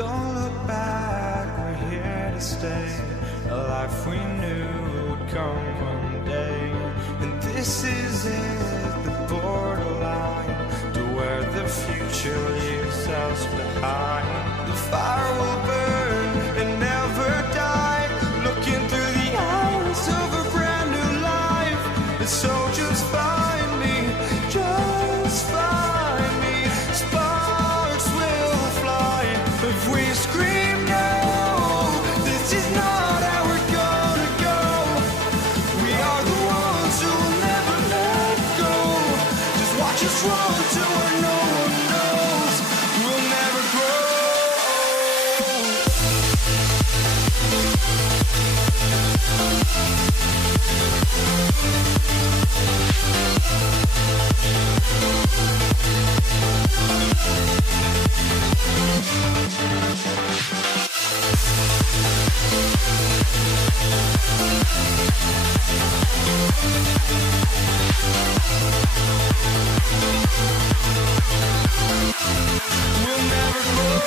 Don't look back, we're here to stay. A life we knew would come one day. And this is it, the borderline to where the future leaves us behind. The fire will burn and never die, looking through the eyes of a brand new life. And so just find me, just find me. Sparks will fly if we scream no. This is not how we're gonna go. We are the ones who will never let go. Just watch us run to where no one knows. We'll never grow. We'll never grow.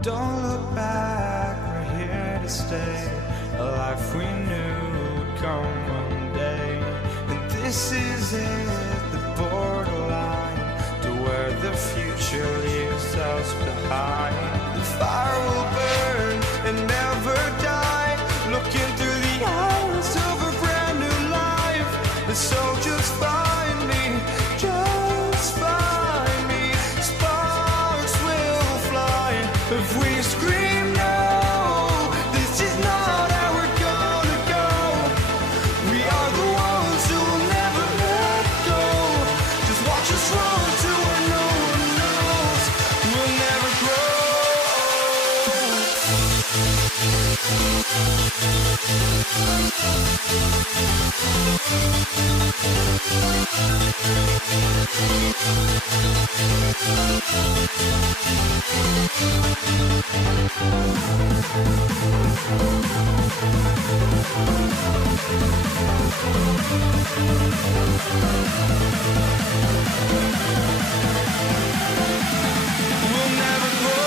Don't look back, we're here to stay. A life we knew would come one day. And this is it, the borderline to where the future leaves us behind. The fire will burn and never die, looking through the eyes of a brand new life. And so just find me, just find me. Sparks will fly if we scream no. This is not how we're gonna go. We are the ones who will never let go. Just watch us run to where no one knows. We'll never grow. We'll never grow.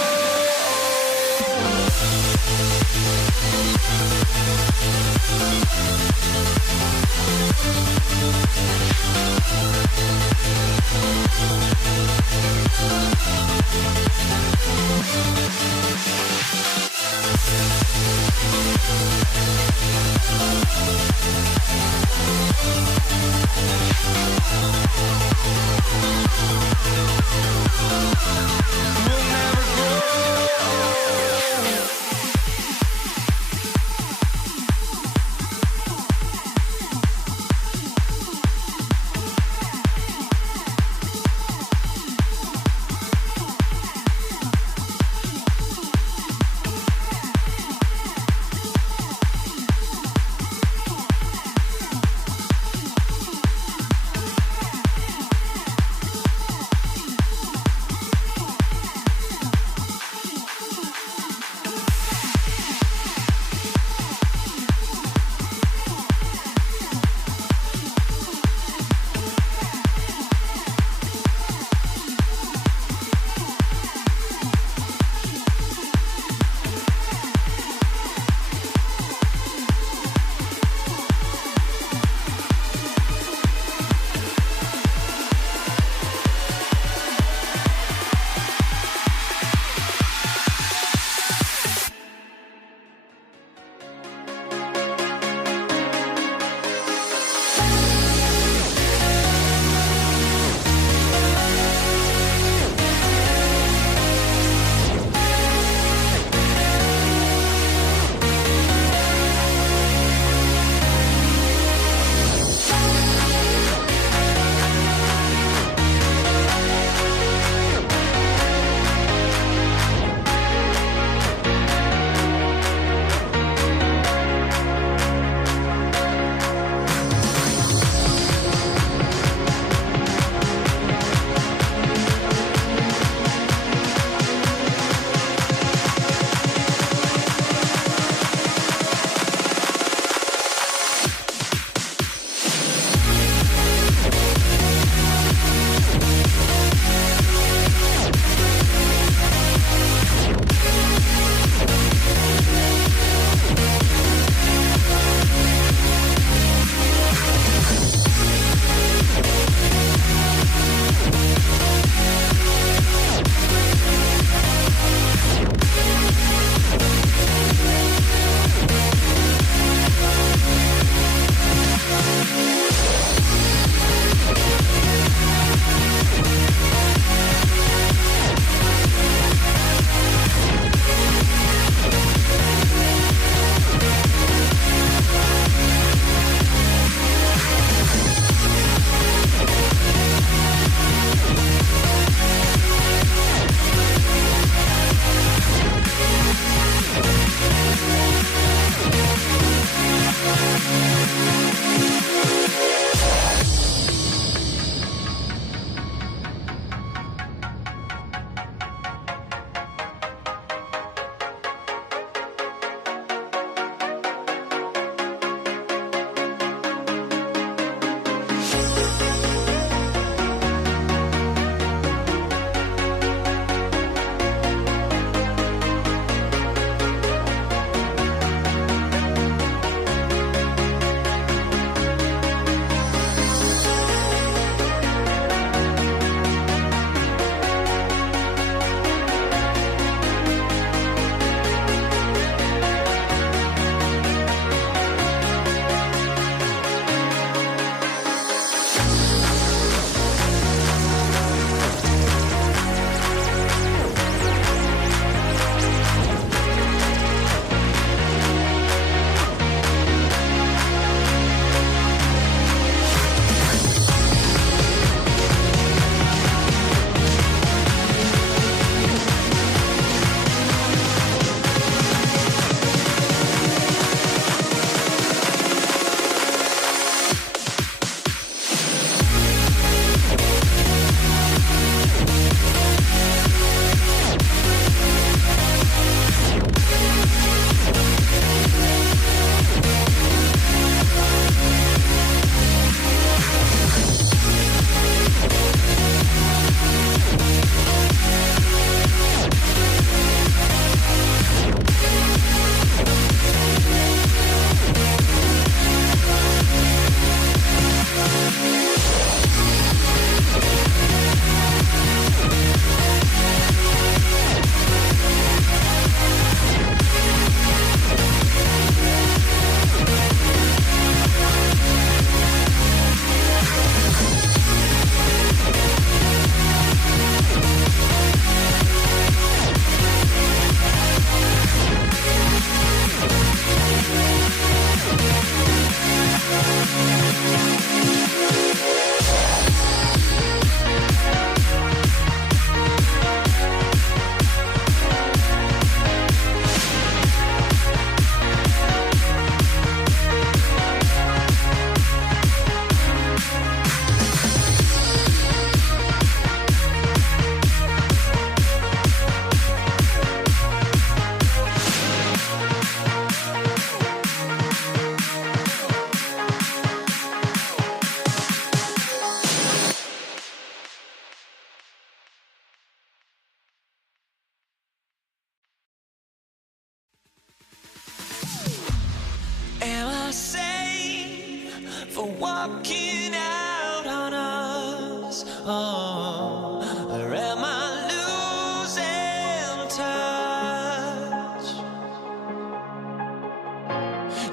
walking out on us? Oh, or am I losing touch?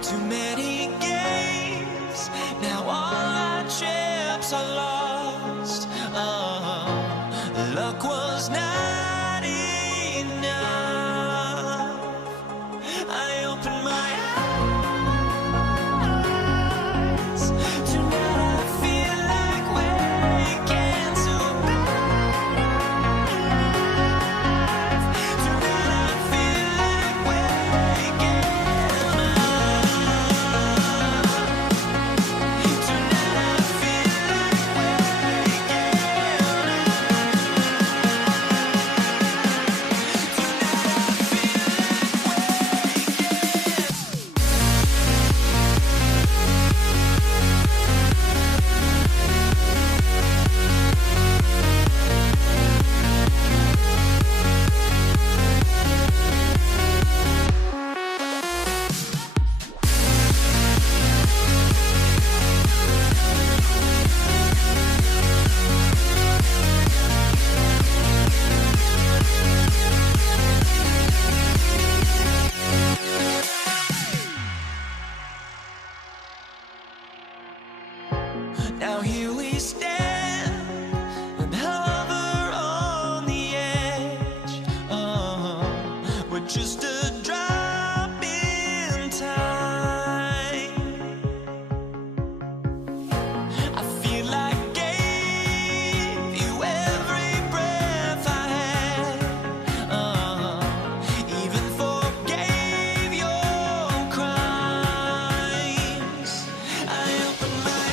Too many games, now all our chips are lost. Oh, luck was not enough. I opened my eyes. Tonight I feel like waking to a better life. Tonight I feel like waking up. Tonight I feel like waking now here we stand and hover on the edge. We're just a drop in time. I feel like I gave you every breath I had. Even forgave your crimes. I opened my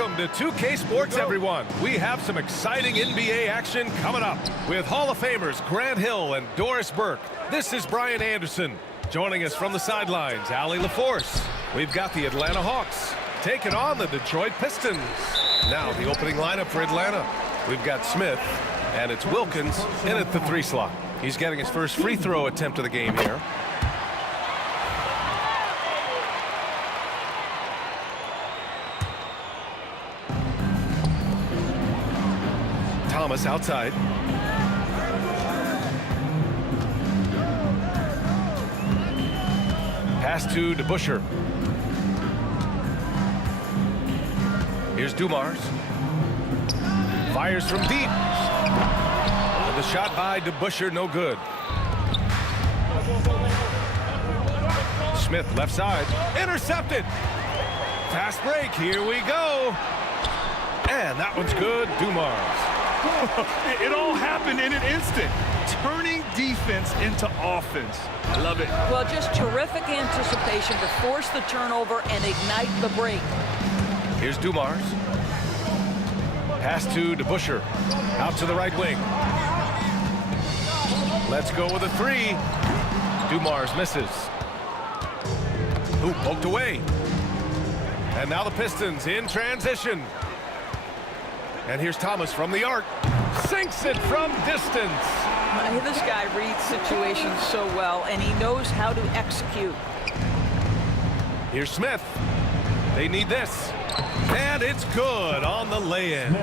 Welcome to 2K Sports, everyone. We have some exciting NBA action coming up with Hall of Famers Grant Hill and Doris Burke. This is Brian Anderson. Joining us from the sidelines, Allie LaForce. We've got the Atlanta Hawks taking on the Detroit Pistons. Now the opening lineup for Atlanta. We've got Smith, and it's Wilkins in at the 3 slot. He's getting his first free throw attempt of the game here. Thomas outside. Pass to DeBusschere. Here's Dumars. Fires from deep. The shot by DeBusschere, no good. Smith, left side. Intercepted. Fast break. Here we go. And that one's good. Dumars. It all happened in an instant. Turning defense into offense. I love it. Well, just terrific anticipation to force the turnover and ignite the break. Here's Dumars. Pass to DeBusschere. Out to the right wing. Let's go with a three. Dumars misses. Ooh, poked away. And now the Pistons in transition. And here's Thomas from the arc. Sinks it from distance. This guy reads situations so well, and he knows how to execute. Here's Smith. They need this. And it's good on the lay-in.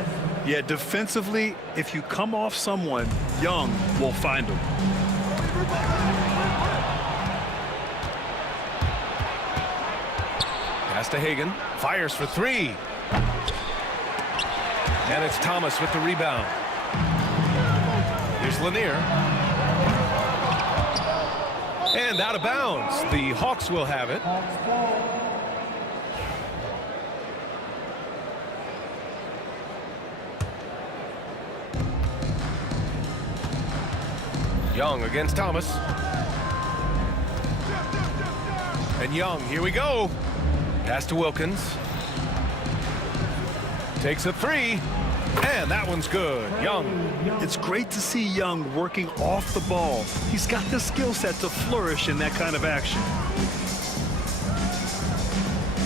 Yeah, defensively, if you come off someone, Young will find him. Pass to Hagan. Fires for three. And it's Thomas with the rebound. Here's Lanier. And out of bounds. The Hawks will have it. Young against Thomas. And Young, here we go. Pass to Wilkins. Takes a three. And that one's good. Young. It's great to see Young working off the ball. He's got the skill set to flourish in that kind of action.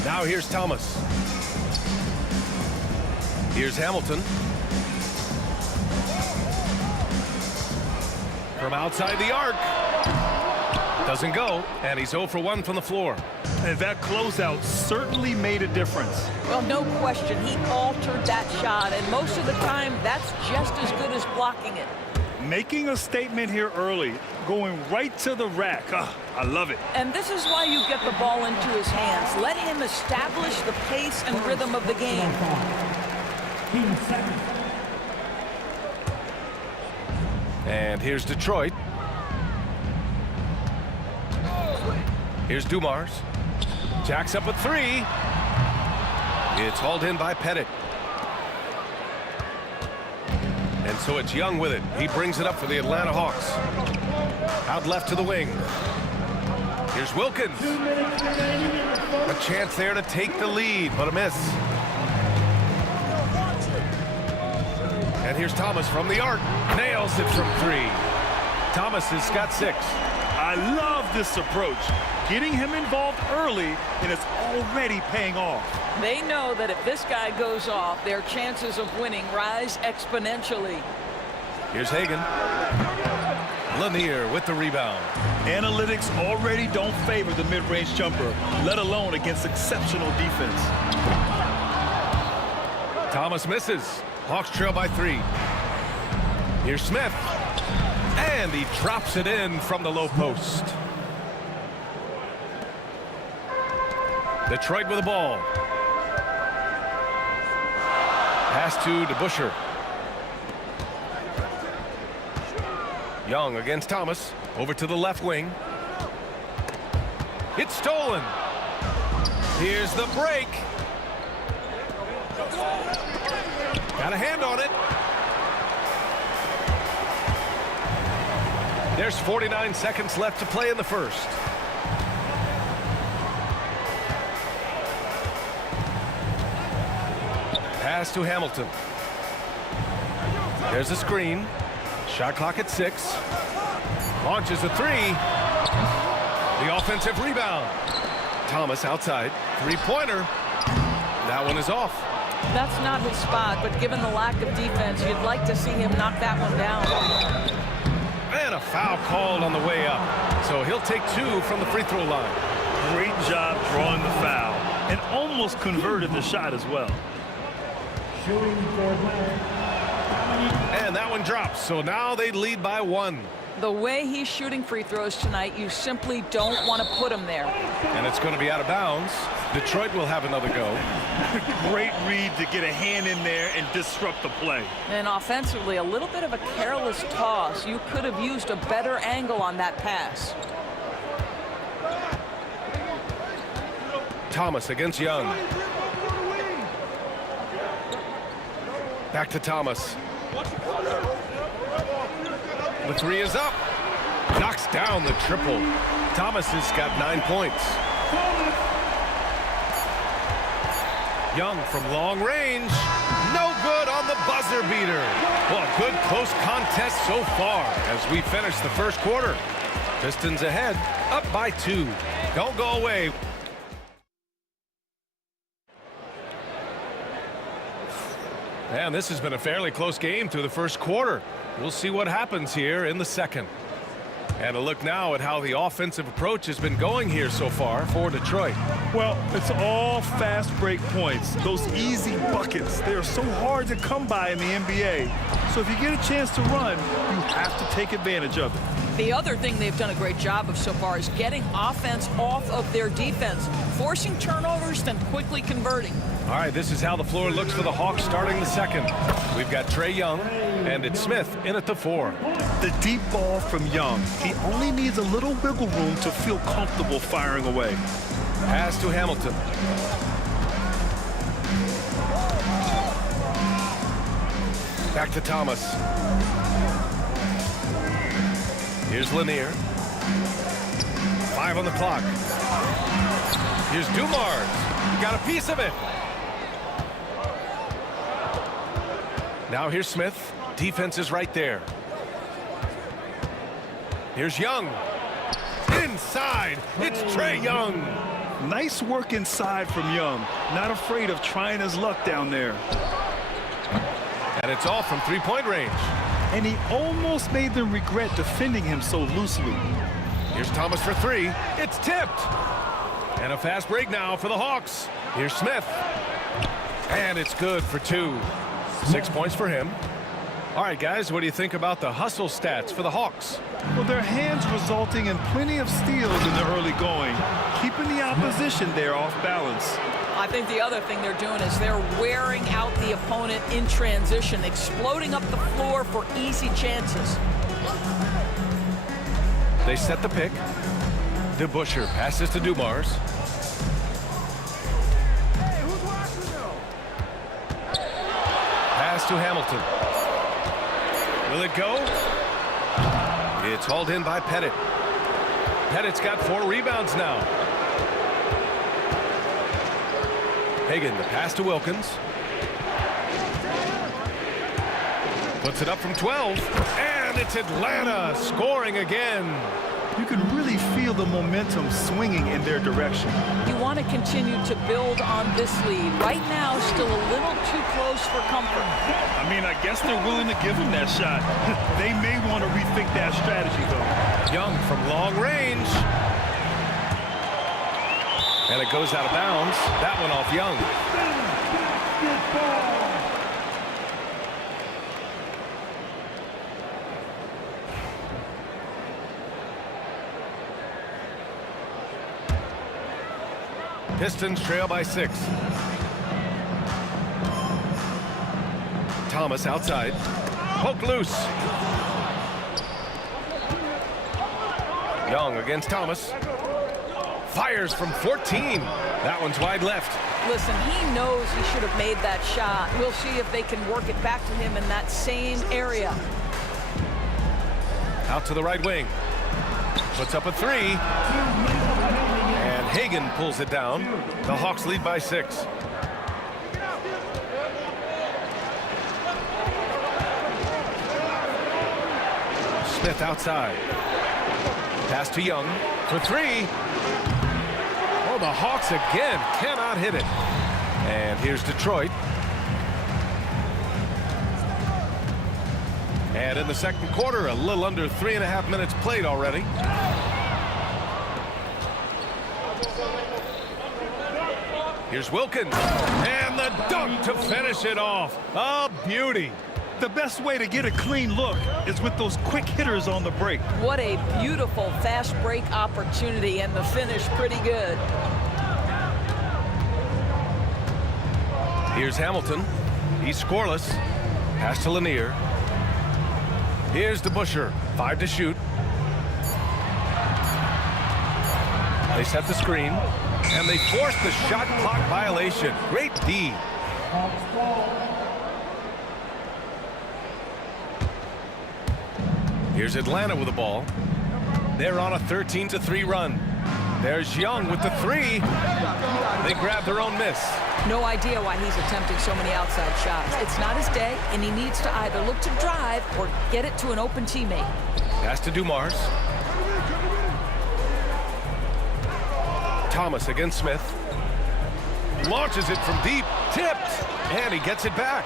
Now here's Thomas. Here's Hamilton. From outside the arc. Doesn't go. And he's 0 for 1 from the floor. And that closeout certainly made a difference. Well, no question, he altered that shot, and most of the time, that's just as good as blocking it. Making a statement here early, going right to the rack. I love it. And this is why you get the ball into his hands. Let him establish the pace and rhythm of the game. And here's Detroit. Here's Dumars. Jacks up a three. It's hauled in by Pettit. And so it's Young with it. He brings it up for the Atlanta Hawks. Out left to the wing. Here's Wilkins. A chance there to take the lead, but a miss. And here's Thomas from the arc. Nails it from three. Thomas has got 6. I love this approach. Getting him involved early, and it's already paying off. They know that if this guy goes off, their chances of winning rise exponentially. Here's Hagan. Lanier with the rebound. Analytics already don't favor the mid-range jumper, let alone against exceptional defense. Thomas misses. Hawks trail by 3. Here's Smith. And he drops it in from the low post. Detroit with the ball. Pass to DeBusschere. Young against Thomas. Over to the left wing. It's stolen. Here's the break. Got a hand on it. There's 49 seconds left to play in the first. Pass to Hamilton. There's a screen. Shot clock at 6. Launches a 3. The offensive rebound. Thomas outside. Three-pointer. That one is off. That's not his spot, but given the lack of defense, you'd like to see him knock that one down. And a foul called on the way up. So he'll take 2 from the free throw line. Great job drawing the foul and almost converted the shot as well. And that one drops. So now they lead by 1. The way he's shooting free throws tonight, you simply don't want to put him there. And it's going to be out of bounds. Detroit will have another go. Great read to get a hand in there and disrupt the play. And offensively, a little bit of a careless toss. You could have used a better angle on that pass. Thomas against Young. Back to Thomas. The 3 is up. Knocks down the triple. Thomas has got 9 points. Young from long range. No good on the buzzer beater. Well, good close contest so far as we finish the first quarter. Pistons ahead, up by 2. Don't go away. And this has been a fairly close game through the first quarter. We'll see what happens here in the second. And a look now at how the offensive approach has been going here so far for Detroit. Well, it's all fast break points. Those easy buckets, they are so hard to come by in the NBA. So if you get a chance to run, you have to take advantage of it. The other thing they've done a great job of so far is getting offense off of their defense, forcing turnovers, then quickly converting. All right, this is how the floor looks for the Hawks starting the second. We've got Trae Young, and it's Smith in at the 4. The deep ball from Young. He only needs a little wiggle room to feel comfortable firing away. Pass to Hamilton. Back to Thomas. Here's Lanier. 5 on the clock. Here's Dumars. He got a piece of it. Now here's Smith. Defense is right there. Here's Young. Inside. It's Trae Young. Nice work inside from Young. Not afraid of trying his luck down there. And it's all from three-point range. And he almost made them regret defending him so loosely. Here's Thomas for 3. It's tipped. And a fast break now for the Hawks. Here's Smith. And it's good for 2. 6 points for him. All right, guys, what do you think about the hustle stats for the Hawks? Well, their hands resulting in plenty of steals in the early going, keeping the opposition there off balance. I think the other thing they're doing is they're wearing out the opponent in transition, exploding up the floor for easy chances. They set the pick. DeBusschere passes to Dumars. Pass to Hamilton. Will it go? It's hauled in by Pettit. Pettit's got 4 rebounds now. Hagan, the pass to Wilkins. Puts it up from 12. And it's Atlanta scoring again. You can really feel the momentum swinging in their direction. You want to continue to build on this lead. Right now, still a little too close for comfort. I mean, I guess they're willing to give him that shot. They may want to rethink that strategy, though. Young from long range. And it goes out of bounds. That one off Young. Pistons trail by 6. Thomas outside. Poke loose. Young against Thomas. Fires from 14. That one's wide left. Listen, he knows he should have made that shot. We'll see if they can work it back to him in that same area. Out to the right wing. Puts up a 3. And Hagan pulls it down. The Hawks lead by 6. Smith outside. Pass to Young for 3. Oh, the Hawks again cannot hit it. And here's Detroit. And in the second quarter, a little under 3.5 minutes played already. Here's Wilkins, and the dunk to finish it off. A beauty. The best way to get a clean look is with those quick hitters on the break. What a beautiful fast break opportunity, and the finish pretty good. Here's Hamilton. He's scoreless. Pass to Lanier. Here's DeBusschere. 5 to shoot. They set the screen, and they force the shot clock violation. Great D. Here's Atlanta with the ball. They're on a 13-3 run. There's Young with the 3. They grab their own miss. No idea why he's attempting so many outside shots. It's not his day, and he needs to either look to drive or get it to an open teammate. Pass to Dumars. Thomas against Smith. Launches it from deep. Tipped. And he gets it back.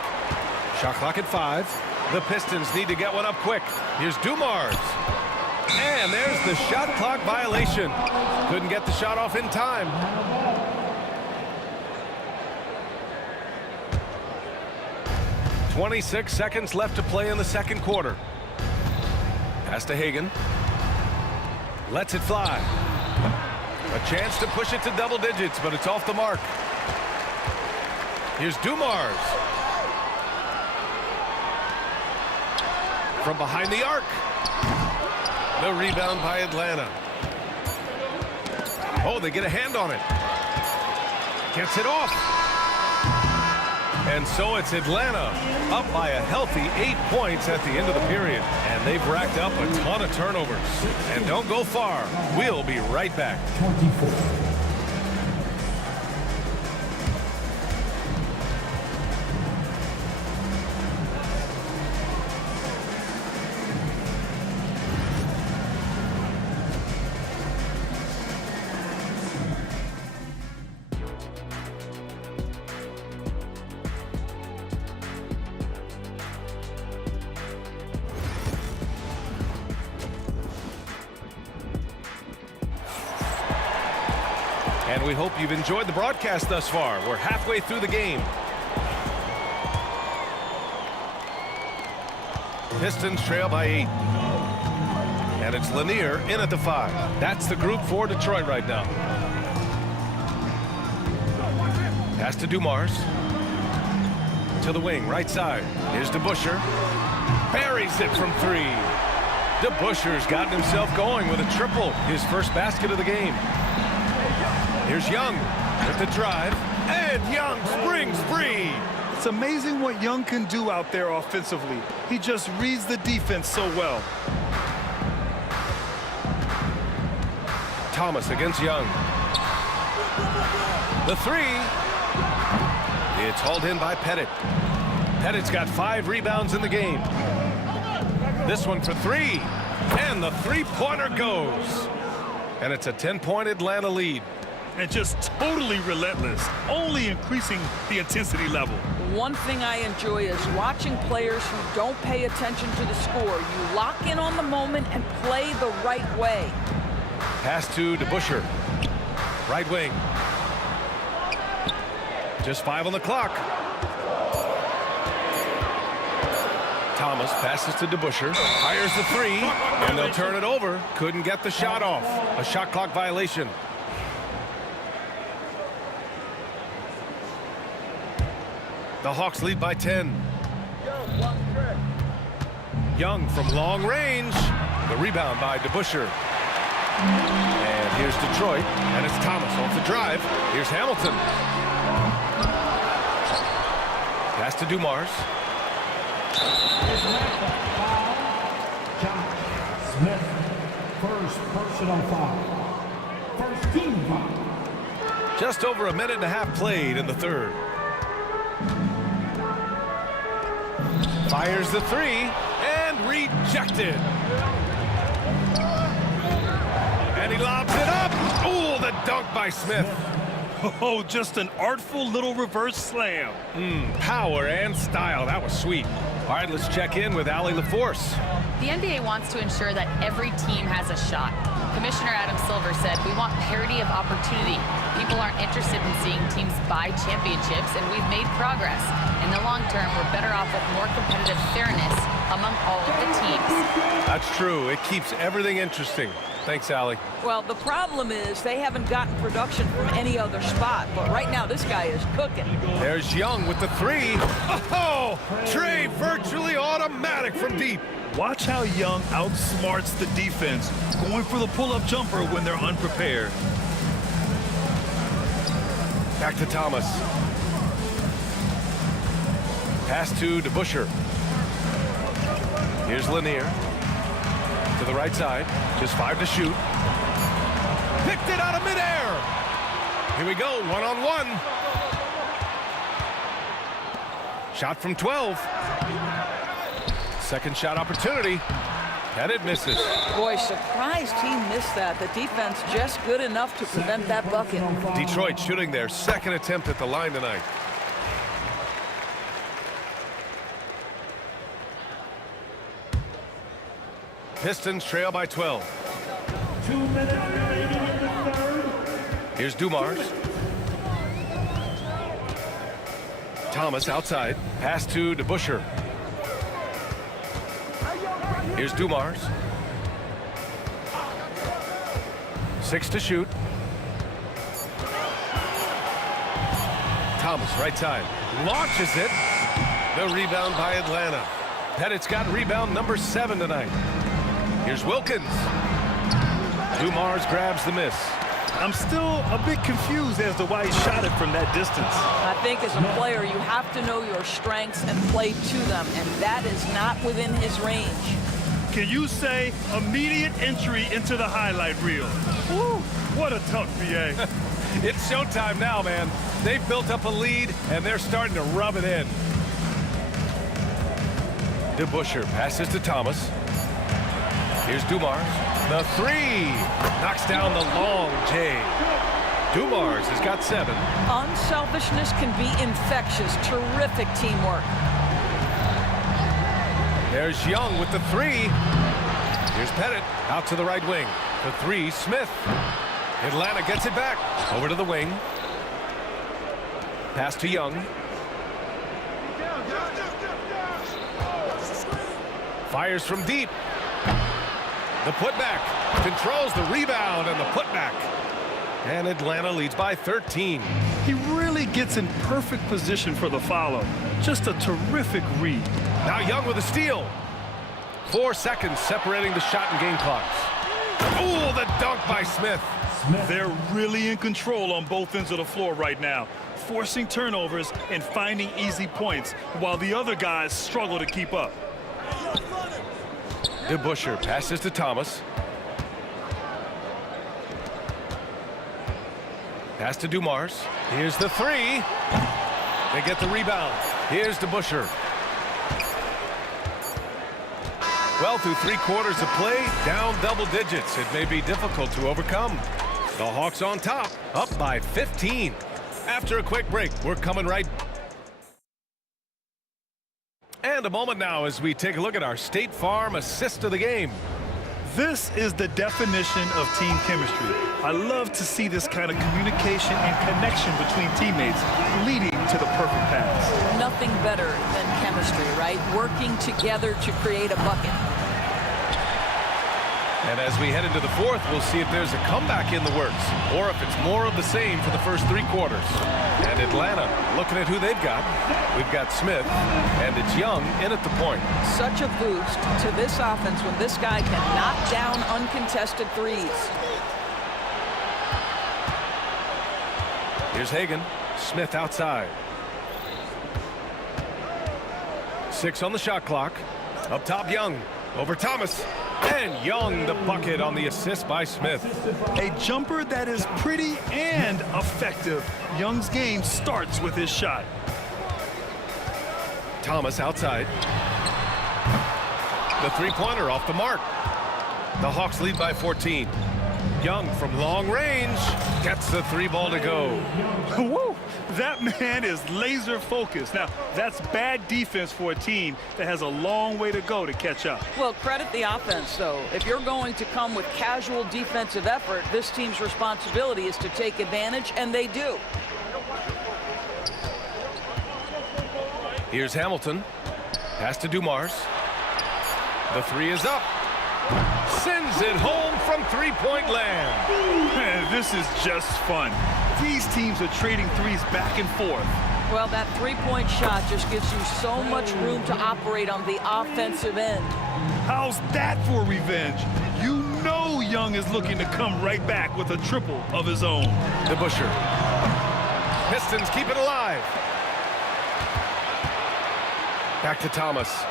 Shot clock at 5. The Pistons need to get one up quick. Here's Dumars. And there's the shot clock violation. Couldn't get the shot off in time. "26 seconds left to play in the second quarter. Pass to Hagan. Lets it fly. A chance to push it to double digits, but it's off the mark. Here's Dumars. From behind the arc. The rebound by Atlanta. Oh, they get a hand on it. Gets it off. And so it's Atlanta up by a healthy 8 points at the end of the period. And they've racked up a ton of turnovers. And don't go far. We'll be right back. 24. And we hope you've enjoyed the broadcast thus far. We're halfway through the game. Pistons trail by 8. And it's Lanier in at the 5. That's the group for Detroit right now. Pass to Dumars. To the wing, right side. Here's DeBusschere. Buries it from 3. DeBusschere's gotten himself going with a triple. His first basket of the game. Here's Young with the drive, and Young springs free. It's amazing what Young can do out there offensively. He just reads the defense so well. Thomas against Young. The 3. It's hauled in by Pettit. Pettit's got 5 rebounds in the game. This one for 3, and the three-pointer goes. And it's a 10-point Atlanta lead. And just totally relentless, only increasing the intensity level. One thing I enjoy is watching players who don't pay attention to the score. You lock in on the moment and play the right way. Pass to DeBusschere. Right wing. Just 5 on the clock. Thomas passes to DeBusschere. Fires the 3, and they'll turn it over. Couldn't get the shot off. A shot clock violation. The Hawks lead by 10. Young from long range. The rebound by DeBusschere. And here's Detroit. And it's Thomas off the drive. Here's Hamilton. Pass to Dumars. Smith, first personal foul. First team foul. Just over a minute and a half played in the third. Fires the 3 and rejected. And he lobs it up. Ooh, the dunk by Smith. Oh, just an artful little reverse slam. Power and style. That was sweet. All right, let's check in with Allie LaForce. The NBA wants to ensure that every team has a shot. Commissioner Adam Silver said, "We want parity of opportunity. People aren't interested in seeing teams buy championships, and we've made progress. In the long term, we're better off with more competitive fairness among all of the teams." That's true. It keeps everything interesting. Thanks, Allie. Well, the problem is they haven't gotten production from any other spot, but right now this guy is cooking. There's Young with the three. Oh, Trey virtually automatic from deep. Watch how Young outsmarts the defense, going for the pull-up jumper when they're unprepared. Back to Thomas. Pass to DeBusschere. Here's Lanier. To the right side. Just 5 to shoot. Picked it out of midair. Here we go, one-on-one. Shot from 12. Second shot opportunity. And it misses. Boy, surprised he missed that. The defense just good enough to prevent that bucket. Detroit shooting their second attempt at the line tonight. Pistons trail by 12. 2 minutes remaining in the third. Here's Dumars. Thomas outside. Pass to DeBusschere. Here's Dumars. 6 to shoot. Thomas, right side. Launches it. The rebound by Atlanta. Pettit's got rebound number 7 tonight. Here's Wilkins. Dumars grabs the miss. I'm still a bit confused as to why he shot it from that distance. I think as a player, you have to know your strengths and play to them, and that is not within his range. Can you say immediate entry into the highlight reel? Woo, what a tough BA. It's showtime now, man. They've built up a lead, and they're starting to rub it in. DeBusschere passes to Thomas. Here's Dumars. The three. Knocks down the long J. Dumars has got 7. Unselfishness can be infectious. Terrific teamwork. There's Young with the 3. Here's Pettit out to the right wing. The 3, Smith. Atlanta gets it back. Over to the wing. Pass to Young. Fires from deep. The putback. Controls the rebound and the putback. And Atlanta leads by 13. He really gets in perfect position for the follow. Just a terrific read. Now Young with a steal. 4 seconds separating the shot and game clocks. Ooh, the dunk by Smith. They're really in control on both ends of the floor right now, forcing turnovers and finding easy points while the other guys struggle to keep up. DeBusschere passes to Thomas. Pass to Dumars. Here's the 3. They get the rebound. Here's DeBusschere. Well, through 3 quarters of play, down double digits. It may be difficult to overcome. The Hawks on top, up by 15. After a quick break, we're coming right. And a moment now as we take a look at our State Farm assist of the game. This is the definition of team chemistry. I love to see this kind of communication and connection between teammates leading to the perfect pass. Nothing better than chemistry, right? Working together to create a bucket. And as we head into the 4th, we'll see if there's a comeback in the works or if it's more of the same for the first 3 quarters. And Atlanta, looking at who they've got. We've got Smith, and it's Young in at the point. Such a boost to this offense when this guy can knock down uncontested threes. Here's Hagan. Smith outside. 6 on the shot clock. Up top, Young. Over Thomas. And Young, the bucket on the assist by Smith. A jumper that is pretty and effective. Young's game starts with his shot. Thomas outside. The 3-pointer off the mark. The Hawks lead by 14. Young from long range gets the 3 ball to go. Woo! That man is laser focused. Now, that's bad defense for a team that has a long way to go to catch up. Well, credit the offense, though. If you're going to come with casual defensive effort, this team's responsibility is to take advantage, and they do. Here's Hamilton. Pass to Dumars. The 3 is up. Sends it home from 3-point land. Man, this is just fun. These teams are trading threes back and forth. Well, that 3-point shot just gives you so much room to operate on the offensive end. How's that for revenge? You know Young is looking to come right back with a triple of his own. DeBusschere. Pistons keep it alive. Back to Thomas.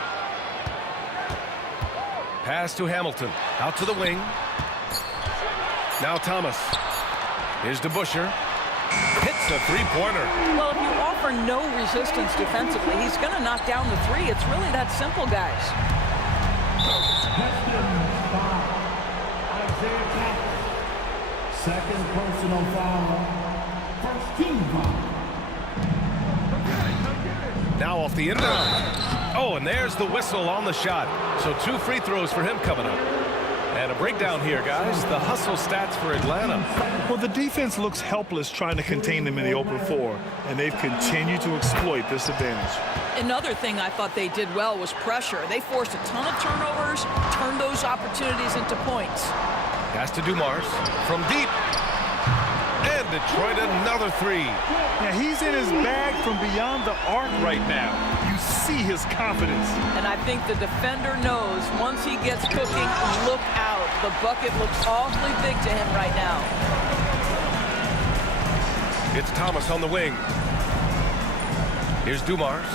Pass to Hamilton. Out to the wing. Now Thomas. Here's DeBusschere. Hits a 3-pointer. Well, if you offer no resistance defensively, he's going to knock down the 3. It's really that simple, guys. Isaiah Thomas. Second personal foul. First team foul. Now off the inbound. Oh, and there's the whistle on the shot. So 2 free throws for him coming up. And a breakdown here, guys. The hustle stats for Atlanta. Well, the defense looks helpless trying to contain them in the open floor, and they've continued to exploit this advantage. Another thing I thought they did well was pressure. They forced a ton of turnovers, turned those opportunities into points. Pass to Dumars from deep. And Detroit another 3. Yeah, he's in his bag from beyond the arc right now. You see his confidence. And I think the defender knows once he gets cooking, look out. The bucket looks awfully big to him right now. It's Thomas on the wing. Here's Dumars.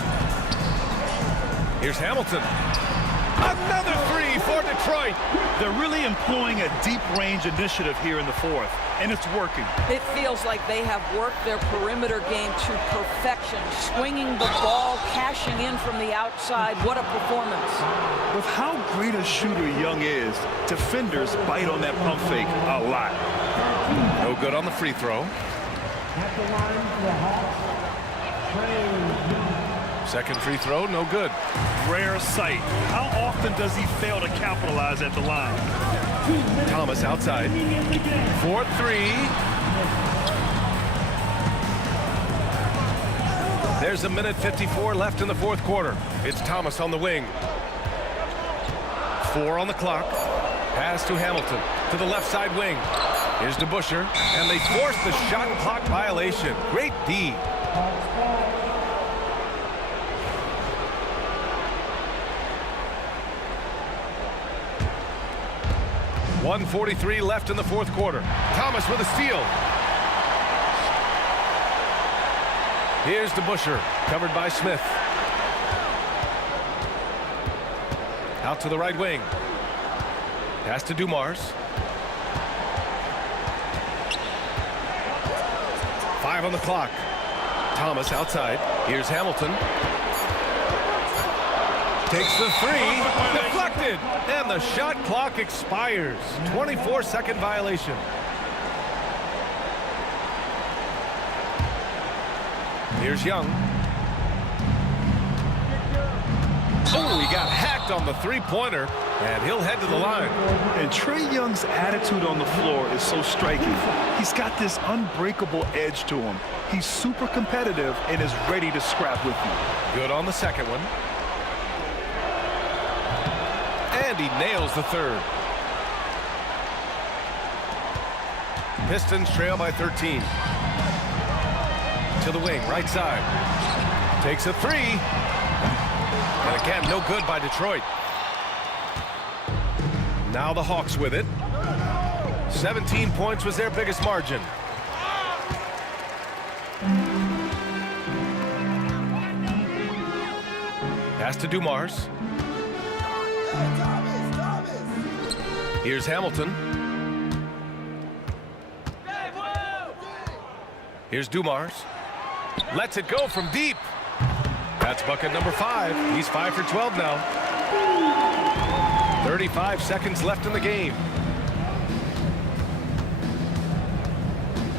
Here's Hamilton. Another 3 for Detroit. They're really employing a deep range initiative here in the 4th, and it's working. It feels like they have worked their perimeter game to perfection, swinging the ball, cashing in from the outside. What a performance. With how great a shooter Young is, defenders bite on that pump fake a lot. No good on the free throw. At the line for the Hawks, Trey Young. Second free throw, no good. Rare sight. How often does he fail to capitalize at the line? Thomas outside. 4-3. There's a minute 54 left in the 4th quarter. It's Thomas on the wing. 4 on the clock. Pass to Hamilton to the left side wing. Here's DeBusschere, and they force the shot clock violation. Great D. 1:43 left in the 4th quarter. Thomas with a steal. Here's DeBusschere, covered by Smith. Out to the right wing. Pass to Dumars. 5 on the clock. Thomas outside. Here's Hamilton. Takes the 3. Deflected. And the shot clock expires. 24-second violation. Here's Young. Oh, he got hacked on the three-pointer, and he'll head to the line. And Trae Young's attitude on the floor is so striking. He's got this unbreakable edge to him. He's super competitive and is ready to scrap with you. Good on the second one. And he nails the third. Pistons trail by 13. To the wing, right side. Takes a 3. And again, no good by Detroit. Now the Hawks with it. 17 points was their biggest margin. Pass to Dumars. Here's Hamilton. Here's Dumars. Lets it go from deep. That's bucket number 5. He's 5 for 12 now. 35 seconds left in the game.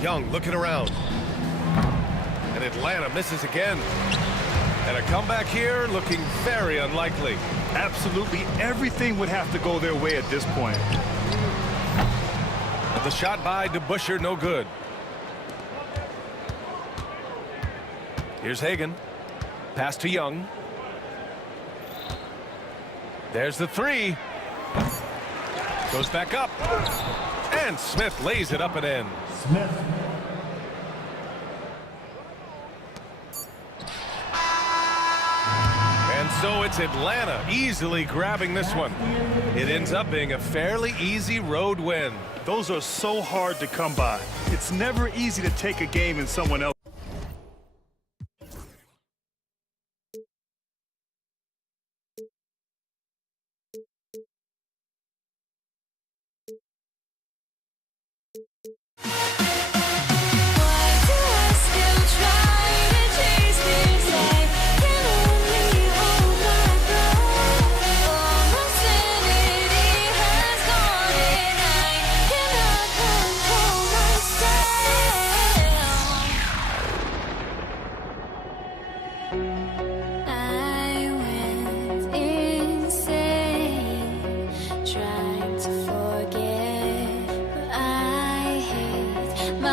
Young looking around. And Atlanta misses again. And a comeback here looking very unlikely. Absolutely everything would have to go their way at this point. But the shot by DeBusschere, no good. Here's Hagan. Pass to Young. There's the three. Goes back up. And Smith lays it up and in. Smith. And so it's Atlanta easily grabbing this one. It ends up being a fairly easy road win. Those are so hard to come by. It's never easy to take a game in someone else. My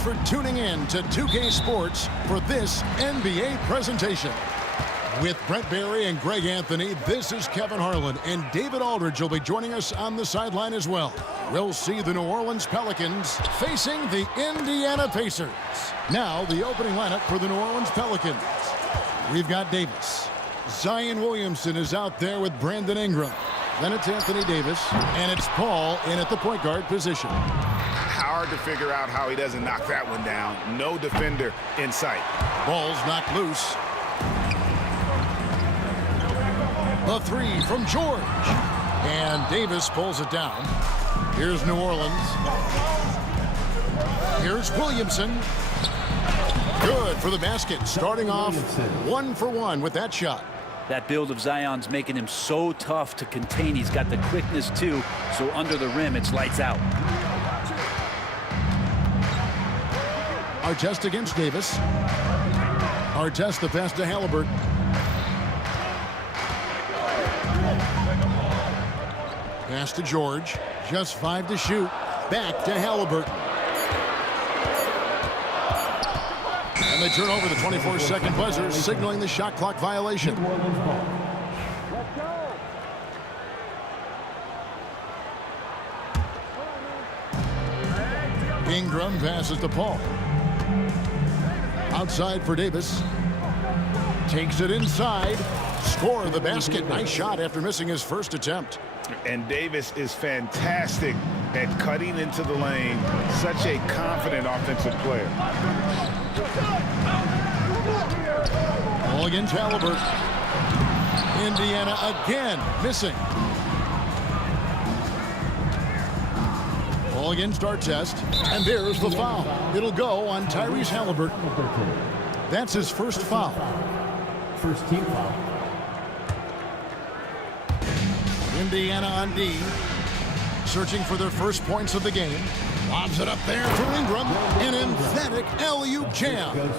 Thanks for tuning in to 2K Sports for this NBA presentation. With Brent Barry and Greg Anthony, this is Kevin Harlan, and David Aldridge will be joining us on the sideline as well. We'll see the New Orleans Pelicans facing the Indiana Pacers. Now, the opening lineup for the New Orleans Pelicans. We've got Davis. Zion Williamson is out there with Brandon Ingram. Then it's Anthony Davis, and it's Paul in at the point guard position. Hard to figure out how he doesn't knock that one down. No defender in sight. Ball's knocked loose. The three from George. And Davis pulls it down. Here's New Orleans. Here's Williamson. Good for the basket. Starting off 1 for 1 with that shot. That build of Zion's making him so tough to contain. He's got the quickness too, so under the rim it's lights out. Artest against Davis. Artest the pass to Halliburton. Pass to George. Just 5 to shoot. Back to Halliburton. And they turn over the 24-second buzzer, signaling the shot clock violation. Ingram passes to Paul. Outside for Davis. Takes it inside. Score the basket. Nice shot after missing his first attempt. And Davis is fantastic at cutting into the lane. Such a confident offensive player. Ball against Halliburton. Indiana again missing. Ball against Artest. And there's the foul. It'll go on Tyrese Halliburton. That's his first foul. First team foul. Indiana on D. Searching for their first points of the game. Lobs it up there for Ingram. An emphatic alley-oop jam.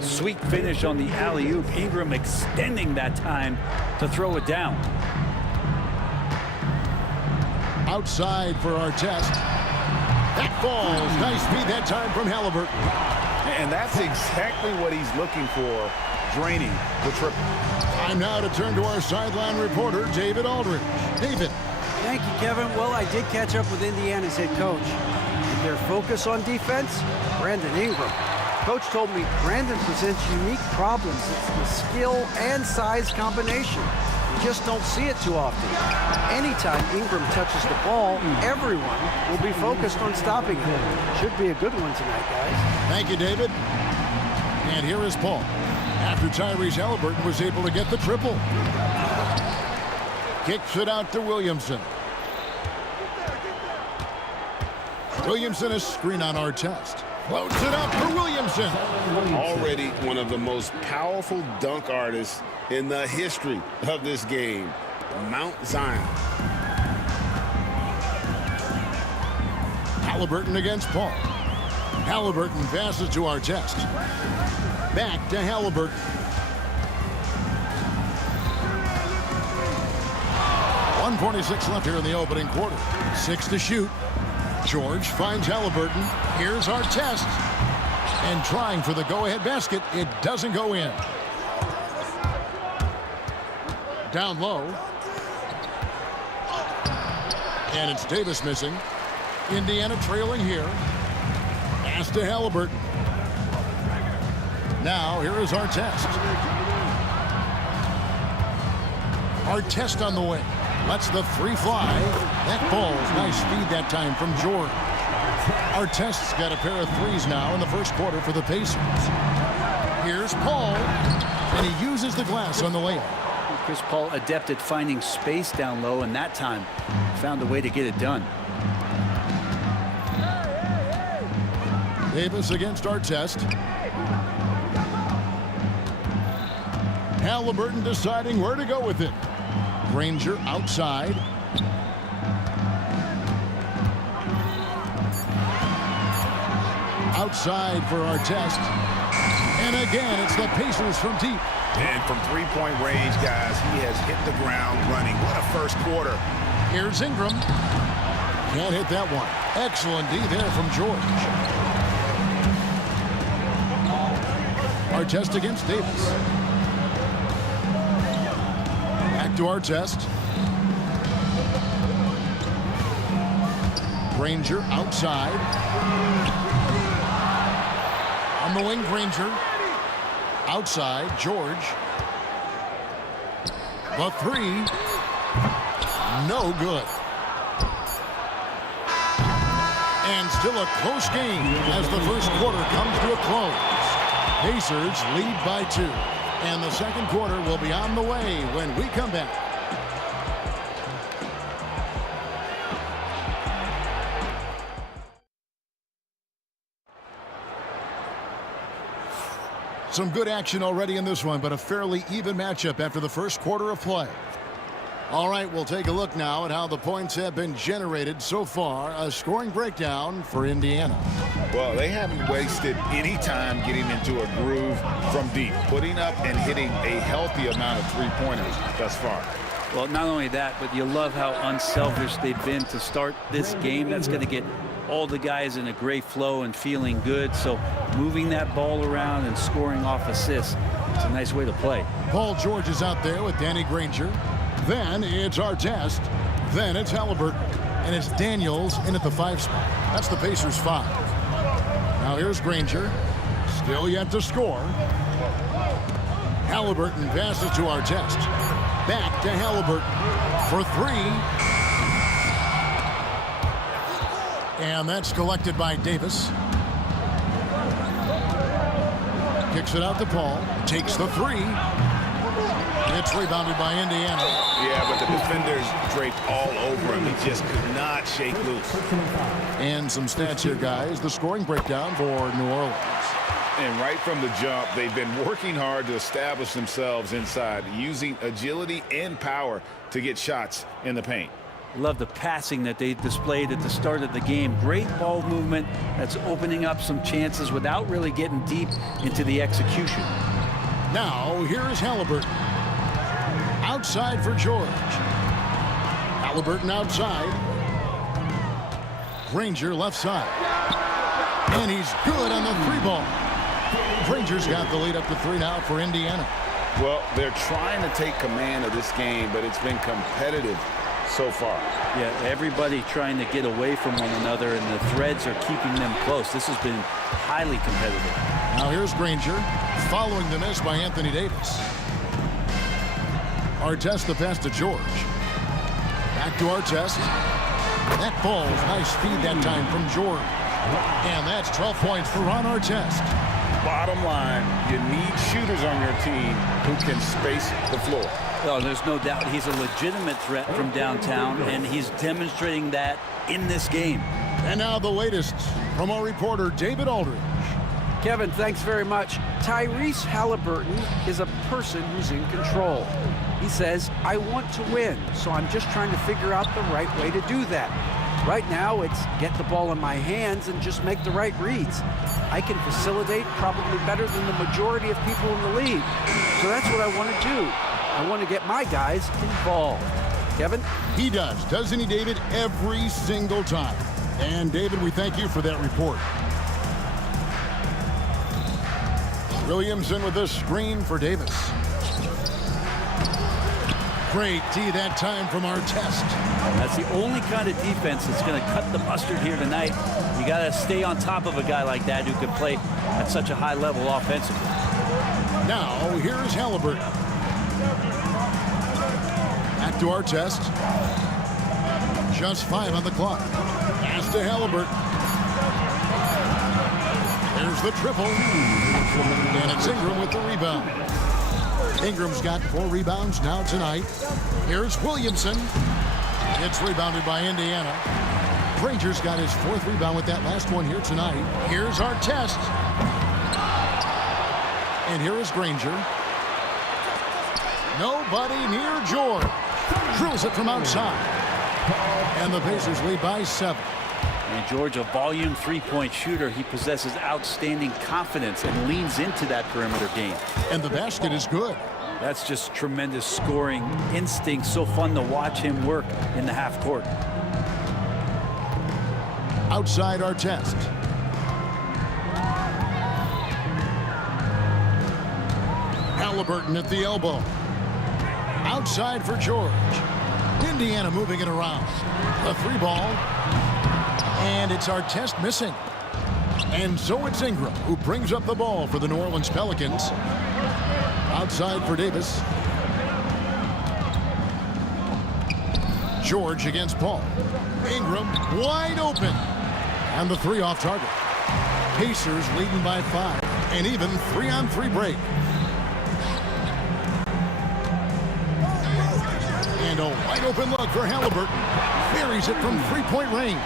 Sweet finish on the alley-oop. Ingram extending that time to throw it down. Outside for Artest. That falls. Nice feed that time from Halliburton. And that's exactly what he's looking for. Draining the triple. Time now to turn to our sideline reporter, David Aldridge. David. Thank you, Kevin. Well, I did catch up with Indiana's head coach. And their focus on defense, Brandon Ingram. Coach told me Brandon presents unique problems. It's the skill and size combination. You just don't see it too often. Anytime Ingram touches the ball, everyone will be focused on stopping him. Should be a good one tonight, guys. Thank you, David. And here is Paul. After Tyrese Halliburton was able to get the triple. Kicks it out to Williamson. Williamson is screen on Artest. Floats it up for Williamson. Already one of the most powerful dunk artists in the history of this game. Mount Zion. Halliburton against Paul. Halliburton passes to Artest. Back to Halliburton. .146 left here in the opening quarter. 6 to shoot. George finds Halliburton. Here's Artest. And trying for the go-ahead basket. It doesn't go in. Down low. And it's Davis missing. Indiana trailing here. Pass to Halliburton. Now, here is Artest. Artest on the wing. Lets the three fly. That falls. Nice feed that time from George. Artest's got a pair of threes now in the first quarter for the Pacers. Here's Paul. And he uses the glass on the layup. Chris Paul adept at finding space down low, and that time found a way to get it done. Davis against Artest. Halliburton deciding where to go with it. Granger outside. Outside for Artest. And again, it's the Pacers from deep. And from three-point range, guys, he has hit the ground running. What a first quarter. Here's Ingram. Can't hit that one. Excellent D there from George. Artest against Davis. Back to Artest. Granger outside. On the wing, Granger. Outside, George. The three. No good. And still a close game as the first quarter comes to a close. Pacers lead by 2. And the second quarter will be on the way when we come back. Some good action already in this one, but a fairly even matchup after the first quarter of play. All right, we'll take a look now at how the points have been generated so far. A scoring breakdown for Indiana. Well, they haven't wasted any time getting into a groove from deep, putting up and hitting a healthy amount of three-pointers thus far. Well, not only that, but you love how unselfish they've been to start this game. That's going to get all the guys in a great flow and feeling good. So moving that ball around and scoring off assists, it's a nice way to play. Paul George is out there with Danny Granger. Then it's Artest. Then it's Halliburton. And it's Daniels in at the 5 spot. That's the Pacers 5. Now here's Granger. Still yet to score. Halliburton passes to Artest. Back to Halliburton for 3. And that's collected by Davis. Kicks it out to Paul. Takes the 3. It's rebounded by Indiana. Yeah, but the defenders draped all over him. He just could not shake loose. And some stats here, guys. The scoring breakdown for New Orleans. And right from the jump, they've been working hard to establish themselves inside, using agility and power to get shots in the paint. Love the passing that they displayed at the start of the game. Great ball movement that's opening up some chances without really getting deep into the execution. Now, here is Halliburton. Outside for George. Halliburton outside. Granger left side. And he's good on the 3 ball. Granger's got the lead up to 3 now for Indiana. Well, they're trying to take command of this game, but it's been competitive so far. Yeah, everybody trying to get away from one another, and the threads are keeping them close. This has been highly competitive. Now here's Granger, following the miss by Anthony Davis. Artest the pass to George. Back to Artest. That falls. Nice feed that time from George. And that's 12 points for Ron Artest. Bottom line, you need shooters on your team who can space the floor. Oh, there's no doubt he's a legitimate threat from downtown, and he's demonstrating that in this game. And now the latest from our reporter, David Aldridge. Kevin, thanks very much. Tyrese Halliburton is a person who's in control. He says, I want to win, so I'm just trying to figure out the right way to do that. Right now, it's get the ball in my hands and just make the right reads. I can facilitate probably better than the majority of people in the league. So that's what I want to do. I want to get my guys involved. Kevin? He does, doesn't he, David? Every single time. And, David, we thank you for that report. Williamson with this screen for Davis. Great D that time from Artest. That's the only kind of defense that's going to cut the mustard here tonight. You got to stay on top of a guy like that who can play at such a high level offensively. Now, here's Halliburton. Back to Artest. Just 5 on the clock. Pass to Halliburton. There's the triple. And it's Ingram with the rebound. Ingram's got 4 rebounds now tonight. Here's Williamson. It's rebounded by Indiana. Granger's got his 4th rebound with that last one here tonight. Here's Artest. And here is Granger. Nobody near George. Drills it from outside. And the Pacers lead by 7. And George, a volume 3-point shooter, he possesses outstanding confidence and leans into that perimeter game. And the basket is good. That's just tremendous scoring instinct. So fun to watch him work in the half court. Outside Artest. Halliburton at the elbow. Outside for George. Indiana moving it around. The 3-ball. And it's Artest missing. And so it's Ingram who brings up the ball for the New Orleans Pelicans. Outside for Davis. George against Paul. Ingram wide open. And the 3 off target. Pacers leading by 5. And even 3-on-3 break. And a wide open look for Halliburton. Buries it from 3-point range.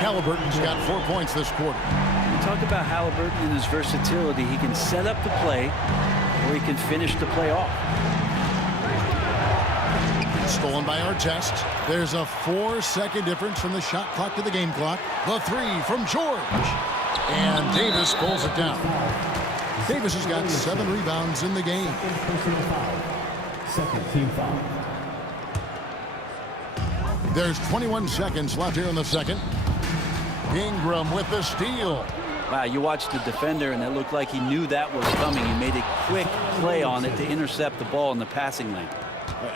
Halliburton's got 4 points this quarter. We talk about Halliburton and his versatility. He can set up the play, or he can finish the play off. Stolen by Artest. There's a 4-second difference from the shot clock to the game clock. The 3 from George. And Davis pulls it down. Davis has got 7 rebounds in the game. Second team foul. There's 21 seconds left here in the second. Ingram with the steal. Wow, you watched the defender, and it looked like he knew that was coming. He made a quick play on it to intercept the ball in the passing lane.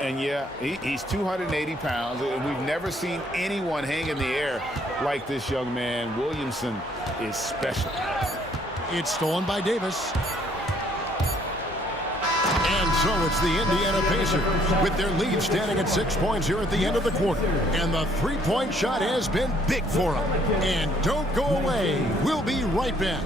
And yeah, he's 280 pounds. We've never seen anyone hang in the air like this young man. Williamson is special. It's stolen by Davis. And so it's the Indiana Pacers with their lead standing at 6 points here at the end of the quarter. And the 3-point shot has been big for them. And don't go away. We'll be right back.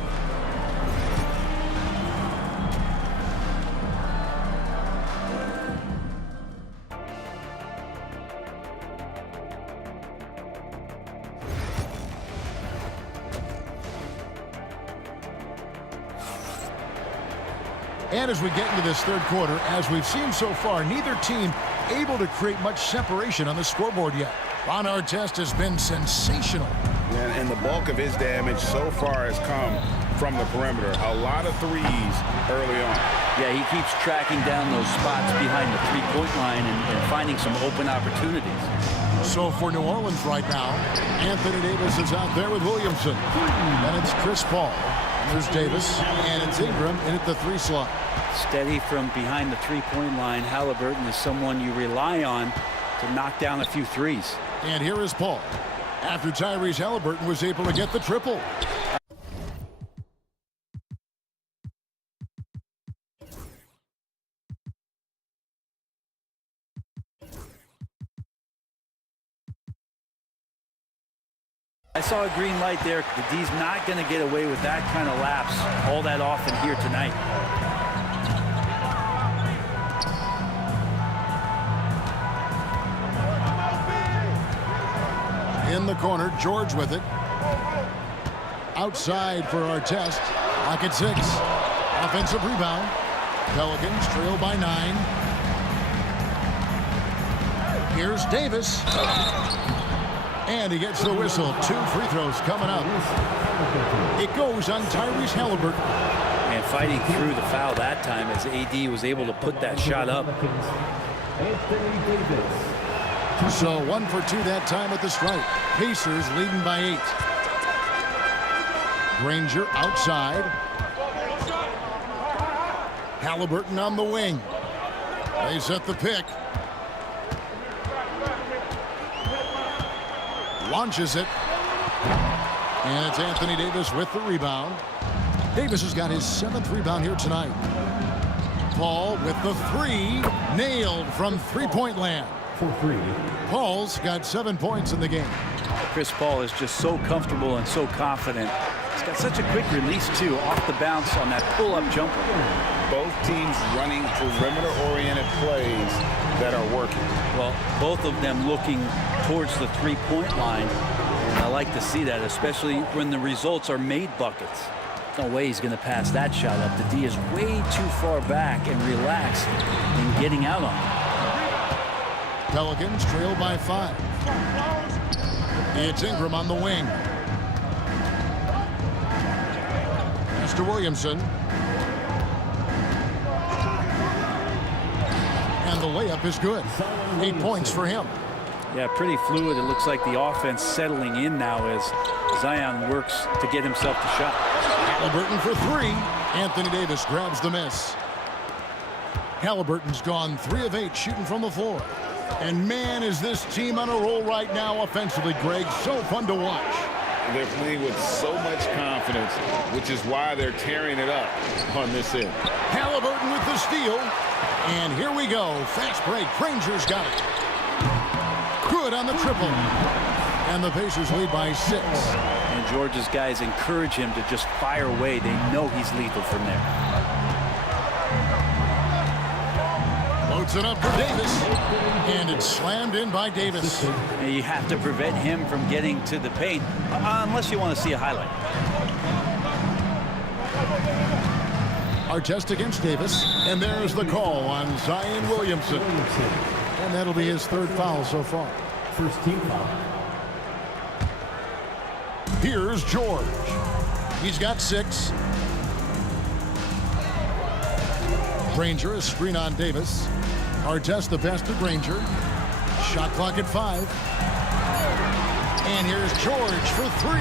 And as we get into this third quarter, as we've seen so far, neither team able to create much separation on the scoreboard yet. Ron Artest has been sensational. And the bulk of his damage so far has come from the perimeter. A lot of threes early on. Yeah, he keeps tracking down those spots behind the 3-point line and finding some open opportunities. So for New Orleans right now, Anthony Davis is out there with Williamson. And it's Chris Paul. There's Davis, and it's Ingram in at the 3 slot. Steady from behind the 3-point line. Halliburton is someone you rely on to knock down a few threes. And here is Paul. After Tyrese Halliburton was able to get the triple. I saw a green light there. The D's not going to get away with that kind of lapse all that often here tonight. In the corner, George with it. Outside for Artest. Lock at 6. Offensive rebound. Pelicans trail by 9. Here's Davis. And he gets the whistle. 2 free throws coming up. It goes on Tyrese Halliburton. And fighting through the foul that time as AD was able to put that shot up. So 1 for 2 that time at the stripe. Pacers leading by 8. Granger outside. Halliburton on the wing. They set the pick. Launches it. And it's Anthony Davis with the rebound. Davis has got his 7th rebound here tonight. Paul with the 3. Nailed from 3-point land. For 3. Paul's got 7 points in the game. Chris Paul is just so comfortable and so confident. He's got such a quick release, too, off the bounce on that pull-up jumper. Both teams running perimeter-oriented plays that are working. Well, both of them looking towards the 3-point line. And I like to see that, especially when the results are made buckets. No way he's going to pass that shot up. The D is way too far back and relaxed in getting out on it. Pelicans trail by 5. It's Ingram on the wing. Mr. Williamson. And the layup is good. 8 points for him. Yeah, pretty fluid. It looks like the offense settling in now as Zion works to get himself the shot. Halliburton for 3. Anthony Davis grabs the miss. Halliburton's gone 3 of 8 shooting from the floor. And man, is this team on a roll right now offensively, Greg. So fun to watch. They're playing with so much confidence, which is why they're tearing it up on this end. Halliburton with the steal. And here we go. Fast break. Granger's got it. Good on the triple. And the Pacers lead by 6. And Georgia's guys encourage him to just fire away. They know he's lethal from there. Loads it up for Davis. And it's slammed in by Davis. And you have to prevent him from getting to the paint, unless you want to see a highlight. Artest against Davis. And there's the call on Zion Williamson. And that'll be his 3rd foul so far. First team foul. Here's George. He's got 6. Granger, a screen on Davis. Artest the best of Granger. Shot clock at 5. And here's George for 3.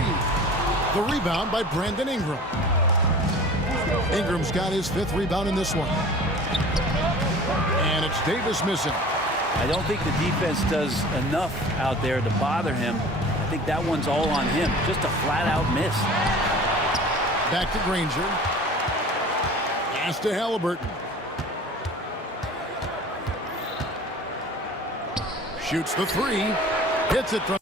The rebound by Brandon Ingram. Ingram's got his 5th rebound in this one. And it's Davis missing. I don't think the defense does enough out there to bother him. I think that one's all on him. Just a flat-out miss. Back to Granger. Pass to Halliburton. Shoots the 3. Hits it from...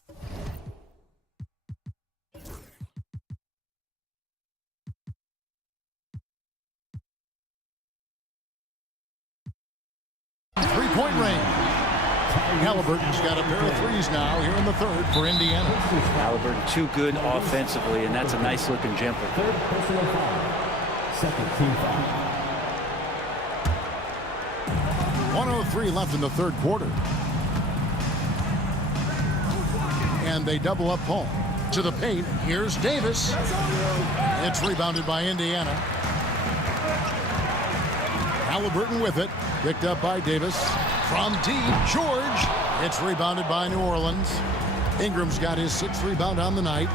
Three-point range. Halliburton's got a pair of 3s now here in the 3rd for Indiana. Halliburton too good offensively, and that's a nice-looking jumper. 3rd personal foul. 2nd team foul. 1:03 left in the 3rd quarter. And they double up Paul. To the paint, here's Davis. It's rebounded by Indiana. Halliburton with it. Picked up by Davis. From deep, George. It's rebounded by New Orleans. Ingram's got his 6th rebound on the night.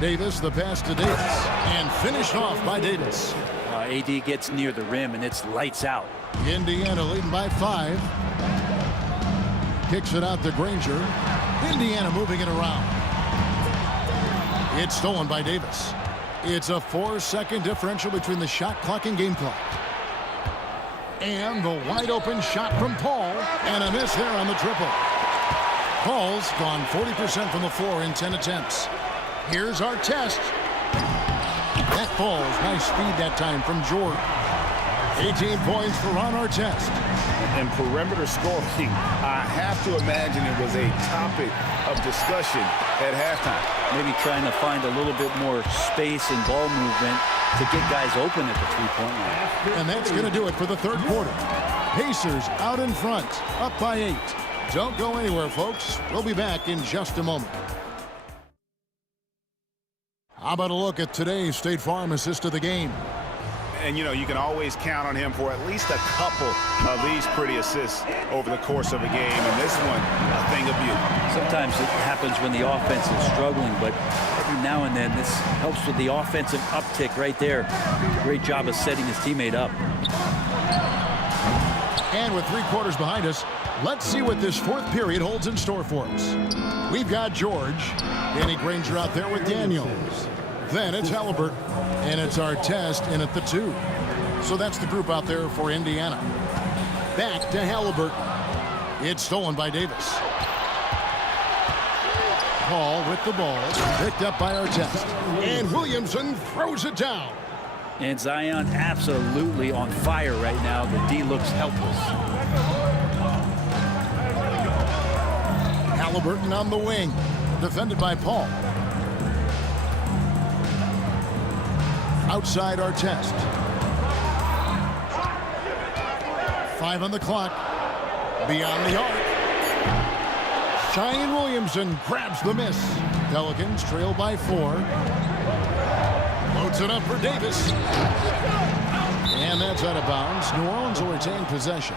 Davis, the pass to Davis. And finished off by Davis. AD gets near the rim, and it's lights out. Indiana leading by 5. Kicks it out to Granger. Indiana moving it around. It's stolen by Davis. It's a 4-second differential between the shot clock and game clock. And the wide open shot from Paul. And a miss there on the triple. Paul's gone 40% from the floor in 10 attempts. Here's our test. That falls. Nice speed that time from George. 18 points for Ron Artest. And perimeter scoring, I have to imagine it was a topic of discussion at halftime. Maybe trying to find a little bit more space and ball movement to get guys open at the 3-point line. And that's going to do it for the 3rd quarter. Pacers out in front, up by 8. Don't go anywhere, folks. We'll be back in just a moment. How about a look at today's State Farm assist of the game? And, you know, you can always count on him for at least a couple of these pretty assists over the course of a game. And this one, a thing of beauty. Sometimes it happens when the offense is struggling, but every now and then this helps with the offensive uptick right there. Great job of setting his teammate up. And with 3 quarters behind us, let's see what this 4th period holds in store for us. We've got George. Danny Granger out there with Daniels. Then it's Halliburton. And it's Artest in at the 2. So that's the group out there for Indiana. Back to Halliburton. It's stolen by Davis. Paul with the ball. Picked up by Artest. And Williamson throws it down. And Zion absolutely on fire right now. The D looks helpless. Halliburton on the wing. Defended by Paul. Outside Artest. 5 on the clock. Beyond the arc. Zion Williamson grabs the miss. Pelicans trail by 4. Loads it up for Davis. And that's out of bounds. New Orleans will retain possession.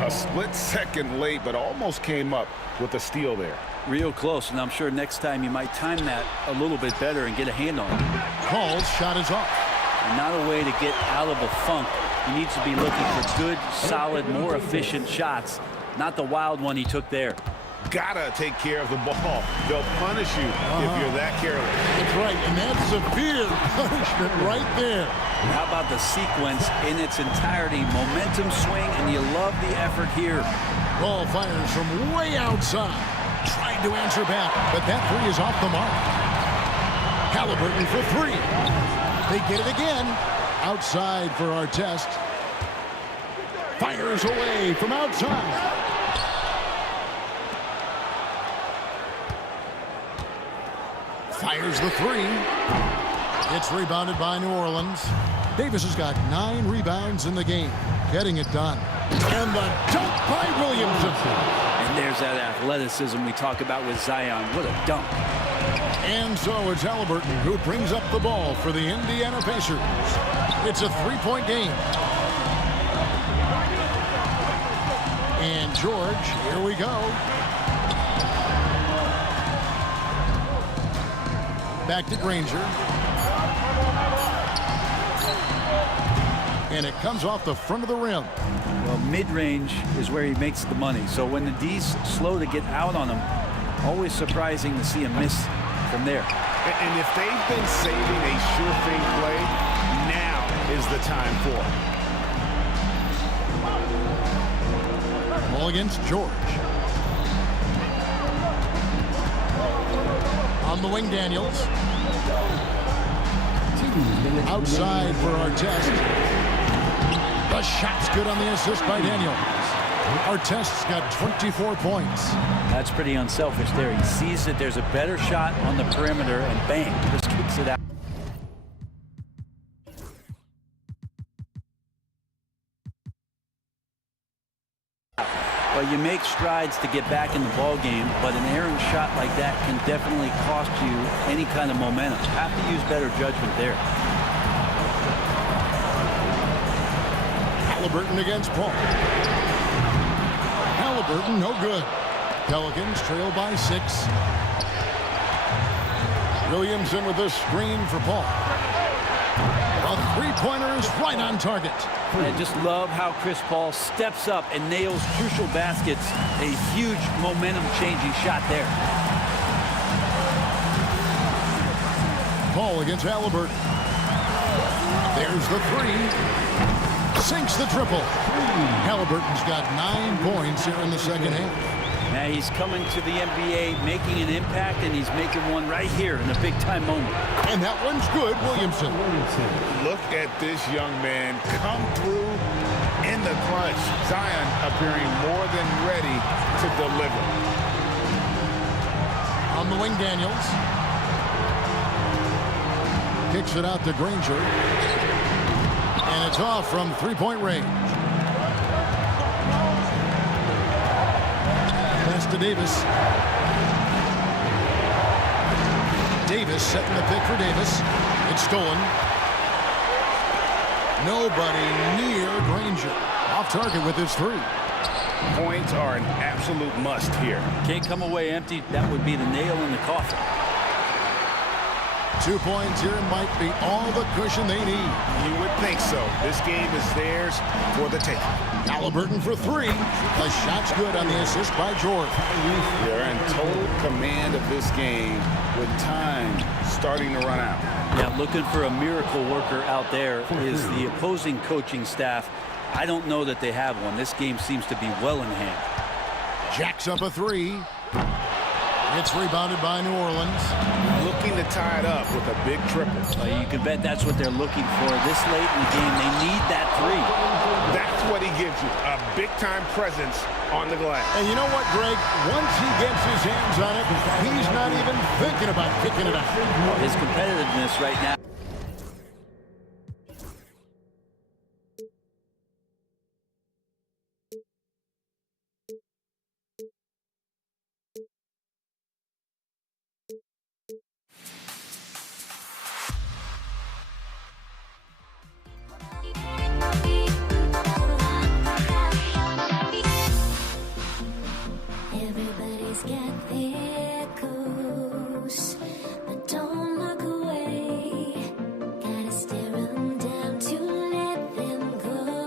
A split second late, but almost came up with a steal there. Real close, and I'm sure next time you might time that a little bit better and get a hand on it. Paul's shot is off. And not a way to get out of a funk He needs to be looking for good, solid, more efficient shots, not the wild one he took there. Gotta take care of the ball. They'll punish you if you're that careless. That's right, and that's severe punishment right there. How about the sequence in its entirety? Momentum swing, and you love the effort here. Ball fires from way outside. Trying to answer back, but that three is off the mark. Halliburton for three. They get it again. Outside for our test. Fires away from outside. Fires the three. It's rebounded by New Orleans. Davis has got 9 rebounds in the game, getting it done. And the dunk by Williamson. And there's that athleticism we talk about with Zion. What a dunk. And so it's Halliburton who brings up the ball for the Indiana Pacers. It's a 3-point game. And George, here we go. Back to Granger. And it comes off the front of the rim. Well, mid-range is where he makes the money. So when the D's slow to get out on him, always surprising to see him miss from there. And if they've been saving a sure thing play, now is the time for it. Ball against George. On the wing, Daniels. Outside for our test. The shot's good on the assist by Daniels. Artest's got 24 points. That's pretty unselfish there. He sees that there's a better shot on the perimeter, and bang, just kicks it out. Well, you make strides to get back in the ball game, but an errant shot like that can definitely cost you any kind of momentum. You have to use better judgment there. Halliburton against Paul. Halliburton, no good. Pelicans trail by 6. Williamson with a screen for Paul. A three-pointer is right on target. I just love how Chris Paul steps up and nails crucial baskets. A huge momentum-changing shot there. Paul against Halliburton. There's the three. Sinks the triple. Halliburton's got 9 points here in the second half. Now he's coming to the NBA, making an impact, and he's making one right here in a big-time moment. And that one's good, Williamson. Look at this young man come through in the clutch. Zion appearing more than ready to deliver. On the wing, Daniels. Kicks it out to Granger. And it's off from three-point range. Pass to Davis. Davis setting the pick for Davis. It's stolen. Nobody near Granger. Off target with his three. Points are an absolute must here. Can't come away empty. That would be the nail in the coffin. 2 points here might be all the cushion they need. You would think so. This game is theirs for the taking. Halliburton for three. The shot's good on the assist by George. They're in total command of this game with time starting to run out. Yeah, looking for a miracle worker out there is the opposing coaching staff. I don't know that they have one. This game seems to be well in hand. Jacks up a three. It's rebounded by New Orleans. Looking to tie it up with a big triple. You can bet that's what they're looking for this late in the game. They need that three. That's what he gives you, a big-time presence on the glass. And you know what, Greg? Once he gets his hands on it, he's not even thinking about kicking it out. His competitiveness right now. Everybody's got their goals, but don't look away. Gotta stare them down to let them go.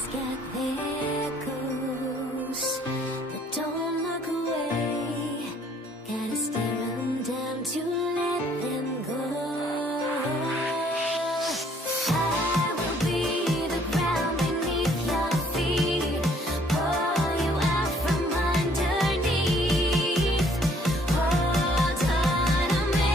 always get there goes, but don't look away. Gotta stare 'em down to let them go. I will be the ground beneath your feet, pull you out from underneath. Hold on to me.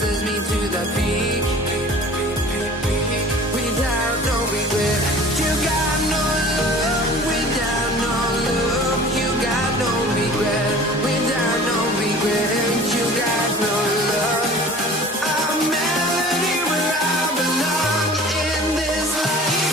sends me to the peak. Without no regret, you got no love. Without no love, you got no regret. Without no regret, you got no love. A melody where I belong in this life.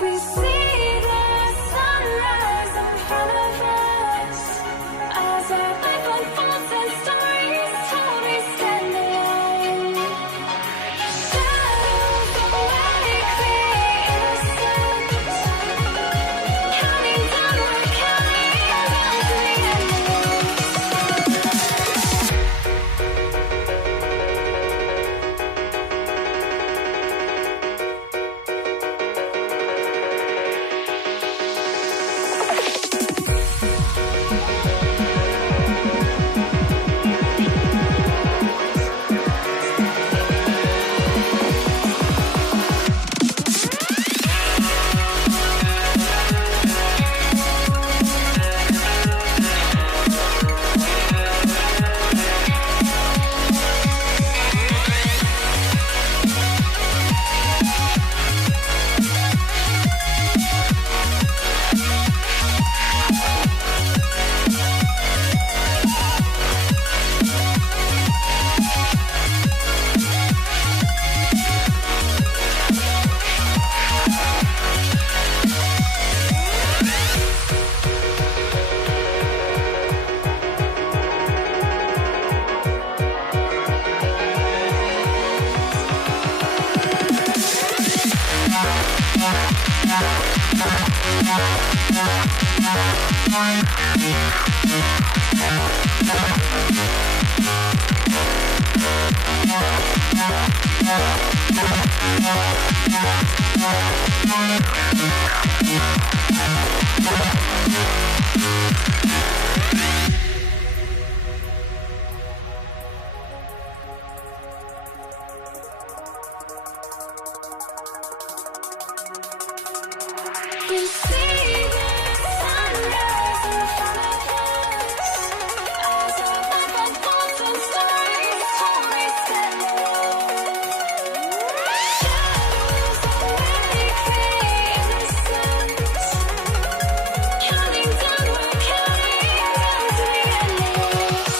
We see the sunrise in front of us as our life unfolds and stories told. We stand alone. Shadows awake the innocence, counting down, we're counting down to the endless. We see the sunrise in front of us as our life unfolds and stories told. We stand alone. Shadows awake the innocence, counting down, we're counting down to the endless.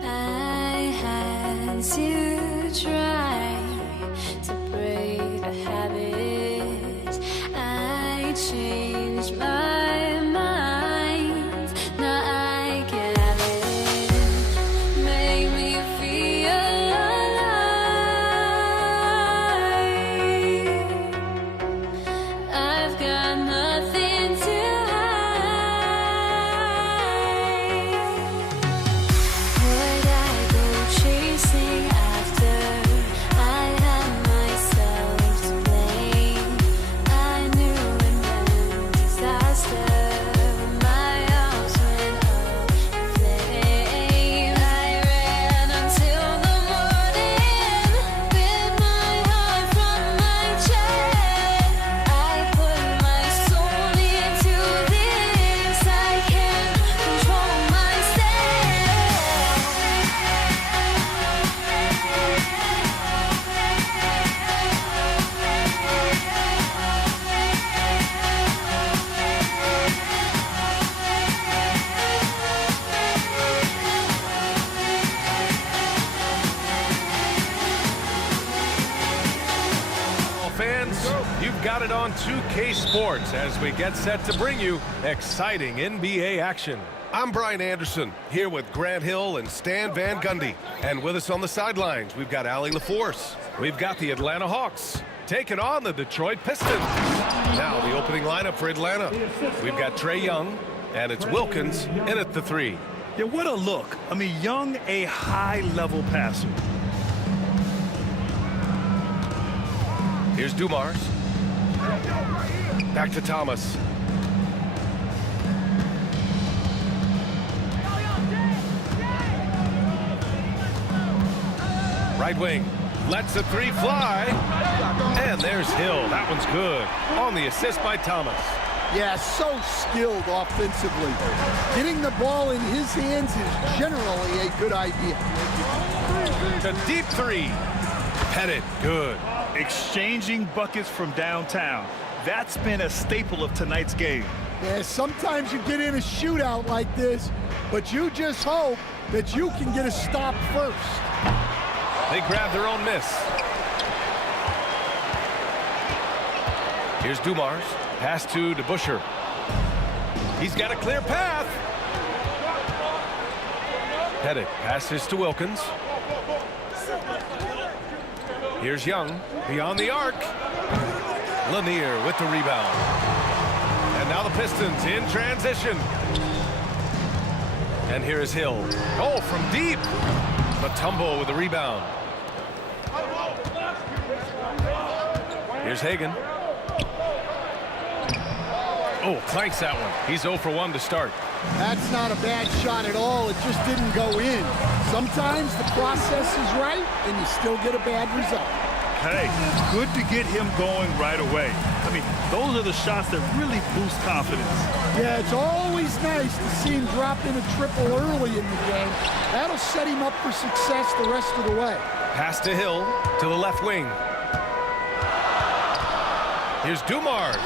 I had to try to break the habit. I changed my mind. Now I can have it. Make me feel alive. I've got nothing to hide. Would I go chasing after got it on 2K Sports as we get set to bring you exciting NBA action. I'm Brian Anderson, here with Grant Hill and Stan Van Gundy. And with us on the sidelines, we've got Allie LaForce. We've got the Atlanta Hawks taking on the Detroit Pistons. Now the opening lineup for Atlanta. We've got Trae Young, and it's Wilkins in at the 3. Yeah, what a look. I mean, Young, a high-level passer. Here's Dumars. Back to Thomas. Right wing. Lets the 3 fly. And there's Hill. That one's good. On the assist by Thomas. Yeah, so skilled offensively. Getting the ball in his hands is generally a good idea. The deep 3. Pettit. Good. Exchanging buckets from downtown. That's been a staple of tonight's game. Yeah, sometimes you get in a shootout like this, but you just hope that you can get a stop first. They grab their own miss. Here's Dumars. Pass to DeBusschere. He's got a clear path. Pettit passes to Wilkins. Here's Young, beyond the arc. Lanier with the rebound. And now the Pistons in transition. And here is Hill. Oh, from deep. Mutombo with the rebound. Here's Hagan. Oh, clanks that one. He's 0 for 1 to start. That's not a bad shot at all. It just didn't go in. Sometimes the process is right, and you still get a bad result. Hey, good to get him going right away. I mean, those are the shots that really boost confidence. Yeah, it's always nice to see him drop in a triple early in the game. That'll set him up for success the rest of the way. Pass to Hill to the left wing. Here's Dumars.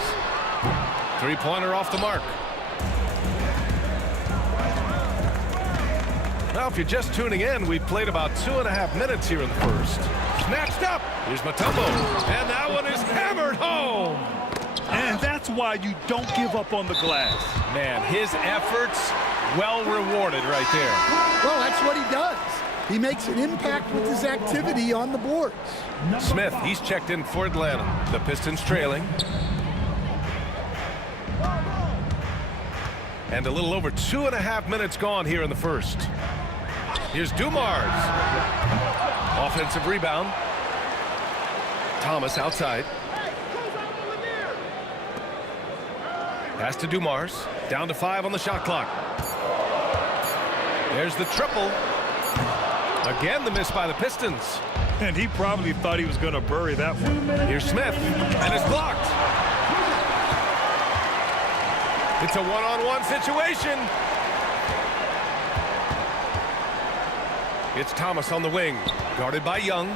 3-pointer off the mark. Now, if you're just tuning in, we've played about 2.5 minutes here in the first. Snatched up. Here's Mutombo. And that one is hammered home. And that's why you don't give up on the glass. Man, his efforts well rewarded right there. Well, that's what he does. He makes an impact with his activity on the boards. Smith, he's checked in for Atlanta. The Pistons trailing. And a little over 2.5 minutes gone here in the first. Here's Dumars. Offensive rebound. Thomas outside. Pass to Dumars. Down to 5 on the shot clock. There's the triple. Again, the miss by the Pistons. And he probably thought he was going to bury that one. Here's Smith. And it's blocked. It's a one-on-one situation. It's Thomas on the wing, guarded by Young.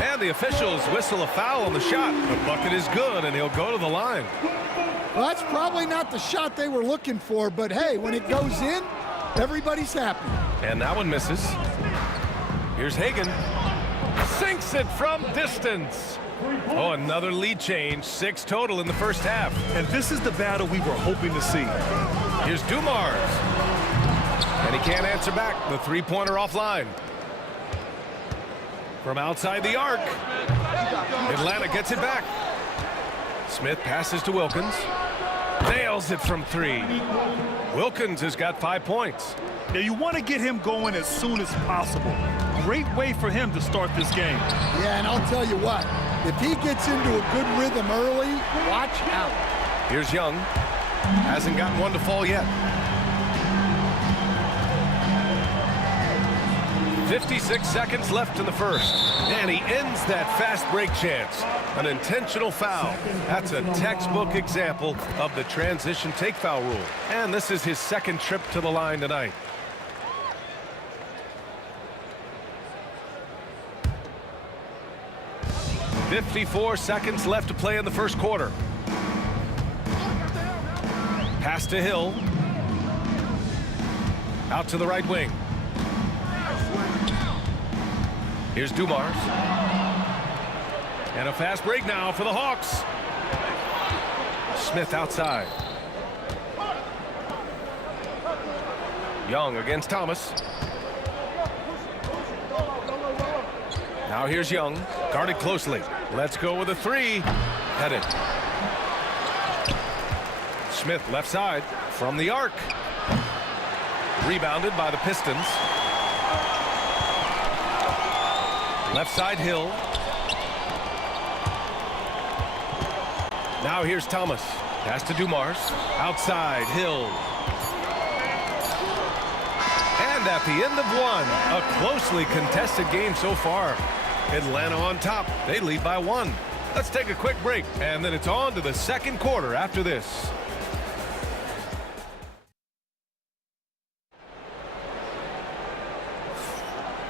And the officials whistle a foul on the shot. The bucket is good, and he'll go to the line. Well, that's probably not the shot they were looking for, but hey, when it goes in, everybody's happy. And that one misses. Here's Hagan. Sinks it from distance. Oh, another lead change. 6 total in the first half. And this is the battle we were hoping to see. Here's Dumars. And he can't answer back. The 3-pointer offline. From outside the arc. Atlanta gets it back. Smith passes to Wilkins. Nails it from 3. Wilkins has got 5 points. Now you want to get him going as soon as possible. Great way for him to start this game. Yeah, and I'll tell you what. If he gets into a good rhythm early, watch out. Here's Young. Hasn't gotten one to fall yet. 56 seconds left in the first. And he ends that fast break chance. An intentional foul. That's a textbook example of the transition take foul rule. And this is his second trip to the line tonight. .54 seconds left to play in the first quarter. Pass to Hill. Out to the right wing. Here's Dumars. And a fast break now for the Hawks. Smith outside. Young against Thomas. Now here's Young, guarded closely. Let's go with a three. Headed. Smith left side from the arc. Rebounded by the Pistons. Left side Hill. Now here's Thomas. Pass to Dumars. Outside Hill. And at the end of one, a closely contested game so far. Atlanta on top. They lead by 1. Let's take a quick break, and then it's on to the second quarter after this.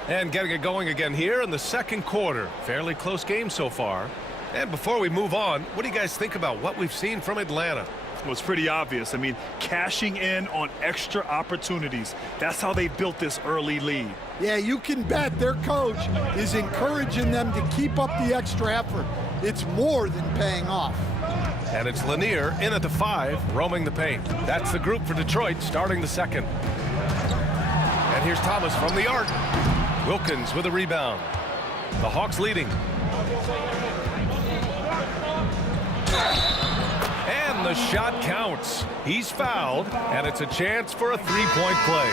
And getting it going again here in the second quarter. Fairly close game so far. And before we move on, what do you guys think about what we've seen from Atlanta? Well, it's pretty obvious. I mean, cashing in on extra opportunities. That's how they built this early lead. Yeah, you can bet their coach is encouraging them to keep up the extra effort. It's more than paying off. And it's Lanier in at the 5, roaming the paint. That's the group for Detroit starting the second. And here's Thomas from the arc. Wilkins with a rebound. The Hawks leading. And the shot counts. He's fouled, and it's a chance for a three-point play.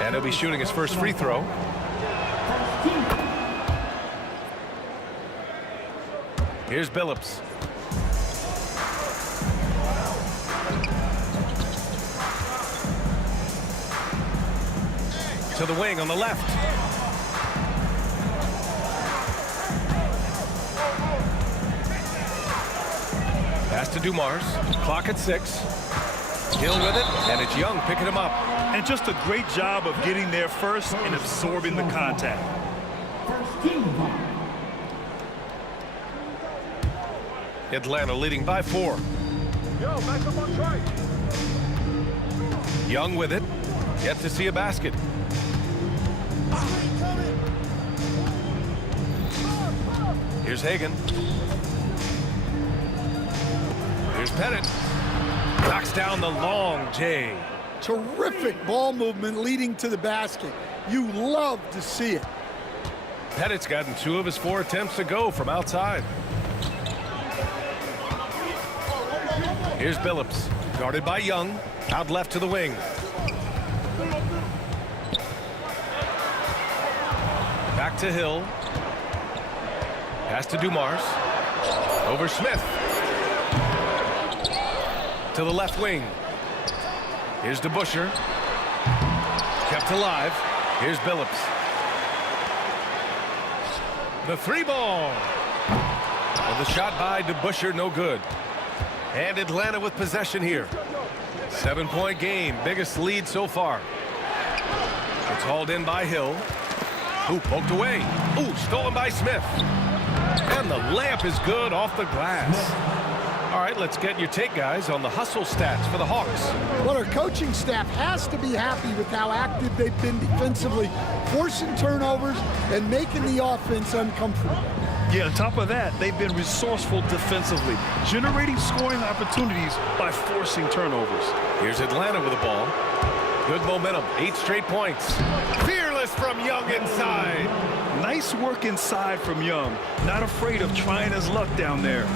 And he'll be shooting his first free throw. Here's Billups. To the wing on the left. Pass to Dumars. Clock at 6. Hill with it, and it's Young picking him up. And just a great job of getting there first and absorbing the contact. Atlanta leading by 4. Yo, back up on track. Young with it. Yet to see a basket. Here's Hagan. Here's Pettit. Knocks down the long J. Terrific ball movement leading to the basket. You love to see it. Pettit's gotten 2 of his 4 attempts to go from outside. Here's Billups. Guarded by Young. Out left to the wing. Back to Hill. Pass to Dumars. Over Smith. To the left wing. Here's DeBusschere. Kept alive. Here's Billups. The 3 ball. And the shot by DeBusschere no good. And Atlanta with possession here. 7-point game. Biggest lead so far. It's hauled in by Hill. Ooh, poked away. Ooh, stolen by Smith. And the layup is good off the glass. All right, let's get your take, guys, on the hustle stats for the Hawks. Well, our coaching staff has to be happy with how active they've been defensively, forcing turnovers and making the offense uncomfortable. Yeah, on top of that, they've been resourceful defensively, generating scoring opportunities by forcing turnovers. Here's Atlanta with the ball. Good momentum, 8 straight points. Fearless from Young inside. Nice work inside from Young. Not afraid of trying his luck down there.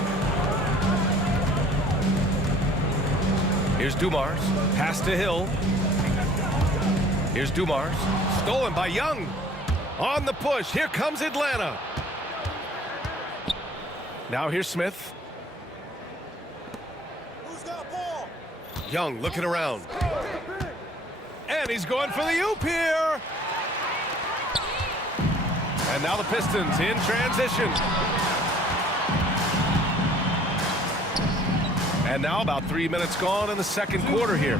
Here's Dumars. Pass to Hill. Here's Dumars. Stolen by Young. On the push. Here comes Atlanta. Now here's Smith. Who's got ball? Young looking around. And he's going for the oop here. And now the Pistons in transition. And now about 3 minutes gone in the second quarter here.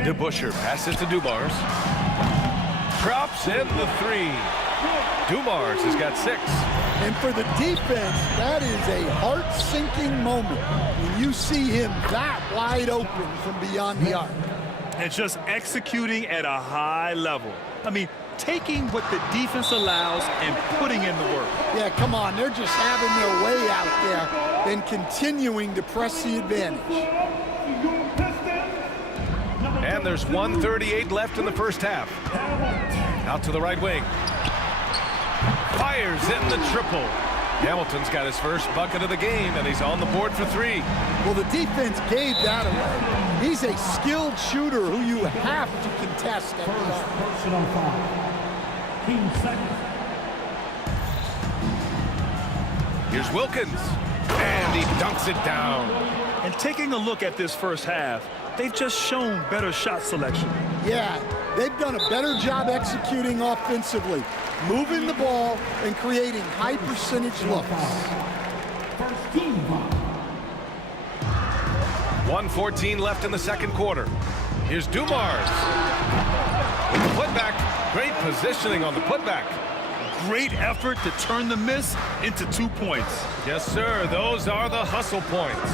DeBusschere passes to Dumars. Drops in the 3. Dumars has got 6. And for the defense, that is a heart-sinking moment when you see him that wide open from beyond the arc. And just executing at a high level. I mean, taking what the defense allows and putting in the work. Yeah, come on. They're just having their way out there and continuing to press the advantage. And there's 1:38 left in the first half. Out to the right wing. Fires in the triple. Hamilton's got his first bucket of the game, and he's on the board for 3. Well, the defense gave that away. He's a skilled shooter who you have to contest at the arc. Personal foul. Team second. Here's Wilkins, and he dunks it down. And taking a look at this first half, they've just shown better shot selection. Yeah, they've done a better job executing offensively, moving the ball and creating high percentage looks. First team foul. 1:14 left in the second quarter. Here's Dumars with the putback. Great positioning on the putback. Great effort to turn the miss into 2 points. Yes, sir. Those are the hustle points.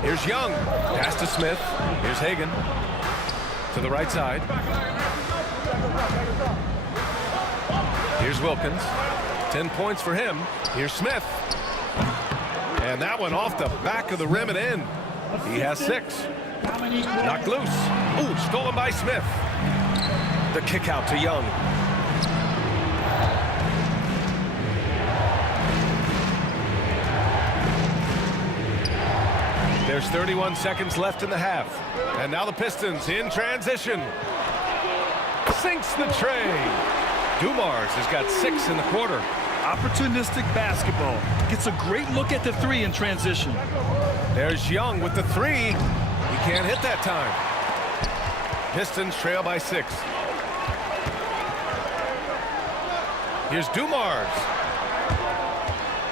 Here's Young. Pass to Smith. Here's Hagan. To the right side. Here's Wilkins. 10 points for him. Here's Smith. And that one off the back of the rim and in. He has 6. Knocked loose. Ooh, stolen by Smith. The kick out to Young. There's 31 seconds left in the half. And now the Pistons in transition. Sinks the tray. Dumars has got 6 in the quarter. Opportunistic basketball. Gets a great look at the 3 in transition. There's Young with the 3. He can't hit that time. Pistons trail by 6. Here's Dumars.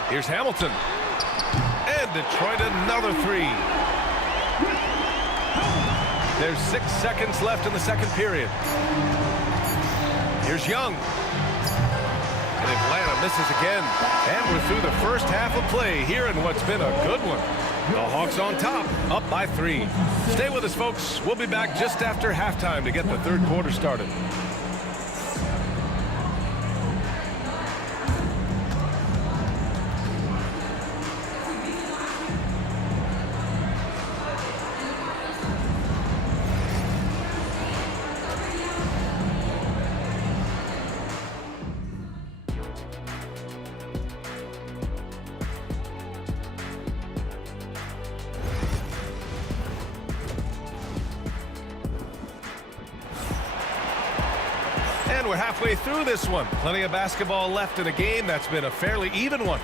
Here's Hamilton. And Detroit another 3. There's 6 seconds left in the second period. Here's Young. And Atlanta misses again. And we're through the first half of play here in what's been a good one. The Hawks on top, up by 3. Stay with us, folks. We'll be back just after halftime to get the third quarter started. And we're halfway through this one. Plenty of basketball left in a game that's been a fairly even one.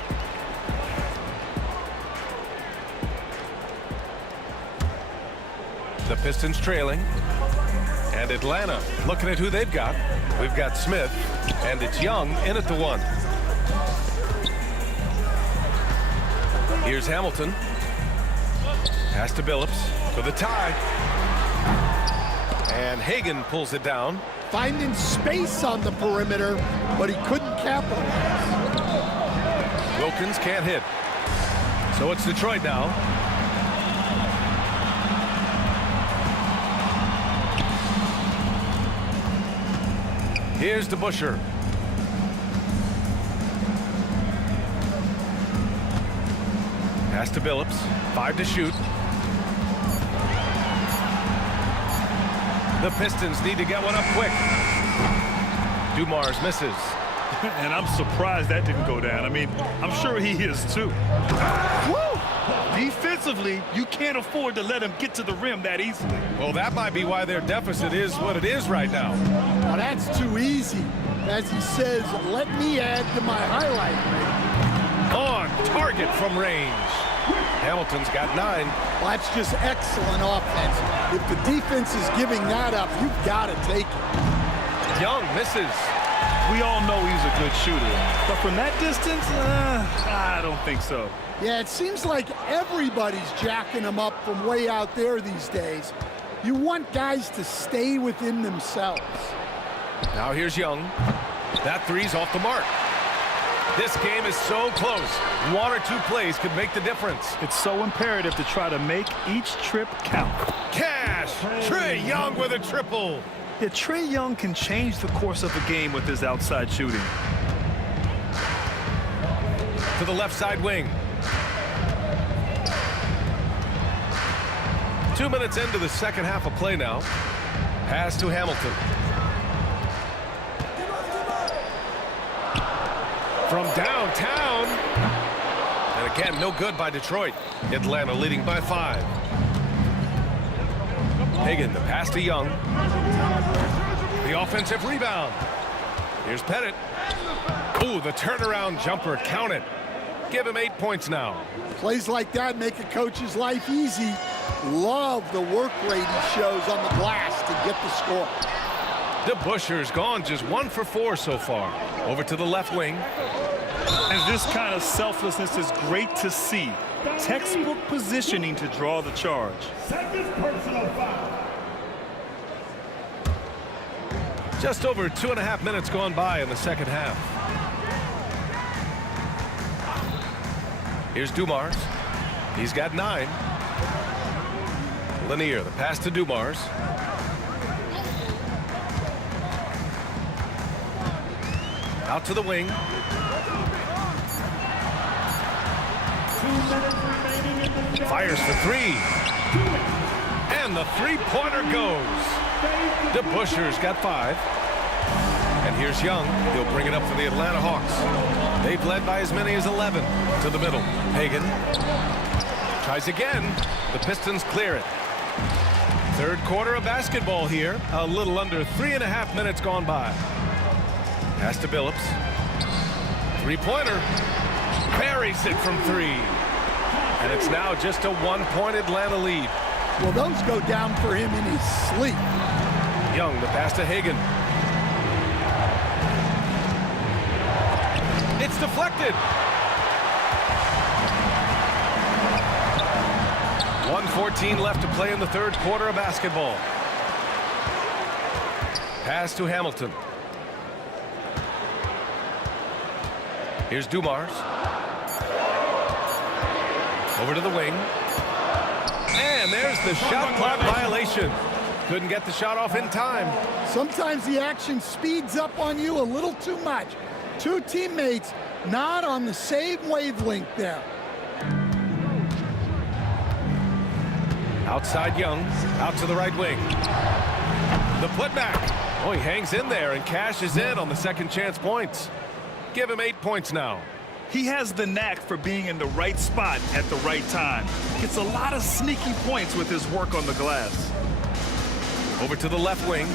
The Pistons trailing. And Atlanta looking at who they've got. We've got Smith, and it's Young in at the 1. Here's Hamilton. Pass to Billups for the tie. And Hagan pulls it down. Finding space on the perimeter, but he couldn't capitalize. Wilkins can't hit. So it's Detroit now. Here's DeBusschere. Pass to Billups. 5 to shoot. The Pistons need to get one up quick. Dumars misses. And I'm surprised that didn't go down. I mean, I'm sure he is too. Woo! Defensively, you can't afford to let him get to the rim that easily. Well, that might be why their deficit is what it is right now. Well, that's too easy. As he says, let me add to my highlight reel. On target from range. Hamilton's got 9. Well, that's just excellent offense. If the defense is giving that up, you've got to take it. Young misses. We all know he's a good shooter, but from that distance, I don't think so. Yeah, it seems like everybody's jacking him up from way out there these days. You want guys to stay within themselves. Now here's Young. That 3's off the mark. This game is so close. 1 or 2 plays could make the difference. It's so imperative to try to make each trip count. Cash! Trae Young with a triple. Yeah, Trae Young can change the course of a game with his outside shooting. To the left side wing. 2 minutes into the second half of play now. Pass to Hamilton. From downtown. And again, no good by Detroit. Atlanta leading by 5. Hagan, the pass to Young. The offensive rebound. Here's Pettit. Ooh, the turnaround jumper. Count it. Give him 8 points now. Plays like that make a coach's life easy. Love the work rate he shows on the glass to get the score. DeBuscher's gone just 1 for 4 so far. Over to the left wing. And this kind of selflessness is great to see. Textbook positioning to draw the charge. Second personal foul. Just over 2.5 minutes gone by in the second half. Here's Dumars. He's got 9. Lanier, the pass to Dumars. Out to the wing. 2 minutes remaining in the Fires for 3. And the three-pointer goes. DeBuscher's got 5. And here's Young. He'll bring it up for the Atlanta Hawks. They've led by as many as 11. To the middle. Hagan. Tries again. The Pistons clear it. Third quarter of basketball here. A little under 3.5 minutes gone by. Pass to Billups. Three-pointer. Buries it from 3. And it's now just a 1-point Atlanta lead. Well, those go down for him in his sleep. Young, the pass to Hagan. It's deflected. 1:14 left to play in the third quarter of basketball. Pass to Hamilton. Here's Dumars. Over to the wing. And there's the shot clock violation. Couldn't get the shot off in time. Sometimes the action speeds up on you a little too much. 2 teammates not on the same wavelength there. Outside Young, out to the right wing. The putback. Oh, he hangs in there and cashes in on the second chance points. Give him 8 points now. He has the knack for being in the right spot at the right time. Gets a lot of sneaky points with his work on the glass. Over to the left wing.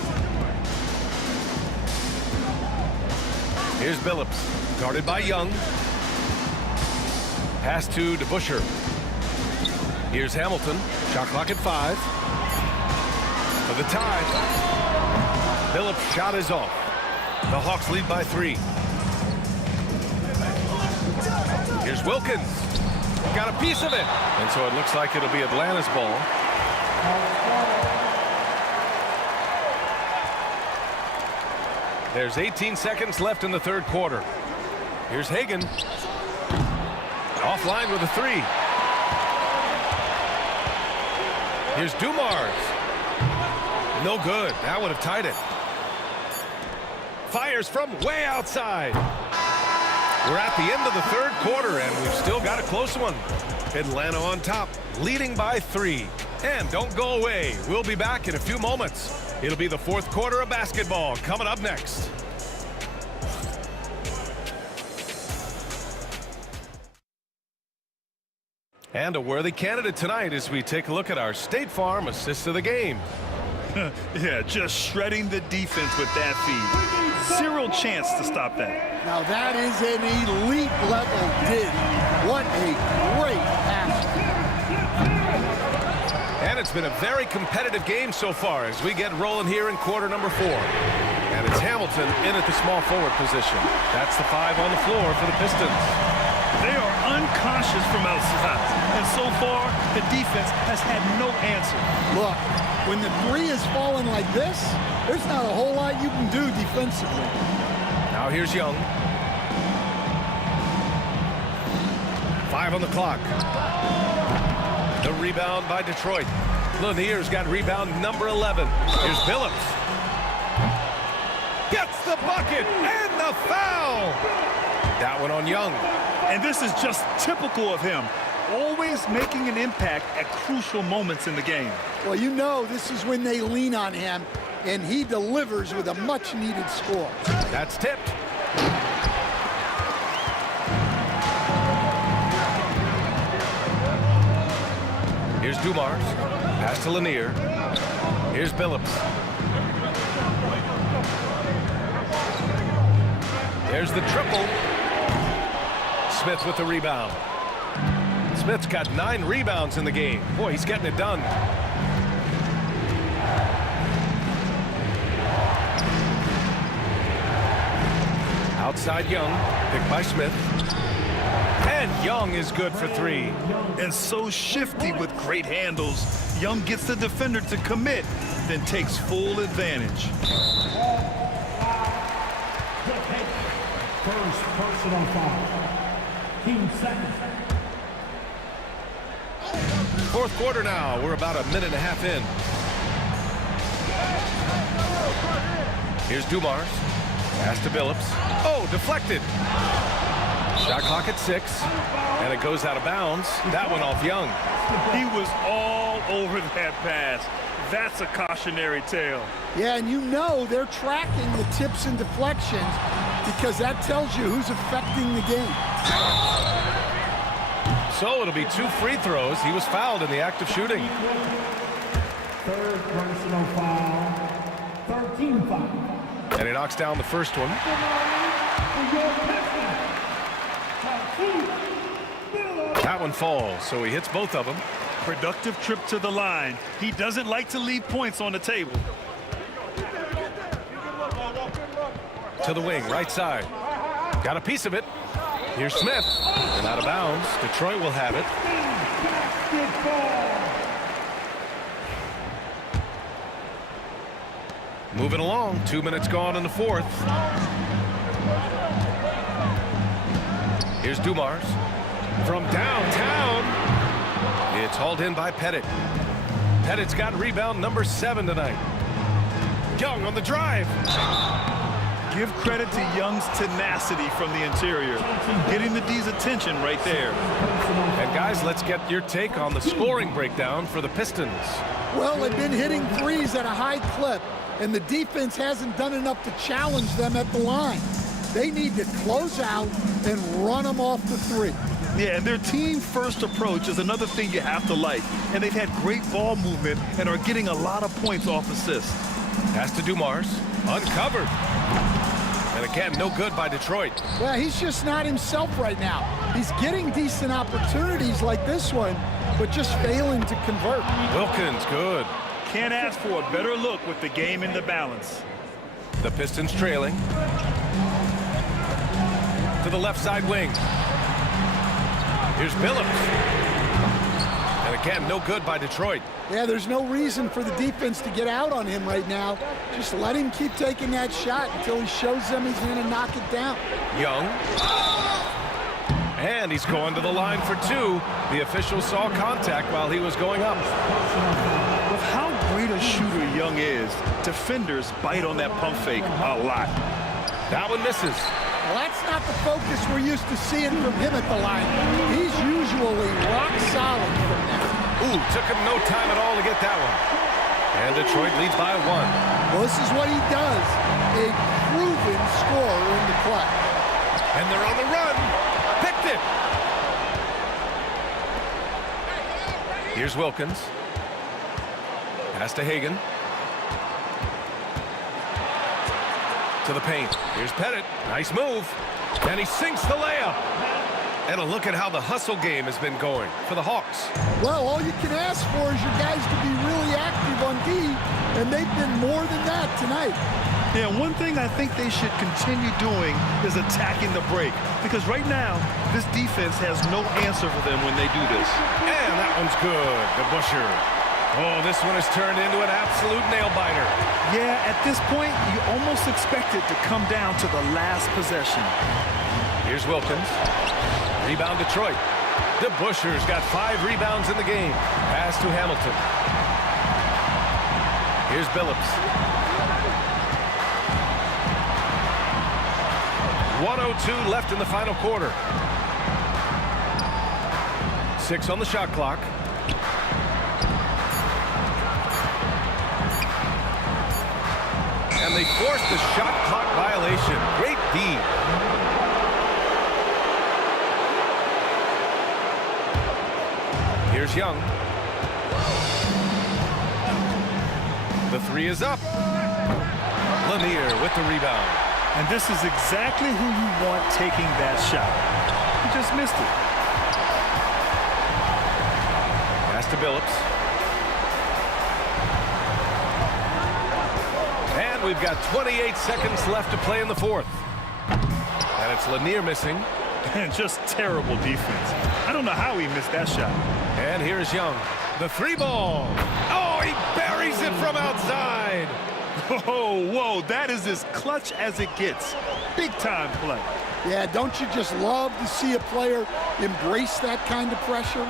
Here's Billups, guarded by Young. Pass to DeBuscher. Here's Hamilton. Shot clock at 5. For the tie. Billups' shot is off. The Hawks lead by 3. Here's Wilkins. Got a piece of it. And so it looks like it'll be Atlanta's ball. There's 18 seconds left in the third quarter. Here's Hagan. Offline with a 3. Here's Dumars. No good. That would have tied it. Fires from way outside. We're at the end of the third quarter, and we've still got a close one. Atlanta on top, leading by 3. And don't go away. We'll be back in a few moments. It'll be the fourth quarter of basketball coming up next. And a worthy candidate tonight as we take a look at our State Farm assist of the game. Yeah, just shredding the defense with that feed. Zero chance to stop that. Now that is an elite level dig. What a great pass. And it's been a very competitive game so far as we get rolling here in quarter number 4. And it's Hamilton in at the small forward position. That's the 5 on the floor for the Pistons. They are unconscious from outside. And so far, the defense has had no answer. Look, when the 3 is falling like this, there's not a whole lot you can do defensively. Now here's Young. 5 on the clock. The rebound by Detroit. Lanier's got rebound number 11. Here's Billups. the bucket and the foul. That one on Young. And this is just typical of him. Always making an impact at crucial moments in the game. Well, you know this is when they lean on him, and he delivers with a much-needed score. That's tipped. Here's Dumars. Pass to Lanier. Here's Billups. There's the triple. Smith with the rebound. Smith's got 9 rebounds in the game. Boy, he's getting it done. Outside Young, picked by Smith. And Young is good for 3. And so shifty with great handles. Young gets the defender to commit, then takes full advantage. First personal foul. Team second. Fourth quarter now. We're about a minute and a half in. Here's Dumars. Pass to Billups. Oh, deflected. Shot clock at 6. And it goes out of bounds. That one off Young. He was all over that pass. That's a cautionary tale. Yeah, and you know they're tracking the tips and deflections because that tells you who's affecting the game. So it'll be 2 free throws. He was fouled in the act of shooting. Third personal foul. 13 foul. And he knocks down the first one. That one falls, so he hits both of them. Productive trip to the line. He doesn't like to leave points on the table. To the wing, right side. Got a piece of it. Here's Smith. And out of bounds. Detroit will have it. Moving along. 2 minutes gone in the fourth. Here's Dumars. From downtown. It's hauled in by Pettit. Pettit's got rebound number 7 tonight. Young on the drive. Give credit to Young's tenacity from the interior. Getting the D's attention right there. And guys, let's get your take on the scoring breakdown for the Pistons. Well, they've been hitting threes at a high clip, and the defense hasn't done enough to challenge them at the line. They need to close out and run them off the 3. Yeah, and their team-first approach is another thing you have to like. And they've had great ball movement and are getting a lot of points off assists. Pass to Dumars. Uncovered. And again, no good by Detroit. Well, he's just not himself right now. He's getting decent opportunities like this one, but just failing to convert. Wilkins, good. Can't ask for a better look with the game in the balance. The Pistons trailing. To the left side wing. Here's Billups. And again, no good by Detroit. Yeah, there's no reason for the defense to get out on him right now. Just let him keep taking that shot until he shows them he's going to knock it down. Young. And he's going to the line for 2. The official saw contact while he was going up. With how great a shooter Young is, defenders bite on that pump fake a lot. That one misses. Well, that's not the focus we're used to seeing from him at the line. He's usually rock solid from there. Ooh, took him no time at all to get that one. And Detroit leads by 1. Well, this is what he does. A proven scorer in the clutch. And they're on the run. Picked it. Here's Wilkins. Pass to Hagan. To the paint. Here's Pettit. Nice move. And he sinks the layup. And a look at how the hustle game has been going for the Hawks. Well, all you can ask for is your guys to be really active on D, and they've been more than that tonight. Yeah, one thing I think they should continue doing is attacking the break. Because right now, this defense has no answer for them when they do this. And that one's good. The Busher. Oh, this one has turned into an absolute nail-biter. Yeah, at this point, you almost expect it to come down to the last possession. Here's Wilkins. Rebound Detroit. The Busher's got 5 rebounds in the game. Pass to Hamilton. Here's Billups. 1:02 left in the final quarter. 6 on the shot clock. And they forced the shot clock violation. Great D. Here's Young. The three is up. Lanier with the rebound. And this is exactly who you want taking that shot. He just missed it. Pass to Billups. And we've got 28 seconds left to play in the fourth. And it's Lanier missing. And just terrible defense. I don't know how he missed that shot. And here's Young. The three ball. Oh, he buries it from outside. Oh, whoa, that is as clutch as it gets. Big time play. Yeah, don't you just love to see a player embrace that kind of pressure?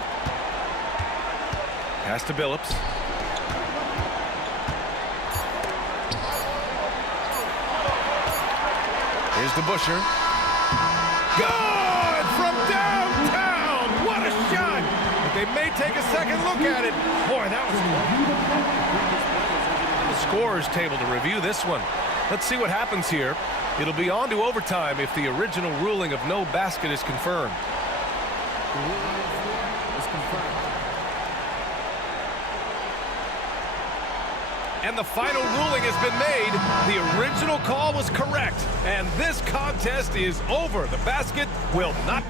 Pass to Billups. Here's the Busher. Good from downtown. What a shot. But they may take a second look at it. Boy, that was the scorer's table to review this one. Let's see what happens here. It'll be on to overtime if the original ruling of no basket is confirmed. And the final ruling has been made. The original call was correct. And this contest is over. The basket will not.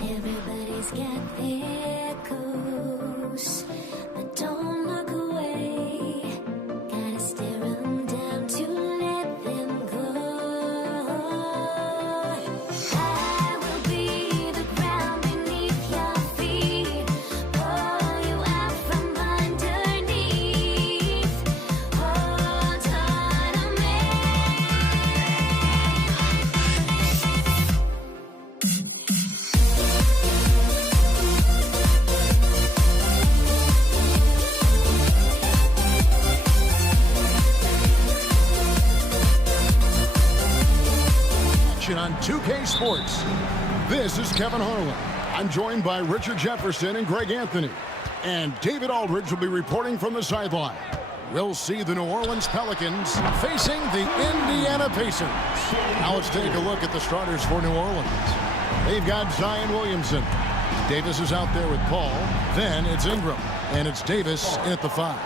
Everybody's got their goals, but don't look away. Gotta stare 'em down to let them go. I will be the ground beneath your feet, pull you out from underneath. Hold on to me. On 2K Sports. This is Kevin Harlan. I'm joined by Richard Jefferson and Greg Anthony. And David Aldridge will be reporting from the sideline. We'll see the New Orleans Pelicans facing the Indiana Pacers. Now let's take a look at the starters for New Orleans. They've got Zion Williamson. Davis is out there with Paul. Then it's Ingram. And it's Davis in at the 5.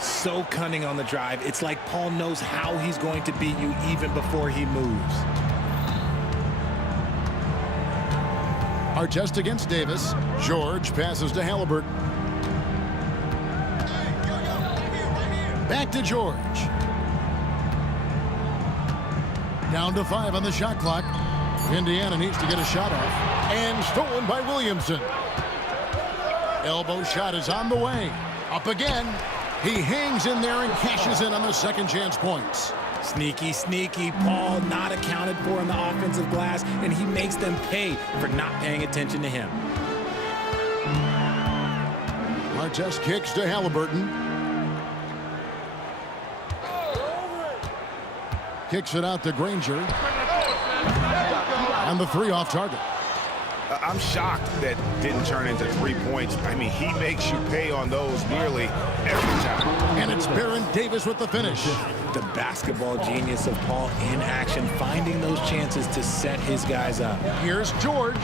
So cunning on the drive. It's like Paul knows how he's going to beat you even before he moves. Artest against Davis. George passes to Halliburton. Back to George. Down to 5 on the shot clock. Indiana needs to get a shot off. And stolen by Williamson. Elbow shot is on the way. Up again. He hangs in there and cashes in on the second chance points. Sneaky, sneaky. Paul not accounted for in the offensive glass, and he makes them pay for not paying attention to him. Artest kicks to Halliburton. Kicks it out to Granger. And the 3 off target. I'm shocked that didn't turn into 3 points. I mean, he makes you pay on those nearly every time. And it's Baron Davis with the finish. The basketball genius of Paul in action, finding those chances to set his guys up. Here's George.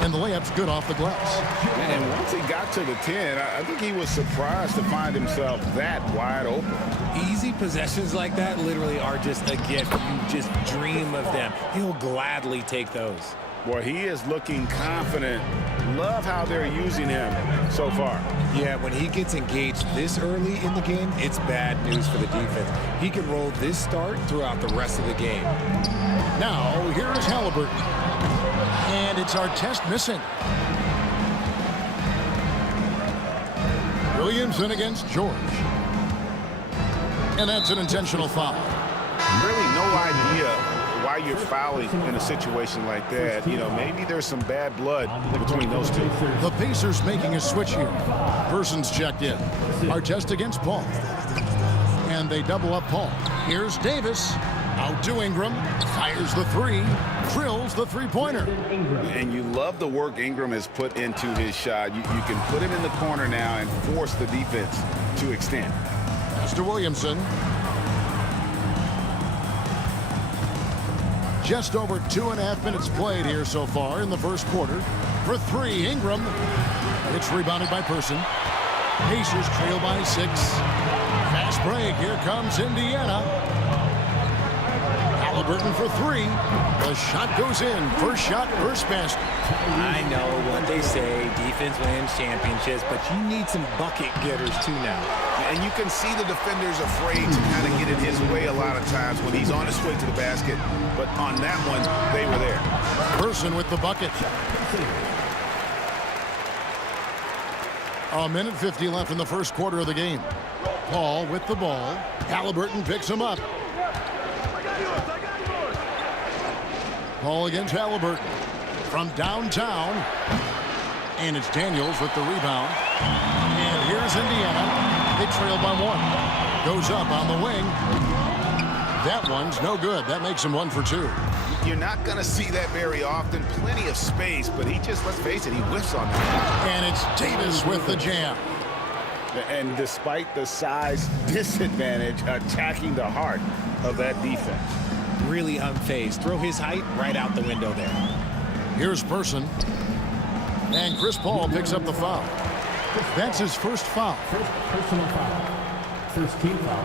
And the layup's good off the glass. And once he got to the 10, I think he was surprised to find himself that wide open. Easy possessions like that literally are just a gift. You just dream of them. He'll gladly take those. Boy, he is looking confident. Love how they're using him so far. Yeah, when he gets engaged this early in the game, it's bad news for the defense. He can roll this start throughout the rest of the game. Now, here is Halliburton. And it's Artest missing. Williamson against George. And that's an intentional foul. Really no idea why you're fouling in a situation like that. You know, maybe there's some bad blood between those two. The Pacers making a switch here. Persons checked in. Artest against Paul. And they double up Paul. Here's Davis. Out to Ingram. Fires the 3. Drills the 3-pointer. And you love the work Ingram has put into his shot. You can put him in the corner now and force the defense to extend. Pass to Williamson. Just over 2.5 minutes played here so far in the first quarter. For 3, Ingram. It's rebounded by Person. Pacers trail by 6. Fast break. Here comes Indiana. Halliburton for three. The shot goes in. First shot, first basket. I know what they say, defense wins championships, but you need some bucket getters too now. And you can see the defenders afraid to kind of get in his way a lot of times when he's on his way to the basket. But on that one, they were there. Person with the bucket. A minute 50 left in the first quarter of the game. Paul with the ball. Halliburton picks him up. Paul against Halliburton from downtown. And it's Daniels with the rebound. And here's Indiana. They trail by one. Goes up on the wing. That one's no good. That makes him 1 for 2. You're not going to see that very often. Plenty of space, but he just, let's face it, he whiffs on that. And it's Davis with the jam. And despite the size disadvantage, attacking the heart of that defense. Really unfazed. Throw his height right out the window there. Here's Person. And Chris Paul picks up the foul. That's his first foul. First personal foul. First team foul.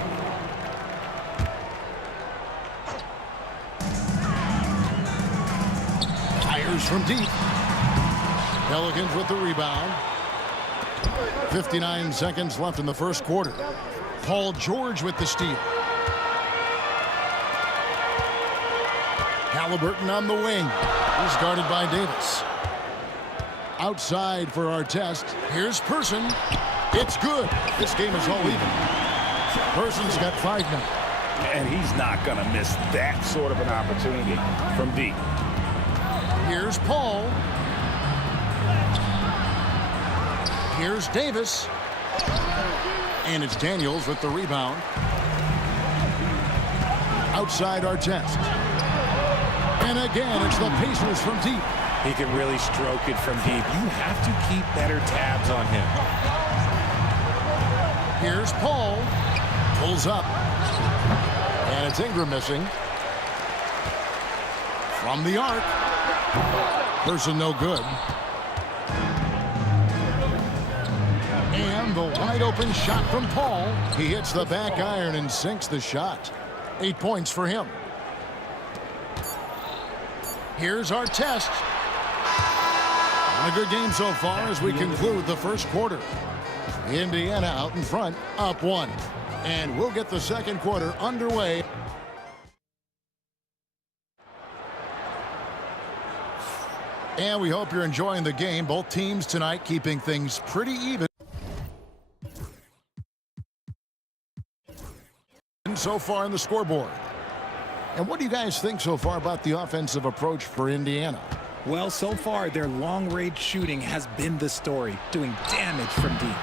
Fires from deep. Pelicans with the rebound. 59 seconds left in the first quarter. Paul George with the steal. Halliburton on the wing. He's guarded by Davis. Outside for Artest. Here's Person. It's good. This game is all even. Person's got 5 now. And he's not going to miss that sort of an opportunity from deep. Here's Paul. Here's Davis. And it's Daniels with the rebound. Outside Artest. And again, it's the Pacers from deep. He can really stroke it from deep. You have to keep better tabs on him. Here's Paul. Pulls up. And it's Ingram missing. From the arc. Person no good. And the wide open shot from Paul. He hits the back iron and sinks the shot. 8 points for him. Here's Artest. A good game so far as we conclude the first quarter. Indiana out in front, up 1. And we'll get the second quarter underway. And we hope you're enjoying the game. Both teams tonight keeping things pretty even so far in the scoreboard. And what do you guys think so far about the offensive approach for Indiana? Well, so far, their long-range shooting has been the story, doing damage from deep.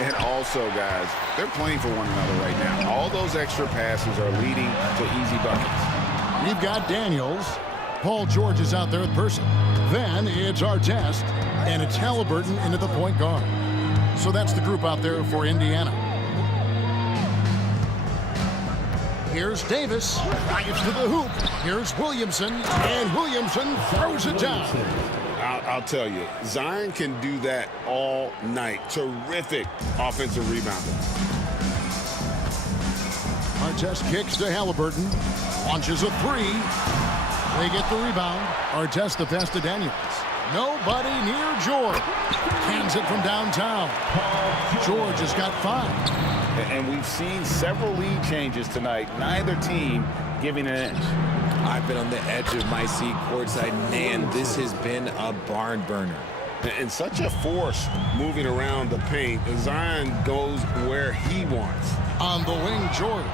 And also, guys, they're playing for one another right now. All those extra passes are leading to easy buckets. We've got Daniels. Paul George is out there with Person. Then it's Artest, and it's Halliburton into the point guard. So that's the group out there for Indiana. Here's Davis, drives to the hoop. Here's Williamson, and Williamson throws it down. I'll tell you, Zion can do that all night. Terrific offensive rebounding. Artest kicks to Halliburton, launches a 3. They get the rebound. Artest the pass to Daniels. Nobody near George. Hands it from downtown. George has got 5. And we've seen several lead changes tonight. Neither team giving an inch. I've been on the edge of my seat courtside. Man, this has been a barn burner. And such a force moving around the paint. Zion goes where he wants. On the wing, George.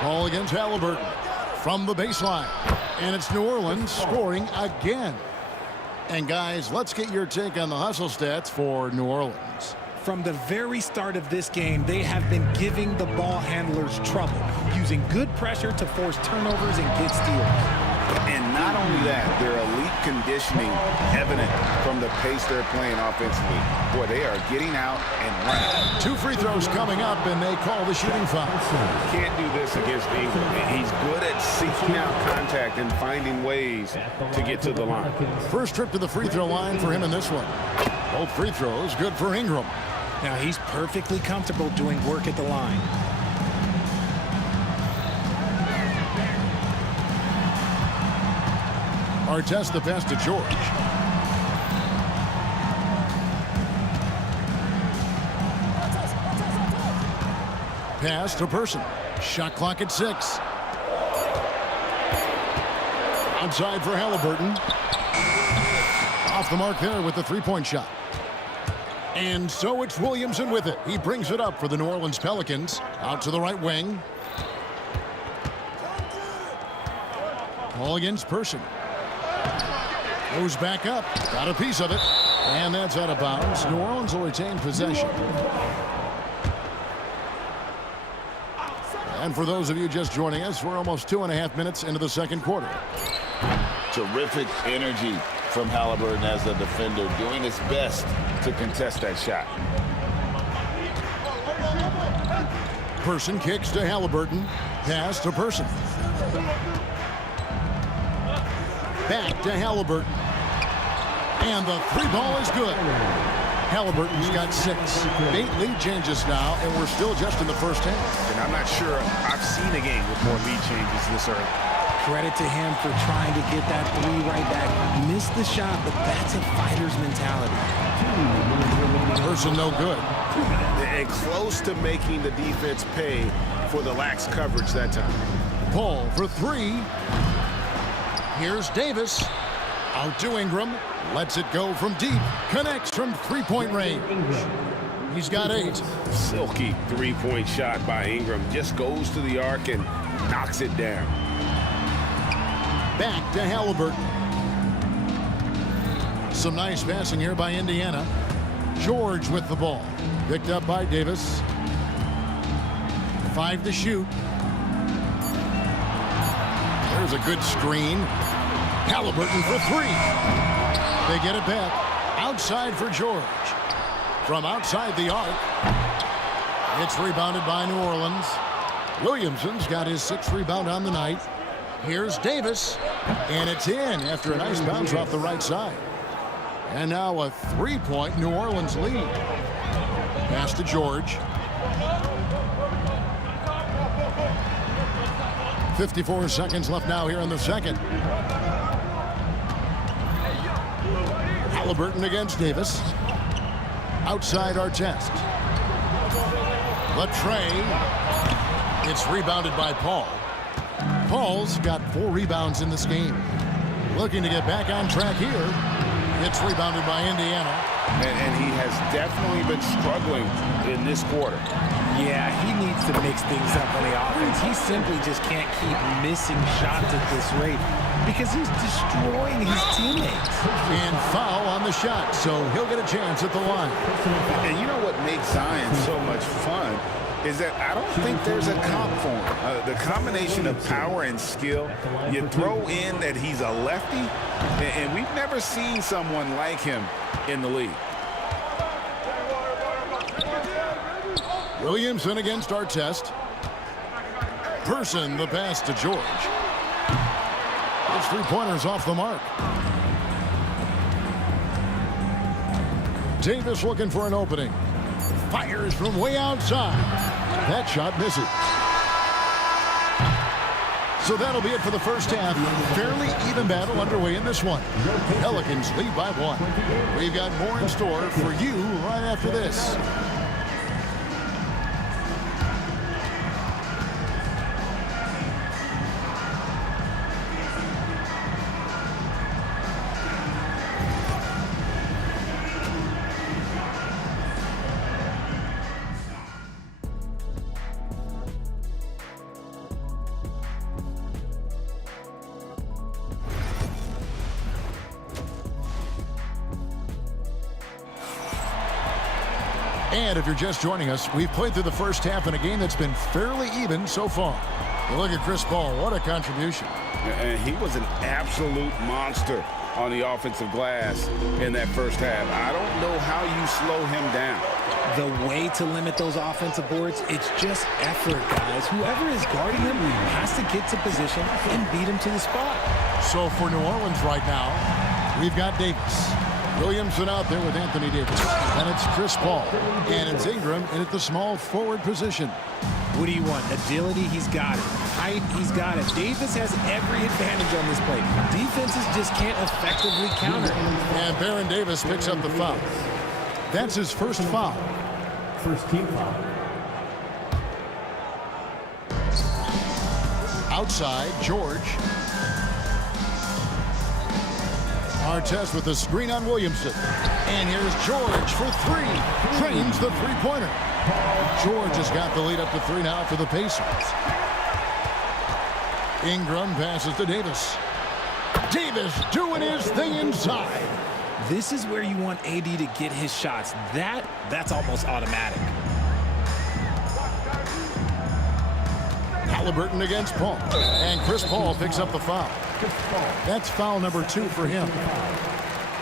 Ball against Halliburton from the baseline. And it's New Orleans scoring again. And guys, let's get your take on the hustle stats for New Orleans. From the very start of this game, they have been giving the ball handlers trouble, using good pressure to force turnovers and get steals. And not only that, their elite conditioning evident from the pace they're playing offensively. Boy, they are getting out and running. 2 free throws coming up, and they call the shooting foul. Can't do this against Ingram. He's good at seeking out contact and finding ways to get to the line. First trip to the free throw line for him in this one. Both free throws good for Ingram. Now he's perfectly comfortable doing work at the line. Artest the pass to George. Pass to Person. Shot clock at 6. Outside for Halliburton. Off the mark there with the three-point shot. And so it's Williamson with it. He brings it up for the New Orleans Pelicans. Out to the right wing. Ball against Person. Goes back up. Got a piece of it. And that's out of bounds. New Orleans will retain possession. And for those of you just joining us, we're almost 2.5 minutes into the second quarter. Terrific energy from Halliburton as a defender, doing his best to contest that shot. Person kicks to Halliburton. Pass to Person. Back to Halliburton. And the three ball is good. Halliburton's got 6. 8 lead changes now, and we're still just in the first half. And I'm not sure I've seen a game with more lead changes this early. Credit to him for trying to get that 3 right back. Missed the shot, but that's a fighter's mentality. Person no good. And close to making the defense pay for the lax coverage that time. Paul for 3. Here's Davis. Out to Ingram. Lets it go from deep. Connects from three-point range. He's got 8. Silky three-point shot by Ingram. Just goes to the arc and knocks it down. Back to Halliburton. Some nice passing here by Indiana. George with the ball. Picked up by Davis. 5 to shoot. There's a good screen. Halliburton for 3. They get it back. Outside for George. From outside the arc. It's rebounded by New Orleans. Williamson's got his 6th rebound on the night. Here's Davis. And it's in after a nice bounce off the right side. And now a 3-point New Orleans lead. Pass to George. 54 seconds left now here in the second. Halliburton against Davis. Outside Artest. Latrey. It's rebounded by Paul. Paul's got 4 rebounds in this game. Looking to get back on track here. It's rebounded by Indiana. And he has definitely been struggling in this quarter. Yeah, he needs to mix things up on the offense. He simply just can't keep missing shots at this rate because he's destroying his teammates. And foul on the shot, so he'll get a chance at the line. And you know what makes Zion so much fun is that I don't think there's a comp for him. The combination of power and skill, you throw in that he's a lefty, and we've never seen someone like him in the league. Williamson against Artest. Person the pass to George. His 3-pointers off the mark. Davis looking for an opening. Fires from way outside. That shot misses. So that'll be it for the first half. Fairly even battle underway in this one. Pelicans lead by 1. We've got more in store for you right after this. And if you're just joining us, we've played through the first half in a game that's been fairly even so far. You look at Chris Paul, what a contribution. And he was an absolute monster on the offensive glass in that first half. I don't know how you slow him down. The way to limit those offensive boards, it's just effort, guys. Whoever is guarding him has to get to position and beat him to the spot. So for New Orleans right now, we've got Davis. Williamson out there with Anthony Davis. And it's Chris Paul. And it's Ingram in at the small forward position. What do you want? Agility? He's got it. Height? He's got it. Davis has every advantage on this play. Defenses just can't effectively counter. And Baron Davis picks up the foul. That's his first foul. First team foul. Outside, George. Artest with the screen on Williamson. And here's George for three. Trains the three-pointer. George has got the lead up to 3 now for the Pacers. Ingram passes to Davis. Davis doing his thing inside. This is where you want AD to get his shots. That's almost automatic. Halliburton against Paul. And Chris Paul picks up the foul. That's foul number 2 for him.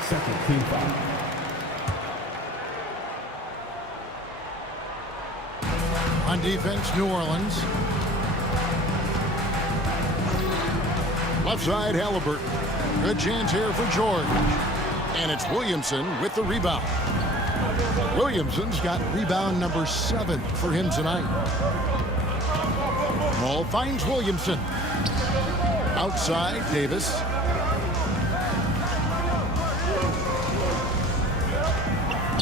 Second team foul. On defense, New Orleans. Left side, Halliburton. Good chance here for George. And it's Williamson with the rebound. Williamson's got rebound number 7 for him tonight. Ball finds Williamson. Outside, Davis.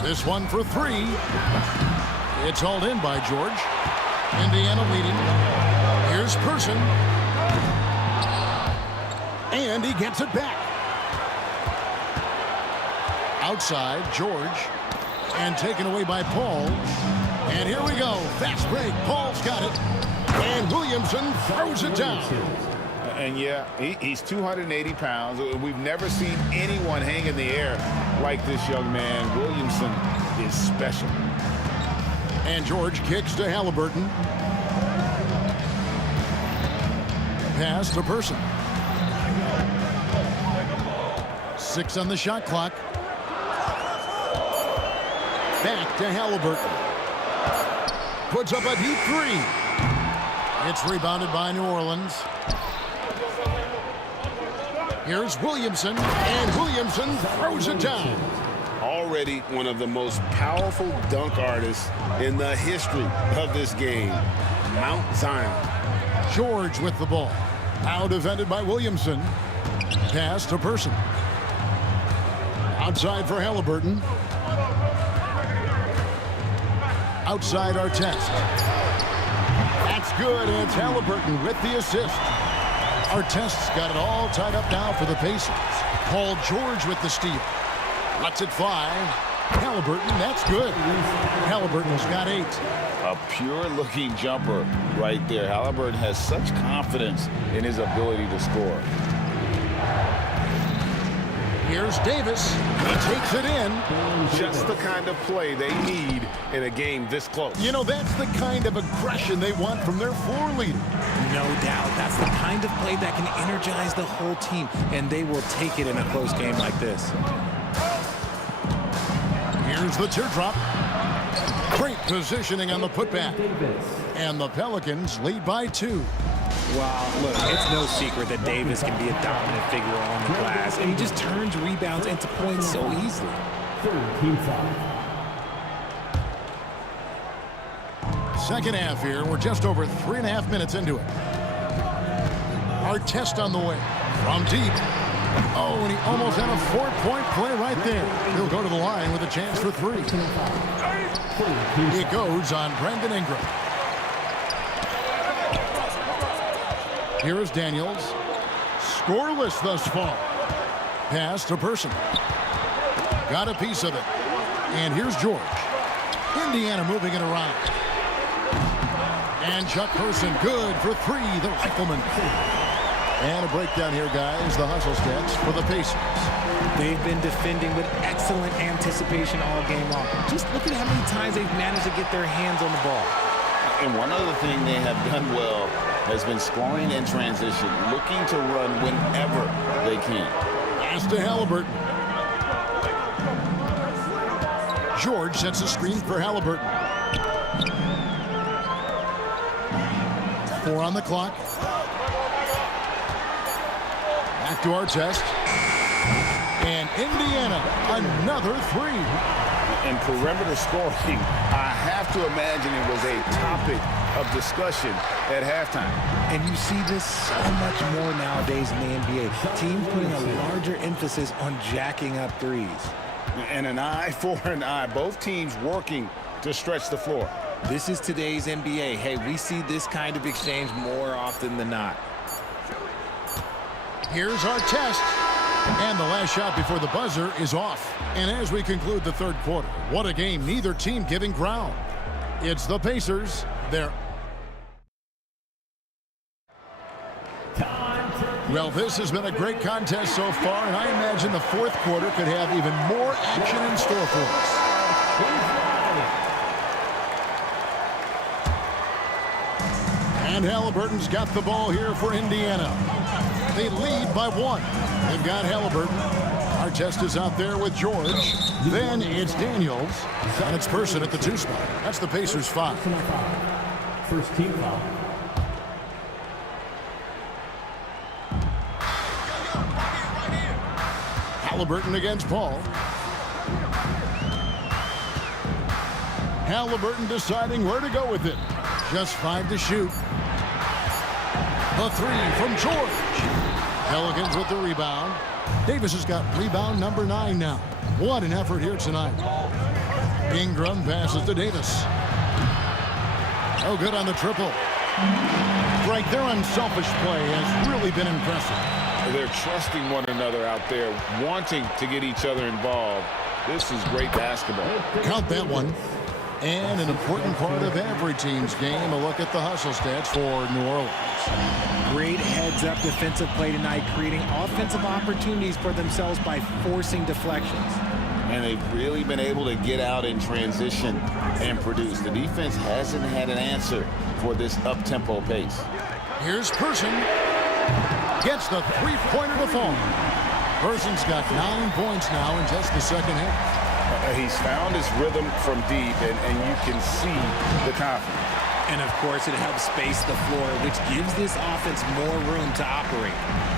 This one for 3. It's hauled in by George. Indiana leading. Here's Person. And he gets it back. Outside, George. And taken away by Paul. And here we go. Fast break. Paul's got it. And Williamson throws it down. And yeah, he's 280 pounds. We've never seen anyone hang in the air like this young man. Williamson is special. And George kicks to Halliburton. Pass to Person. 6 on the shot clock. Back to Halliburton. Puts up a deep 3. It's rebounded by New Orleans. Here's Williamson, and Williamson throws it down. Already one of the most powerful dunk artists in the history of this game, Mount Zion. George with the ball. Now defended by Williamson. Pass to Person. Outside for Halliburton. Outside Artest. That's good, and it's Halliburton with the assist. Artest's got it all tied up now for the Pacers. Paul George with the steal. Lets it fly. Halliburton, that's good. Halliburton's got 8. A pure-looking jumper right there. Halliburton has such confidence in his ability to score. Here's Davis. He takes it in. Just the kind of play they need in a game this close. You know, that's the kind of aggression they want from their floor leader. No doubt. That's the kind of play that can energize the whole team, and they will take it in a close game like this. Here's the teardrop. Great positioning on the putback. And the Pelicans lead by 2. Wow, look, it's no secret that Davis can be a dominant figure on the glass, and he just turns rebounds into points so easily. Third team foul. Second half here. We're just over 3.5 minutes into it. Artest on the way. From deep. Oh, and he almost had a 4-point play right there. He'll go to the line with a chance for 3. It goes on Brandon Ingram. Here is Daniels. Scoreless thus far. Pass to Person. Got a piece of it. And here's George. Indiana moving it around. And Chuck Person good for 3, the rifleman. And a breakdown here, guys. The hustle stats for the Pacers. They've been defending with excellent anticipation all game long. Just look at how many times they've managed to get their hands on the ball. And one other thing they have done well has been scoring in transition, looking to run whenever they can. Pass to Halliburton. George sets a screen for Halliburton. 4 on the clock. Back to Artest. And Indiana, another three. And perimeter scoring, I have to imagine it was a topic of discussion at halftime. And you see this so much more nowadays in the NBA. Teams putting a larger emphasis on jacking up threes. And an eye for an eye. Both teams working to stretch the floor. This is today's NBA. Hey, we see this kind of exchange more often than not. Here's our test. And the last shot before the buzzer is off. And as we conclude the third quarter, what a game, neither team giving ground. It's the Pacers. Well, this has been a great contest so far, and I imagine the fourth quarter could have even more action in store for us. And Halliburton's got the ball here for Indiana. They lead by one. They've got Halliburton. Our test is out there with George. Then it's Daniels. And it's Person at the 2 spot. That's the Pacers' 5. First team foul. Halliburton against Paul. Halliburton deciding where to go with it. Just 5 to shoot. The 3 from George. Pelicans with the rebound. Davis has got rebound number 9 now. What an effort here tonight. Ingram passes to Davis. Oh, good on the triple. Right, their unselfish play has really been impressive. They're trusting one another out there, wanting to get each other involved. This is great basketball. Count that one. And an important part of every team's game, a look at the hustle stats for New Orleans. Great heads-up defensive play tonight, creating offensive opportunities for themselves by forcing deflections. And they've really been able to get out in transition and produce. The defense hasn't had an answer for this up-tempo pace. Here's Person. Gets the three-pointer to fall. Person's got 9 points now in just the second half. He's found his rhythm from deep, and you can see the confidence. And, of course, it helps space the floor, which gives this offense more room to operate.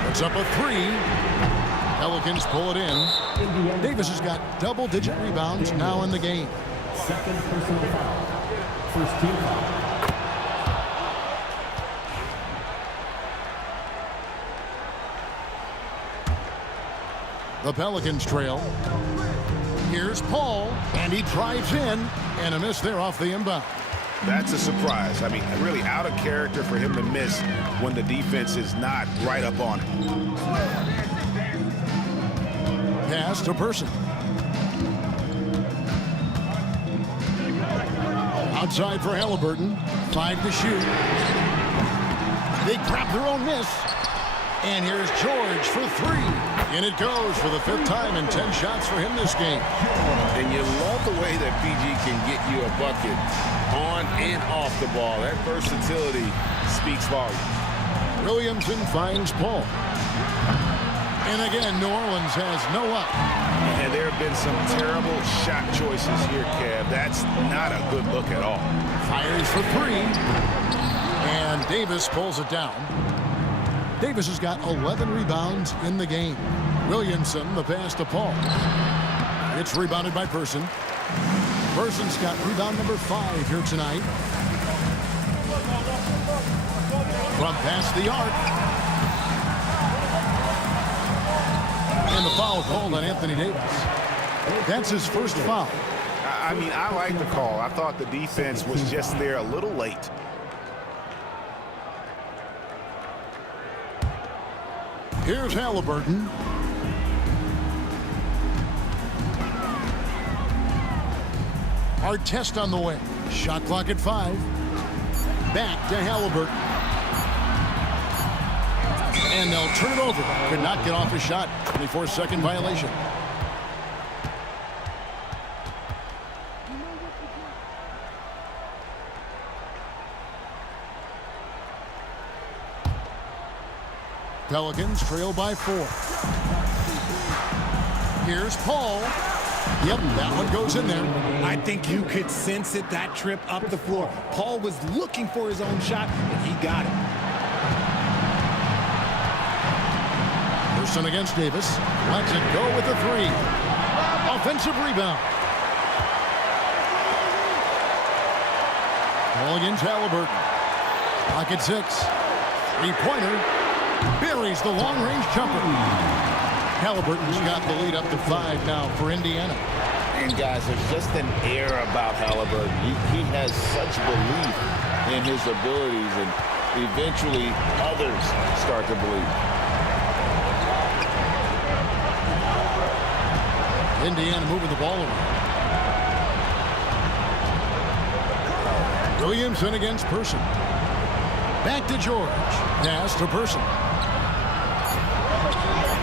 Puts up a 3. Pelicans pull it in. Davis has got double-digit rebounds now in the game. Second personal foul. First team foul. The Pelicans trail. Here's Paul, and he drives in, and a miss there off the inbound. That's a surprise. I mean, really out of character for him to miss when the defense is not right up on it. Pass to Person. Outside for Halliburton. 5 to shoot. They grab their own miss. And here's George for 3. And it goes for the 5th time and 10 shots for him this game. And you love the way that PG can get you a bucket on and off the ball. That versatility speaks volumes. Williamson finds Paul. And again, New Orleans has no up. And there have been some terrible shot choices here, Kev. That's not a good look at all. Fires for 3. And Davis pulls it down. Davis has got 11 rebounds in the game. Williamson, the pass to Paul. It's rebounded by Person. Person's got rebound number 5 here tonight. From past the arc. And the foul called on Anthony Davis. That's his first foul. I mean, I like the call. I thought the defense was just there a little late. Here's Halliburton. Our test on the way. Shot clock at 5. Back to Halliburton. And they'll turn it over. Could not get off his shot. 24-second violation. Pelicans trail by 4. Here's Paul. Yep, that one goes in there. I think you could sense it, that trip up the floor. Paul was looking for his own shot, and he got it. Person against Davis. Lets it go with a three. Offensive rebound. Ball against Halliburton. Pocket 6. Three-pointer. Buries the long-range jumper. Halliburton's got the lead up to 5 now for Indiana. And guys, there's just an air about Halliburton. He has such belief in his abilities, and eventually others start to believe. Indiana moving the ball around. Williamson against Person. Back to George. Pass to Person.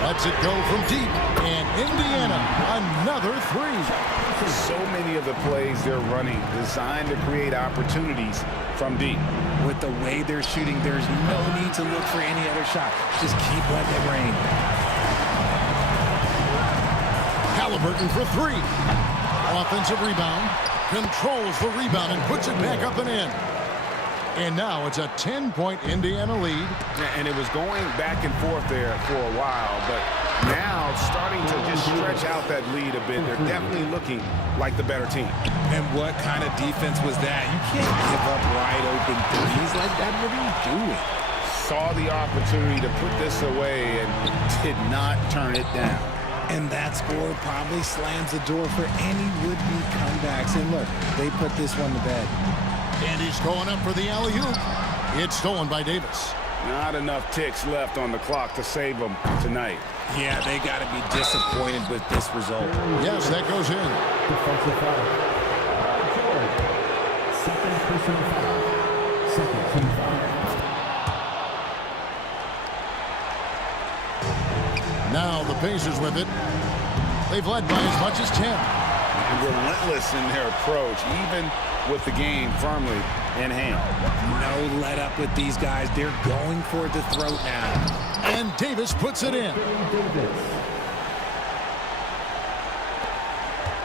Lets it go from deep. And Indiana, another three. So many of the plays they're running designed to create opportunities from deep. With the way they're shooting, there's no need to look for any other shot. Just keep letting it rain. Halliburton for three. Offensive rebound. Controls the rebound and puts it back up and in. And now it's a 10-point Indiana lead. And it was going back and forth there for a while, but now starting to just stretch out that lead a bit. They're definitely looking like the better team. And what kind of defense was that? You can't give up wide open threes like that. What are you doing? Saw the opportunity to put this away and did not turn it down. And that score probably slams the door for any would-be comebacks. And look, they put this one to bed. And he's going up for the alley-oop. It's stolen by Davis. Not enough ticks left on the clock to save them tonight. Yeah, they got to be disappointed with this result. Yes, that goes in. Defensive foul. George. Second personal foul. Second team foul. Now the Pacers with it. They've led by as much as 10. Relentless in their approach, even with the game firmly in hand. No let up with these guys. They're going for the throat now. And Davis puts it in.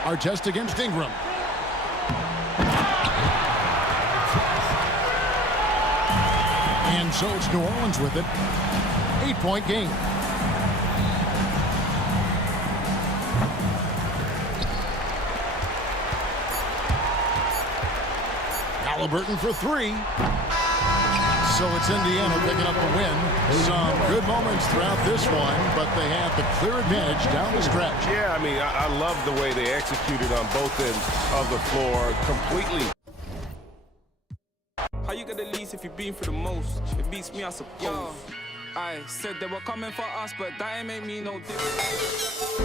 Artest against Ingram. And so it's New Orleans with it. 8-point game. Halliburton for three. So it's Indiana picking up the win. Some good moments throughout this one, but they have the clear advantage down the stretch. Yeah, I mean, I love the way they executed on both ends of the floor completely. How you get the least if you've been for the most? It beats me, I suppose. Yo, I said they were coming for us, but that ain't make me no difference.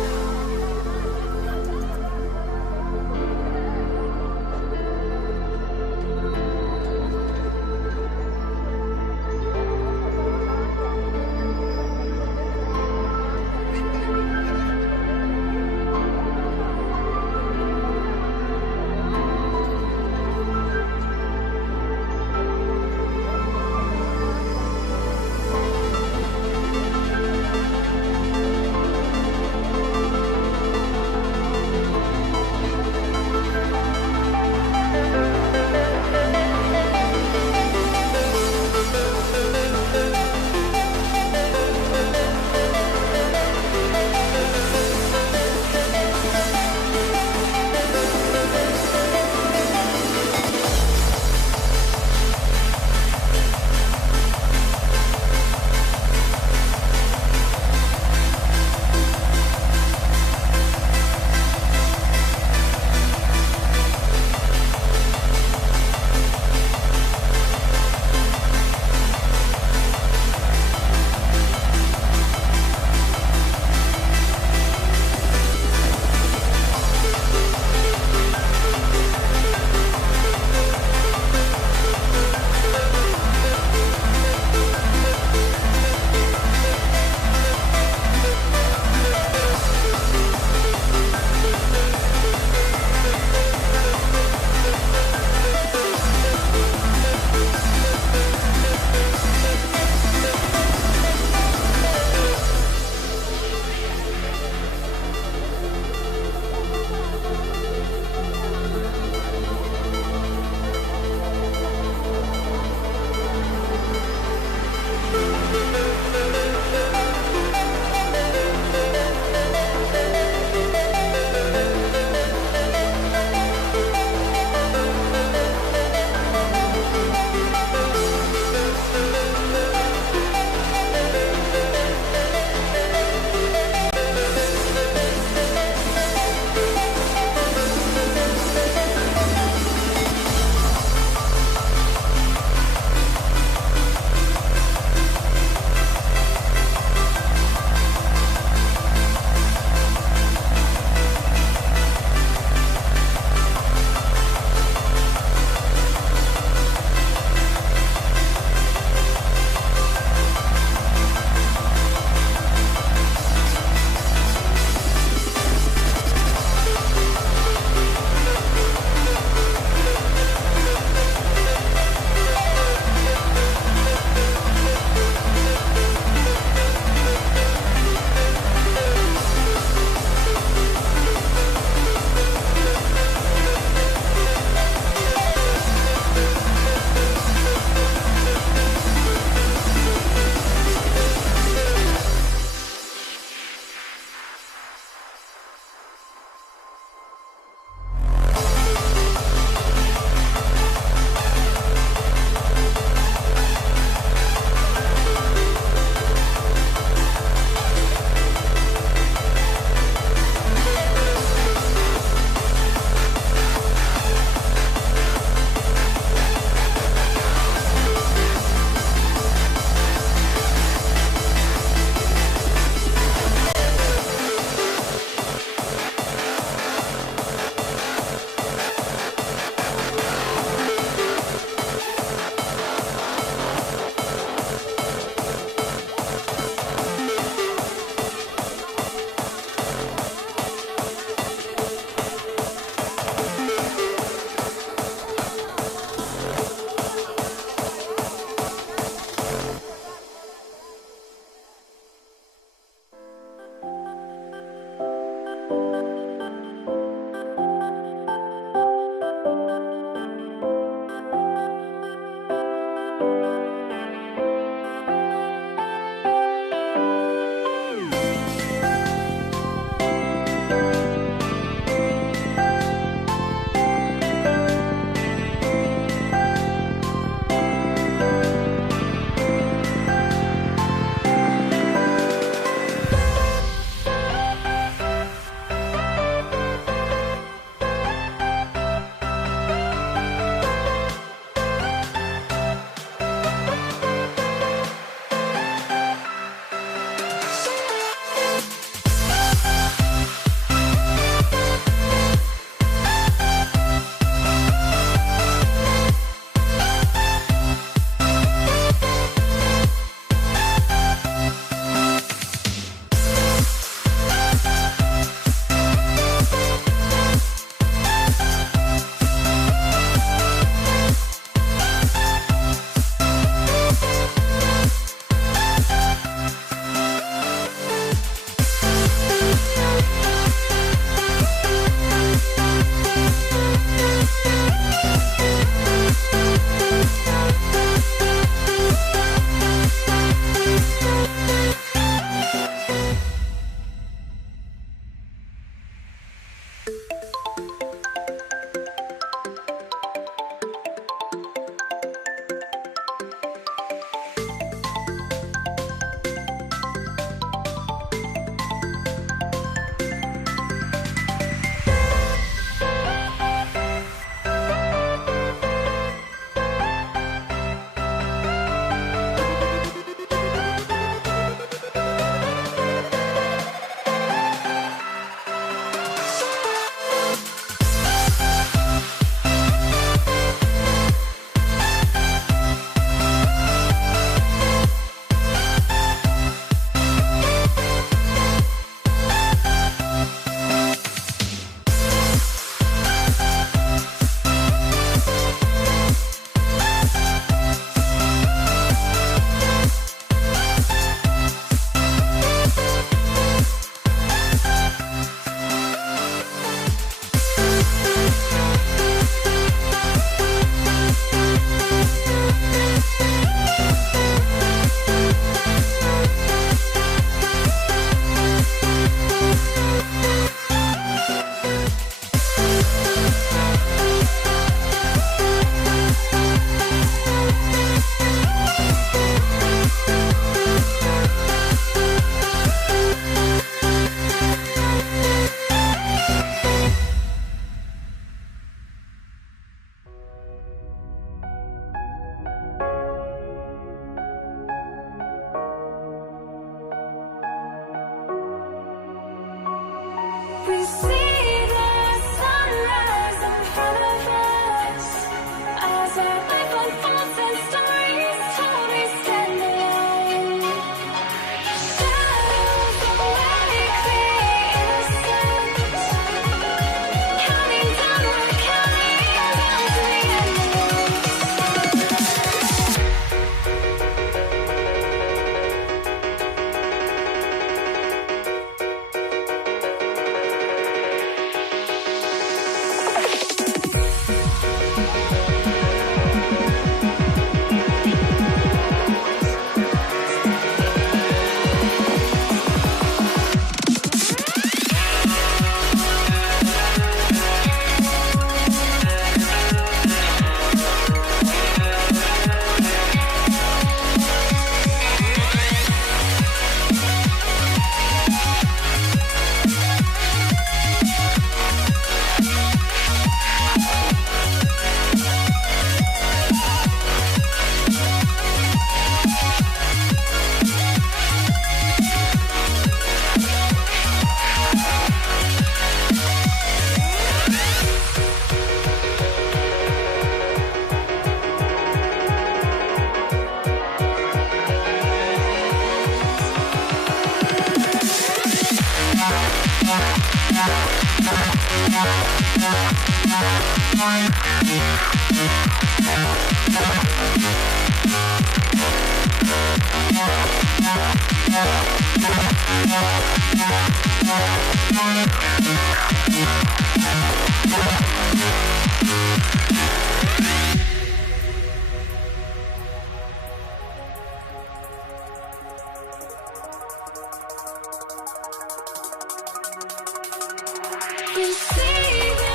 We see the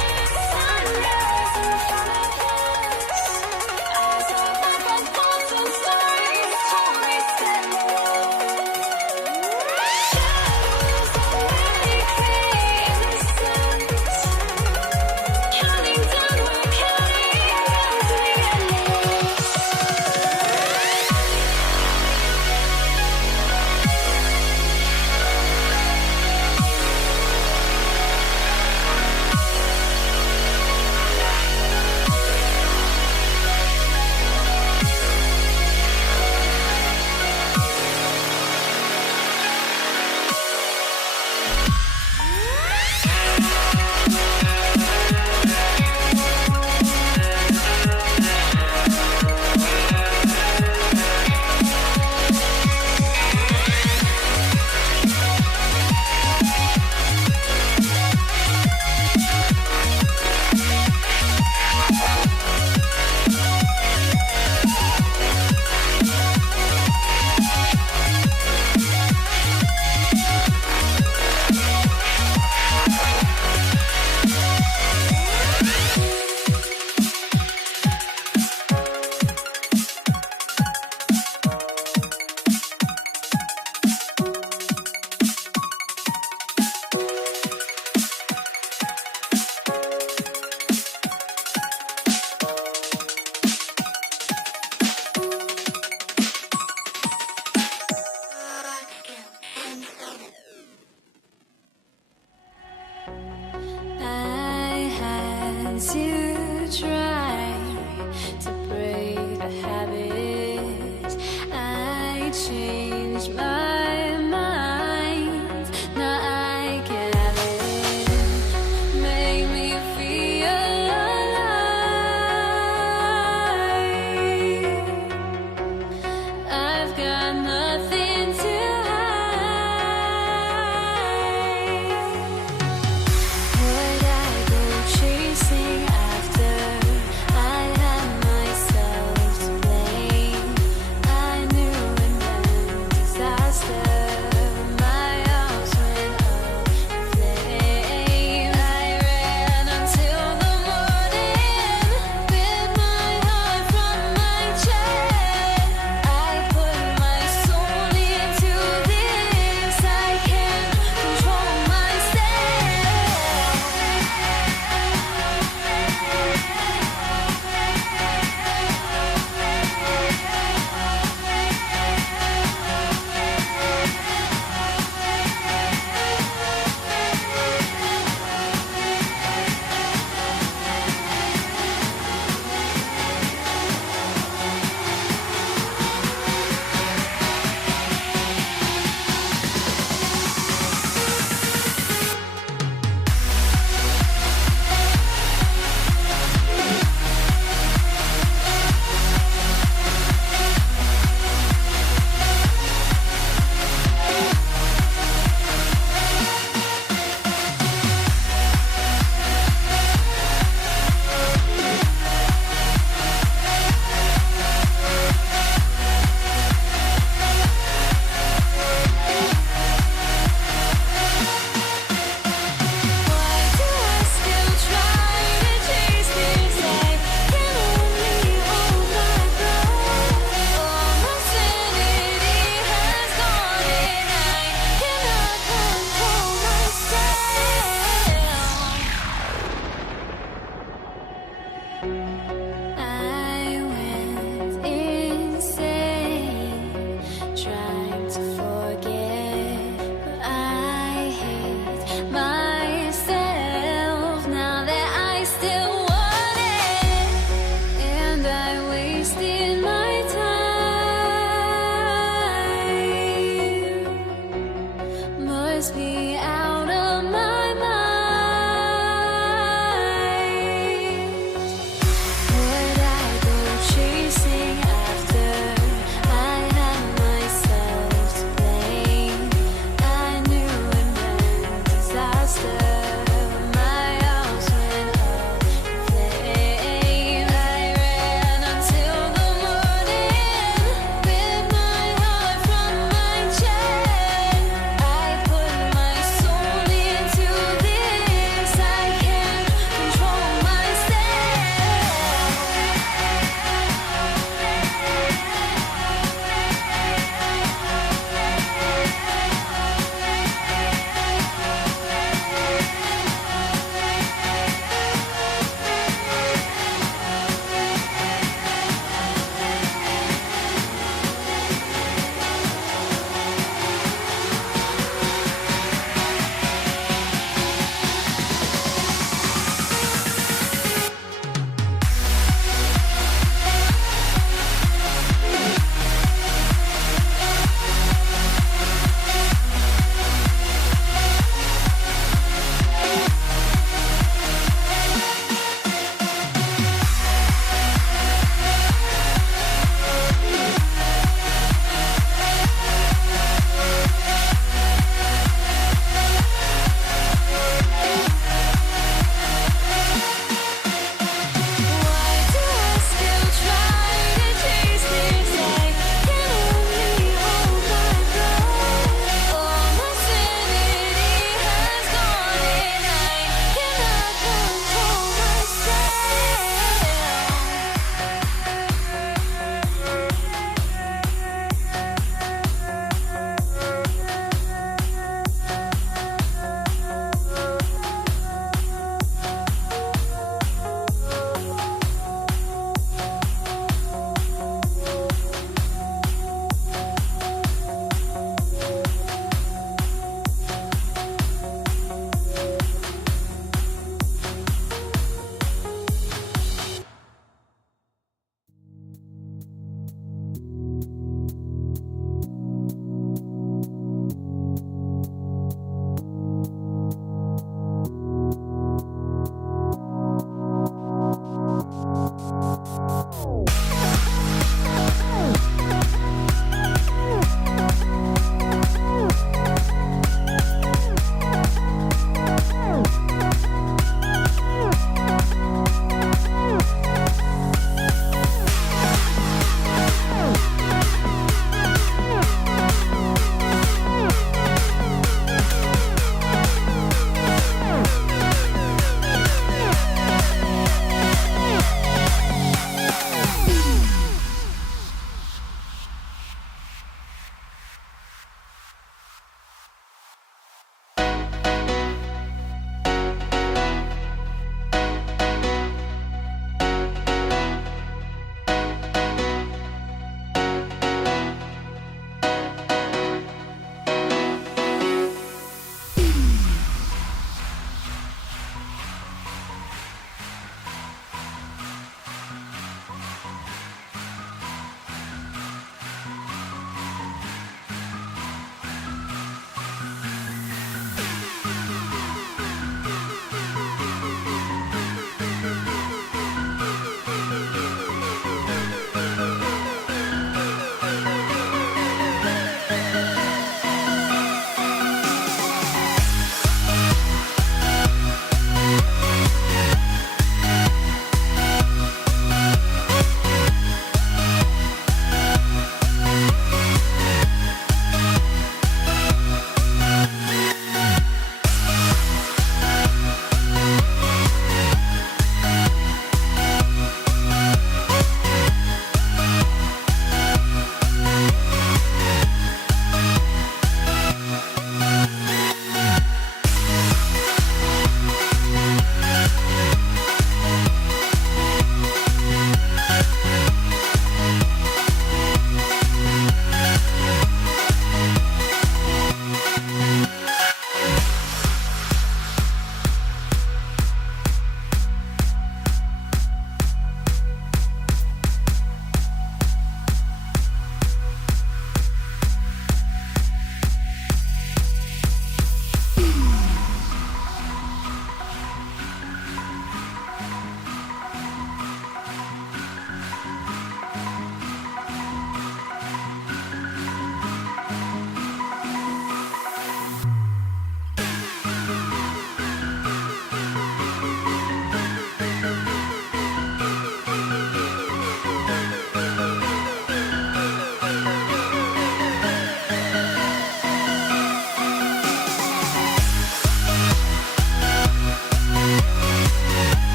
sunrise in front of us. As our life unfolds and stories told in the world. Shadows already create the suns. Counting down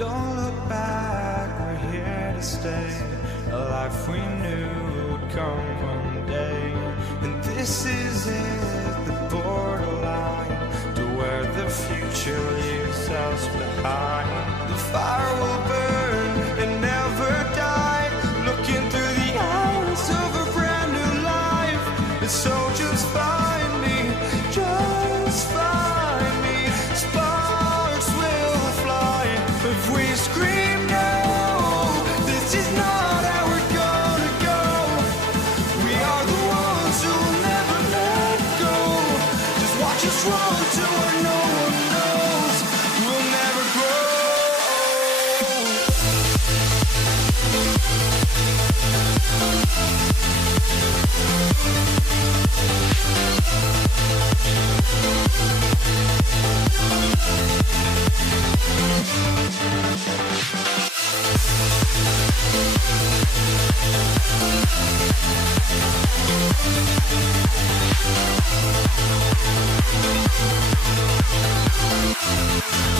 Don't look back, we're here to stay. A life we knew would come one day. And this is it, the borderline to where the future leaves us behind. The fire will burn and never die, looking through the eyes of a brand new life. And so just find me, just find me. Sparks will fly if we scream no. This is not how we're gonna go. We are the ones who'll never let go. Just watch us run to where no one knows. We'll never grow.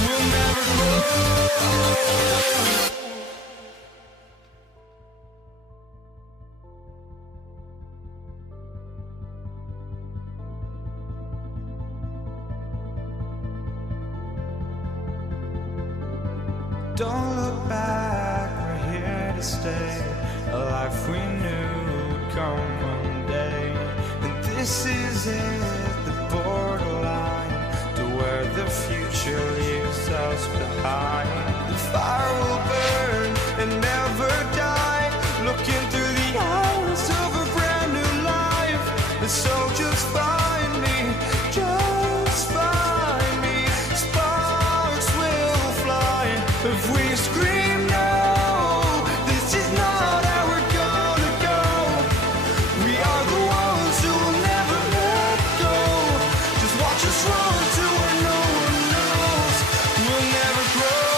We'll never grow. Don't look back, we're here to stay. A life we knew would come one day. And this is it, the borderline to where the future leaves us behind. The fire will burn and never die, looking through the eyes of a brand new life. And so just find me, just find me. Sparks will fly if we scream no. This is not how we're gonna go. We are the ones who will never let go. Just watch us run to where no one knows. We'll never grow.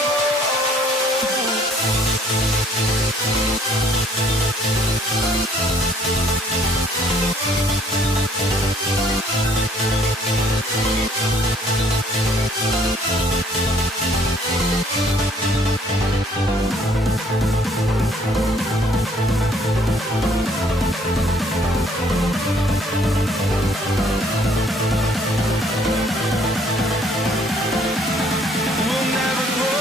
We'll never grow.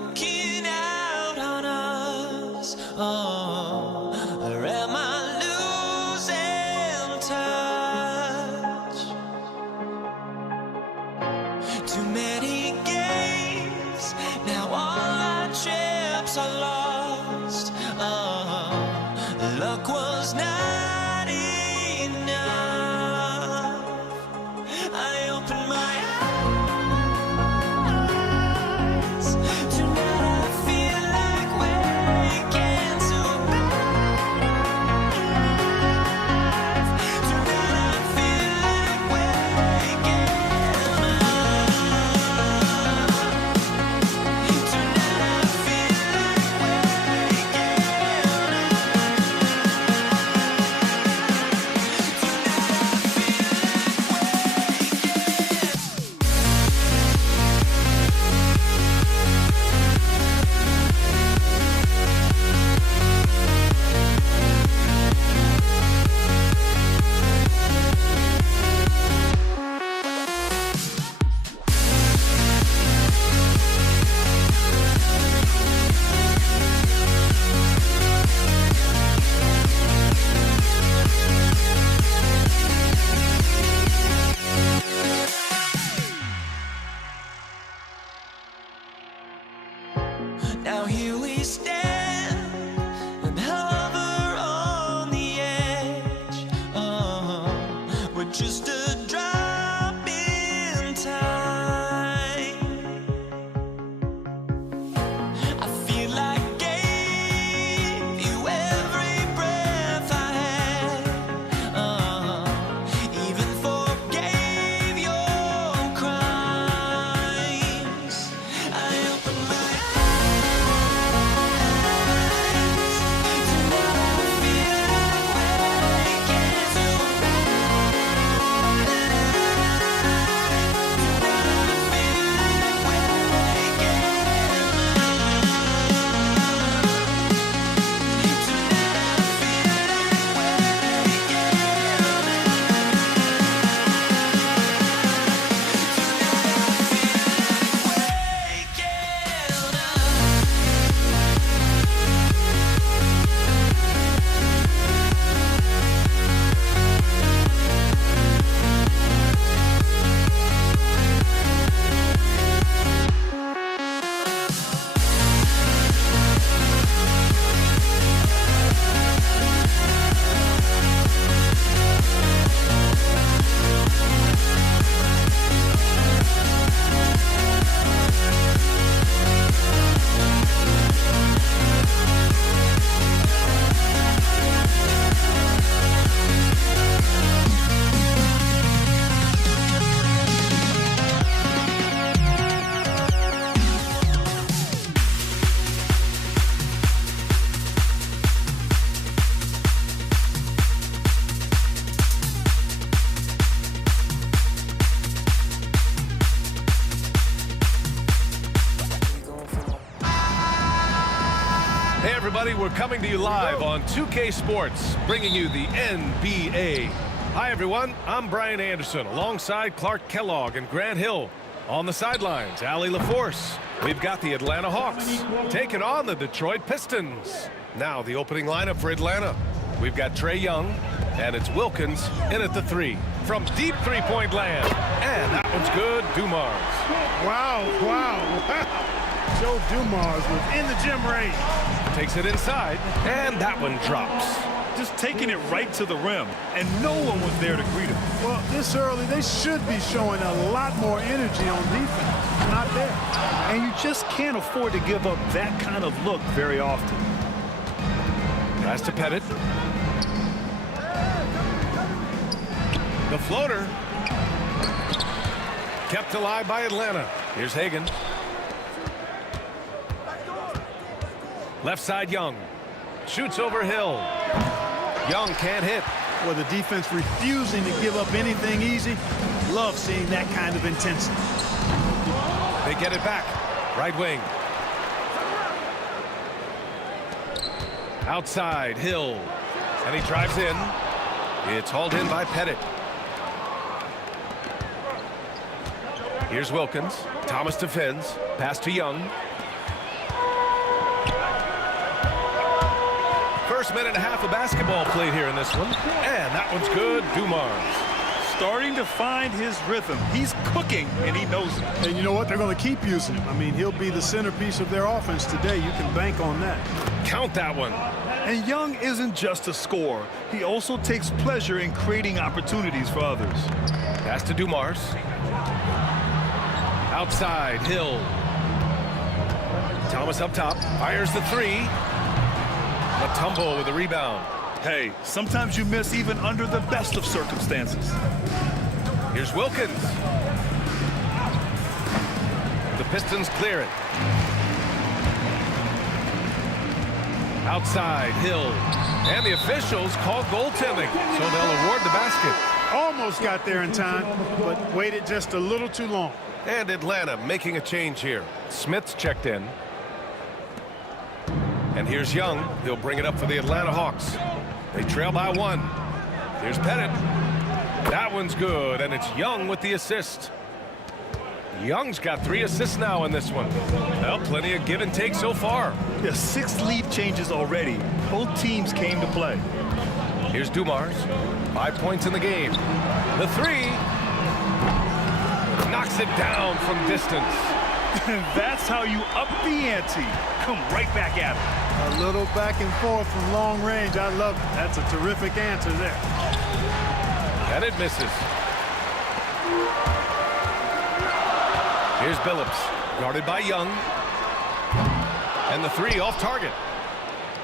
looking out on us? Oh, or am I losing touch? Too many games, now all our chips are lost. Oh, luck was not enough. I opened my eyes. Tonight I feel like waking to a better life. Tonight I feel like waking up. Tonight I feel like waking Now here we stand and hover on the edge. Oh, we're just a drop in time. I feel like gave you every breath I had. Even forgave your crimes. I opened my Hey everybody, we're coming to you live on 2K Sports, bringing you the NBA. Hi everyone, I'm Brian Anderson, alongside Clark Kellogg and Grant Hill. On the sidelines, Allie LaForce. We've got the Atlanta Hawks taking on the Detroit Pistons. Now the opening lineup for Atlanta. We've got Trae Young, and it's Wilkins in at the 3. From deep three-point land, and that one's good, Dumars. Wow. Joe Dumars was in the gym range. Takes it inside, and that one drops. Just taking it right to the rim, and no one was there to greet him. Well, this early, they should be showing a lot more energy on defense. Not there. And you just can't afford to give up that kind of look very often. Pass to Pettit. The floater. Kept alive by Atlanta. Here's Hagan. Left side, Young. Shoots over Hill. Young can't hit. Well, the defense refusing to give up anything easy. Love seeing that kind of intensity. They get it back. Right wing. Outside, Hill. And he drives in. It's hauled in by Pettit. Here's Wilkins. Thomas defends. Pass to Young. First minute and a half of basketball played here in this one. And that one's good. Dumars. Starting to find his rhythm. He's cooking, and he knows it. And you know what? They're going to keep using him. I mean, he'll be the centerpiece of their offense today. You can bank on that. Count that one. And Young isn't just a scorer. He also takes pleasure in creating opportunities for others. Pass to Dumars. Outside, Hill. Thomas up top. Fires the three. Matumbo with the rebound. Hey, sometimes you miss even under the best of circumstances. Here's Wilkins. The Pistons clear it. Outside, Hill. And the officials call goaltending, so they'll award the basket. Almost got there in time, but waited just a little too long. And Atlanta making a change here. Smith's checked in. And here's Young. He'll bring it up for the Atlanta Hawks. They trail by one. Here's Pettit. That one's good, and it's Young with the assist. Young's got 3 assists now in this one. Well, plenty of give and take so far. Yeah, 6 lead changes already. Both teams came to play. Here's Dumars. 5 points in the game. The three. Knocks it down from distance. That's how you up the ante. Come right back at it. A little back and forth from long range. I love it. That's a terrific answer there. And it misses. Here's Billups, guarded by Young. And the three off target.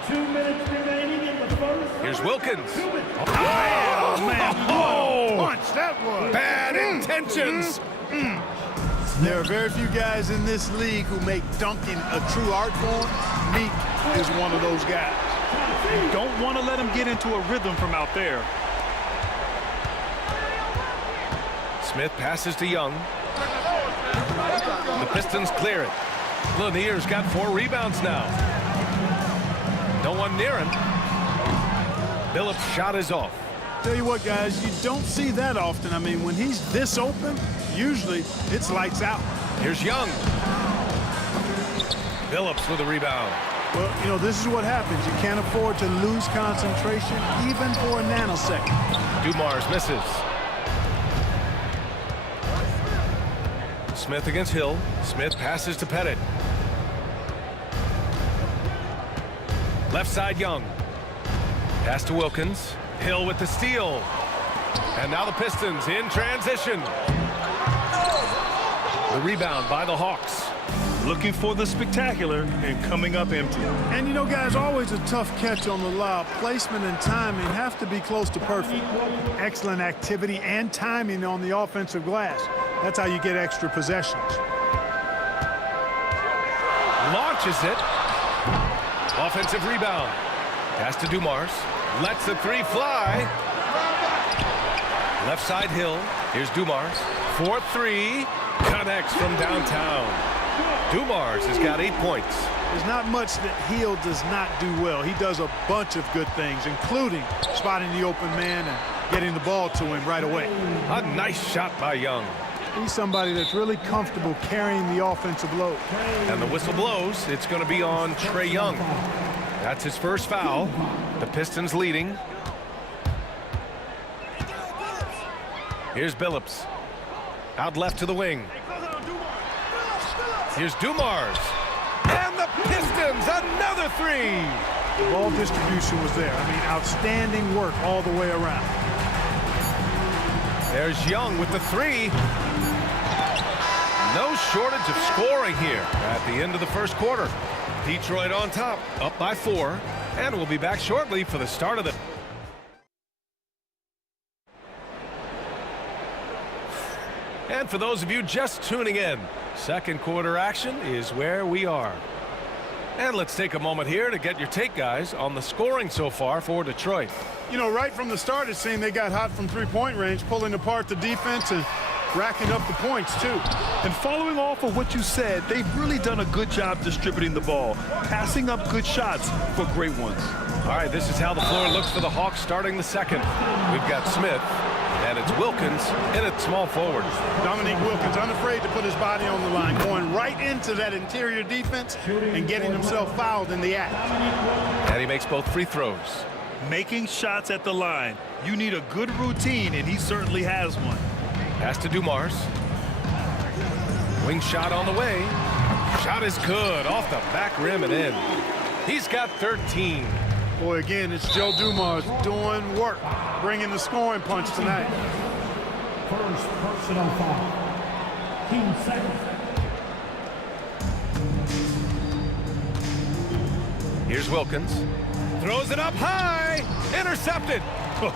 2 minutes remaining in the first. Here's Wilkins. Oh, man. Oh! Punch that was. Bad intentions. There are very few guys in this league who make dunking a true art form. Meek is one of those guys. You don't want to let him get into a rhythm from out there. Smith passes to Young. The Pistons clear it. Lanier's got 4 rebounds now. No one near him. Billups' shot is off. Tell you what, guys, you don't see that often. I mean, when he's this open, usually it's lights out. Here's Young. Billups with a rebound. Well, you know, this is what happens. You can't afford to lose concentration even for a nanosecond. Dumars misses. Smith against Hill. Smith passes to Pettit. Left side, Young. Pass to Wilkins. Hill with the steal. And now the Pistons in transition. The rebound by the Hawks. Looking for the spectacular and coming up empty. And you know, guys, always a tough catch on the lob. Placement and timing have to be close to perfect. Excellent activity and timing on the offensive glass. That's how you get extra possessions. Launches it. Offensive rebound. Pass to Dumars. Lets the three fly. Left side, Hill. Here's Dumars. 4-3. Connects from downtown. Dumars has got 8 points. There's not much that Hill does not do well. He does a bunch of good things, including spotting the open man and getting the ball to him right away. A nice shot by Young. He's somebody that's really comfortable carrying the offensive load. And the whistle blows. It's going to be on Trae Young. That's his first foul. The Pistons leading. Here's Billups. Out left to the wing. Here's Dumars. And the Pistons, another three. The ball distribution was there. I mean, outstanding work all the way around. There's Young with the three. No shortage of scoring here at the end of the first quarter. Detroit on top, up by 4. And we'll be back shortly for the start of the... And for those of you just tuning in, second quarter action is where we are. And let's take a moment here to get your take, guys, on the scoring so far for Detroit. You know, right from the start, it seemed they got hot from three-point range, pulling apart the defense and racking up the points, too. And following off of what you said, they've really done a good job distributing the ball, passing up good shots for great ones. All right, this is how the floor looks for the Hawks starting the second. We've got Smith, and it's Wilkins in at small forward. Dominique Wilkins, unafraid to put his body on the line, going right into that interior defense and getting himself fouled in the act. And he makes both free throws. Making shots at the line. You need a good routine, and he certainly has one. Pass to Dumars. Wing shot on the way. Shot is good. Off the back rim and in. He's got 13. Boy, again, it's Joe Dumars doing work, bringing the scoring punch tonight. First personal foul. Team second. Here's Wilkins. Throws it up high. Intercepted.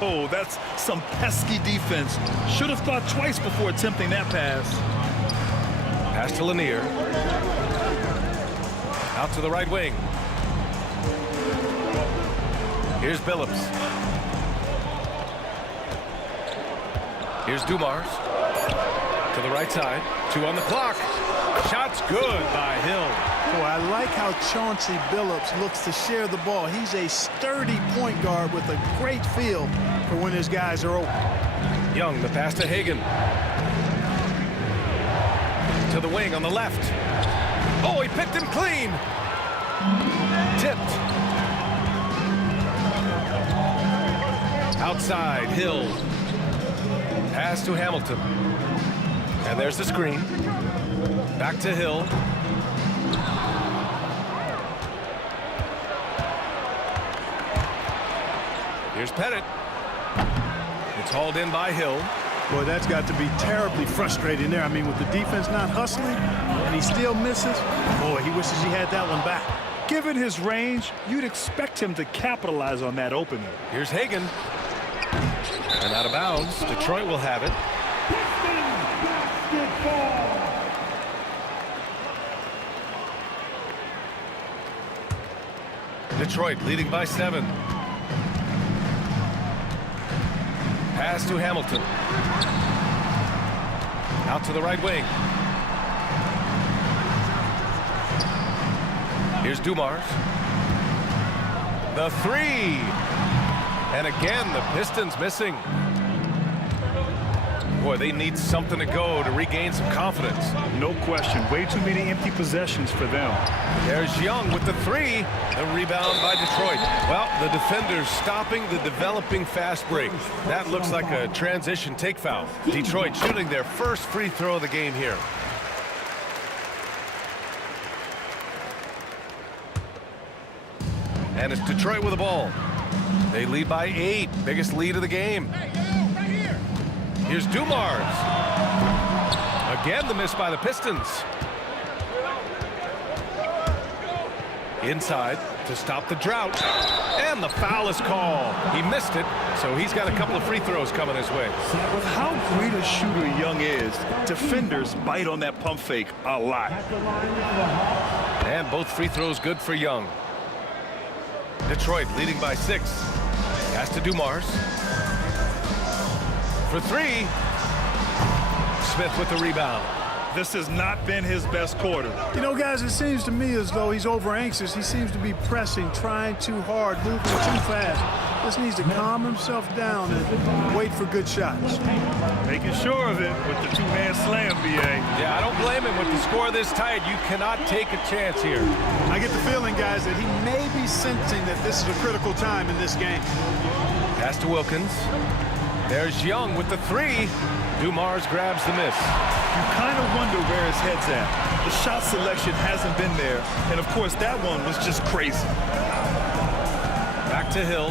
Oh, that's some pesky defense. Should have thought twice before attempting that pass. Pass to Lanier. Out to the right wing. Here's Billups. Here's Dumars. To the right side. 2 on the clock. Shot's good by Hill. Boy, I like how Chauncey Billups looks to share the ball. He's a sturdy point guard with a great feel for when his guys are open. Young, the pass to Hagan. To the wing on the left. Oh, he picked him clean. Tipped. Outside, Hill. Pass to Hamilton. And there's the screen. Back to Hill. Here's Pettit. It's hauled in by Hill. Boy, that's got to be terribly frustrating there. I mean, with the defense not hustling and he still misses, boy, he wishes he had that one back. Given his range, you'd expect him to capitalize on that opening. Here's Hagan. And out of bounds. Detroit will have it. Detroit leading by 7. Pass to Hamilton. Out to the right wing. Here's Dumars. The 3. And again, the Pistons missing. Boy, they need something to go to regain some confidence. No question. Way too many empty possessions for them. There's Young with the 3. The rebound by Detroit. Well, the defenders stopping the developing fast break. That looks like a transition take foul. Detroit shooting their first free throw of the game here. And it's Detroit with the ball. They lead by 8. Biggest lead of the game. Here's Dumars. Again, the miss by the Pistons. Inside to stop the drought. And the foul is called. He missed it, so he's got a couple of free throws coming his way. With how great a shooter Young is, defenders bite on that pump fake a lot. And both free throws good for Young. Detroit leading by 6. Pass to Dumars. For 3. Smith with the rebound. This has not been his best quarter. You know, guys, it seems to me as though he's over anxious. He seems to be pressing, trying too hard, moving too fast. Just needs to calm himself down and wait for good shots. Making sure of it with the two-hand slam, B.A. Yeah, I don't blame him. With the score this tight, you cannot take a chance here. I get the feeling, guys, that he may be sensing that this is a critical time in this game. Pass to Wilkins. There's Young with the 3. Dumars grabs the miss. You kind of wonder where his head's at. The shot selection hasn't been there. And, of course, that one was just crazy. Back to Hill.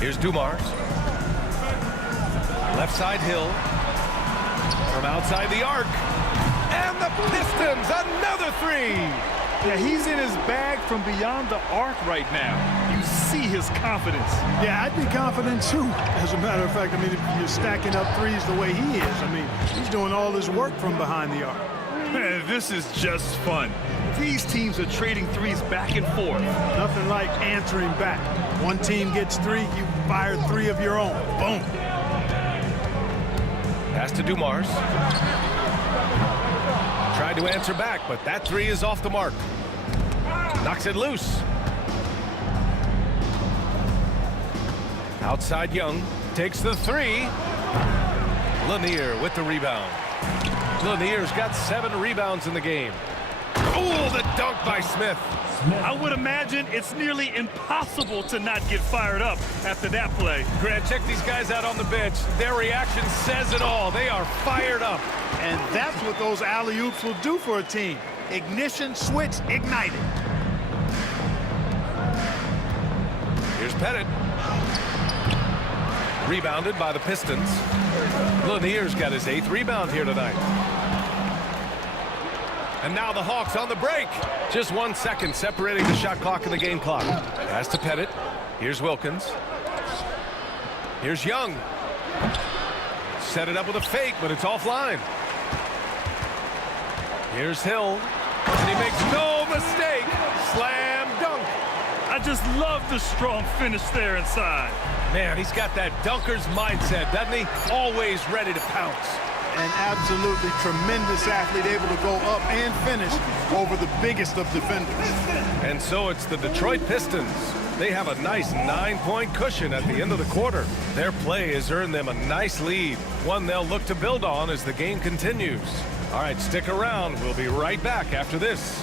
Here's Dumars. Left side Hill. From outside the arc. And the Pistons, another 3. Yeah, he's in his bag from beyond the arc right now. You see his confidence. Yeah, I'd be confident too. As a matter of fact, I mean, if you're stacking up threes the way he is, I mean, he's doing all his work from behind the arc. Man, this is just fun. These teams are trading threes back and forth. Nothing like answering back. One team gets 3, you fire 3 of your own. Boom. Pass to Dumars. Tried to answer back, but that 3 is off the mark. Knocks it loose. Outside Young takes the 3. Lanier with the rebound. Lanier's got 7 rebounds in the game. Oh, the dunk by Smith. I would imagine it's nearly impossible to not get fired up after that play. Grant, check these guys out on the bench. Their reaction says it all. They are fired up. And that's what those alley-oops will do for a team. Ignition switch ignited. Here's Pettit. Rebounded by the Pistons. Lanier's got his 8th rebound here tonight. And now the Hawks on the break. Just 1 second separating the shot clock and the game clock. Pass to Pettit. Here's Wilkins. Here's Young. Set it up with a fake, but it's offline. Here's Hill. And he makes no mistake. Slam dunk. I just love the strong finish there inside. Man, he's got that dunker's mindset, doesn't he? Always ready to pounce. An absolutely tremendous athlete, able to go up and finish over the biggest of defenders. And so it's the Detroit Pistons. They have a nice 9-point cushion at the end of the quarter. Their play has earned them a nice lead, one they'll look to build on as the game continues. All right, stick around. We'll be right back after this.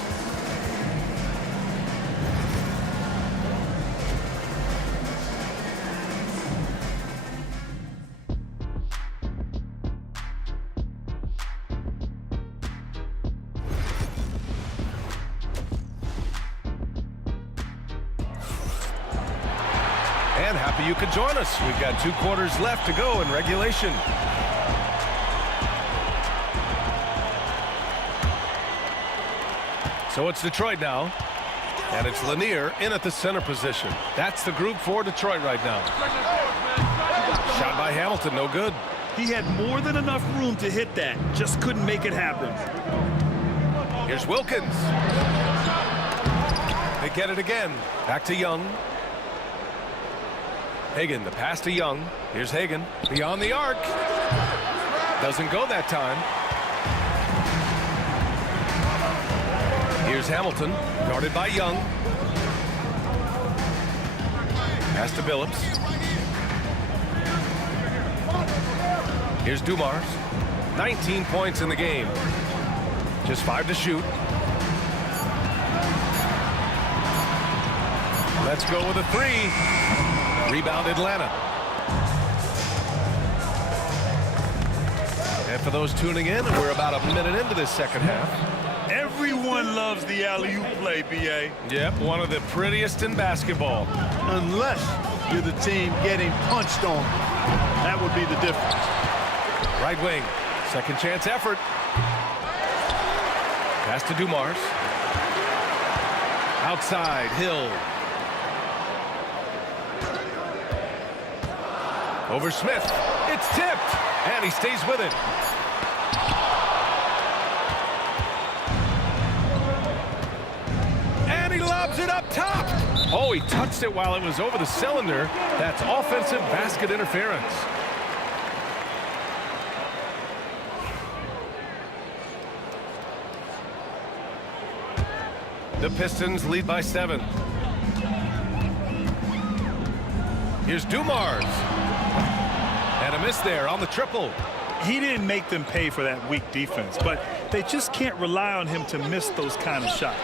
And happy you could join us. We've got 2 quarters left to go in regulation. So it's Detroit now. And it's Lanier in at the center position. That's the group for Detroit right now. Shot by Hamilton, no good. He had more than enough room to hit that. Just couldn't make it happen. Here's Wilkins. They get it again. Back to Young. Hagan, the pass to Young. Here's Hagan. Beyond the arc. Doesn't go that time. Here's Hamilton. Guarded by Young. Pass to Billups. Here's Dumars. 19 points in the game. Just 5 to shoot. Let's go with a 3. Rebound Atlanta. And for those tuning in, we're about a minute into this second half. Everyone loves the alley-oop play, B.A. Yep, one of the prettiest in basketball. Unless you're the team getting punched on. That would be the difference. Right wing, second chance effort. Pass to Dumars. Outside, Hill. Over Smith. It's tipped, and he stays with it. And he lobs it up top. Oh, he touched it while it was over the cylinder. That's offensive basket interference. The Pistons lead by 7. Here's Dumars. And a miss there on the triple. He didn't make them pay for that weak defense, but they just can't rely on him to miss those kind of shots.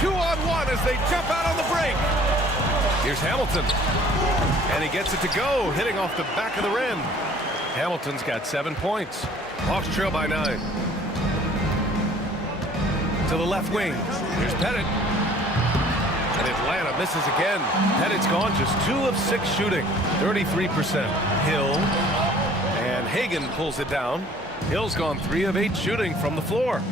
2-on-1 as they jump out on the break. Here's Hamilton. And he gets it to go, hitting off the back of the rim. Hamilton's got 7 points. Hawks trail by 9. To the left wing. Here's Pettit. And Atlanta misses again. Pettit's gone just 2 of 6 shooting. 33%. Hill. And Hagan pulls it down. Hill's gone 3 of 8 shooting from the floor.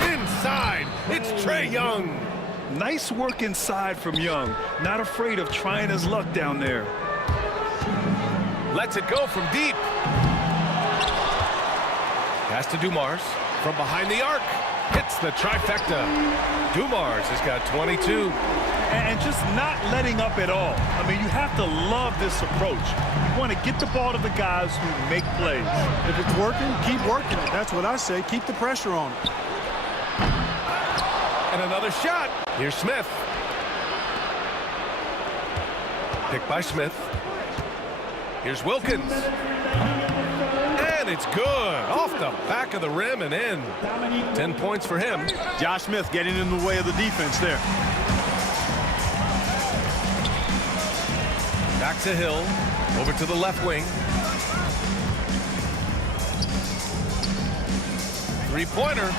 Inside. It's Trae Young. Nice work inside from Young. Not afraid of trying his luck down there. Lets it go from deep. Pass to Dumars from behind the arc. Hits the trifecta. Dumars has got 22. And just not letting up at all. I mean, you have to love this approach. You want to get the ball to the guys who make plays. If it's working, keep working it. That's what I say. Keep the pressure on it. And another shot. Here's Smith. Picked by Smith. Here's Wilkins. And And it's good. Off the back of the rim and in. 10 points for him. Josh Smith getting in the way of the defense there. Back to Hill. Over to the left wing. Three-pointer.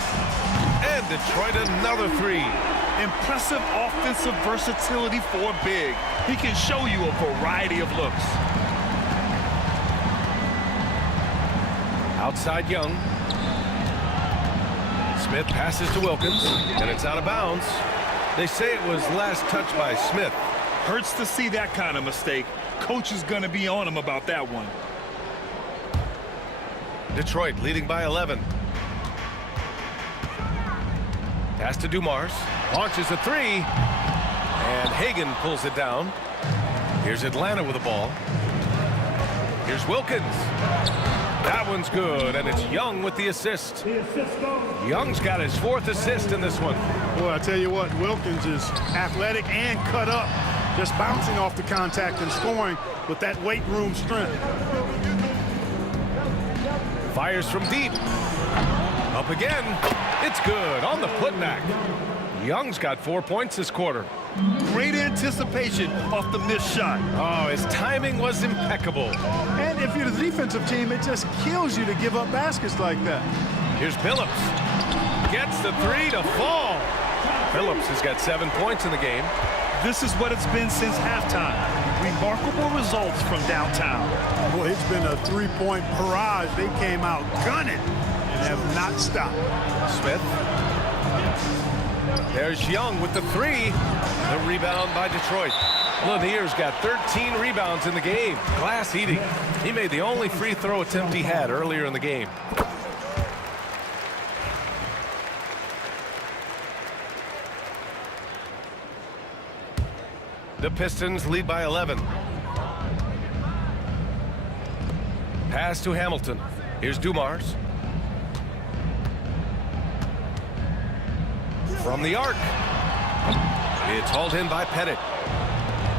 And Detroit another three. Impressive offensive versatility for big. He can show you a variety of looks. Outside Young. Smith passes to Wilkins, and it's out of bounds. They say it was last touched by Smith. Hurts to see that kind of mistake. Coach is going to be on him about that one. Detroit leading by 11. Pass to Dumars. Launches a three. And Hagan pulls it down. Here's Atlanta with the ball. Here's Wilkins. That one's good, and it's Young with the assist. Young's got his 4th assist in this one. Boy, I tell you what, Wilkins is athletic and cut up. Just bouncing off the contact and scoring with that weight room strength. Fires from deep. Up again. It's good on the putback. Young's got 4 points this quarter. Great anticipation off the missed shot. Oh, his timing was impeccable. And if you're the defensive team, it just kills you to give up baskets like that. Here's Phillips. Gets the three to fall. Phillips has got 7 points in the game. This is what it's been since halftime. Remarkable results from downtown. Boy, it's been a three-point barrage. They came out gunning and have not stopped. Smith. There's Young with the three. The rebound by Detroit. Lanier's got 13 rebounds in the game. Glass eating. He made the only free throw attempt he had earlier in the game. The Pistons lead by 11. Pass to Hamilton. Here's Dumars. From the arc. It's hauled in by Pettit.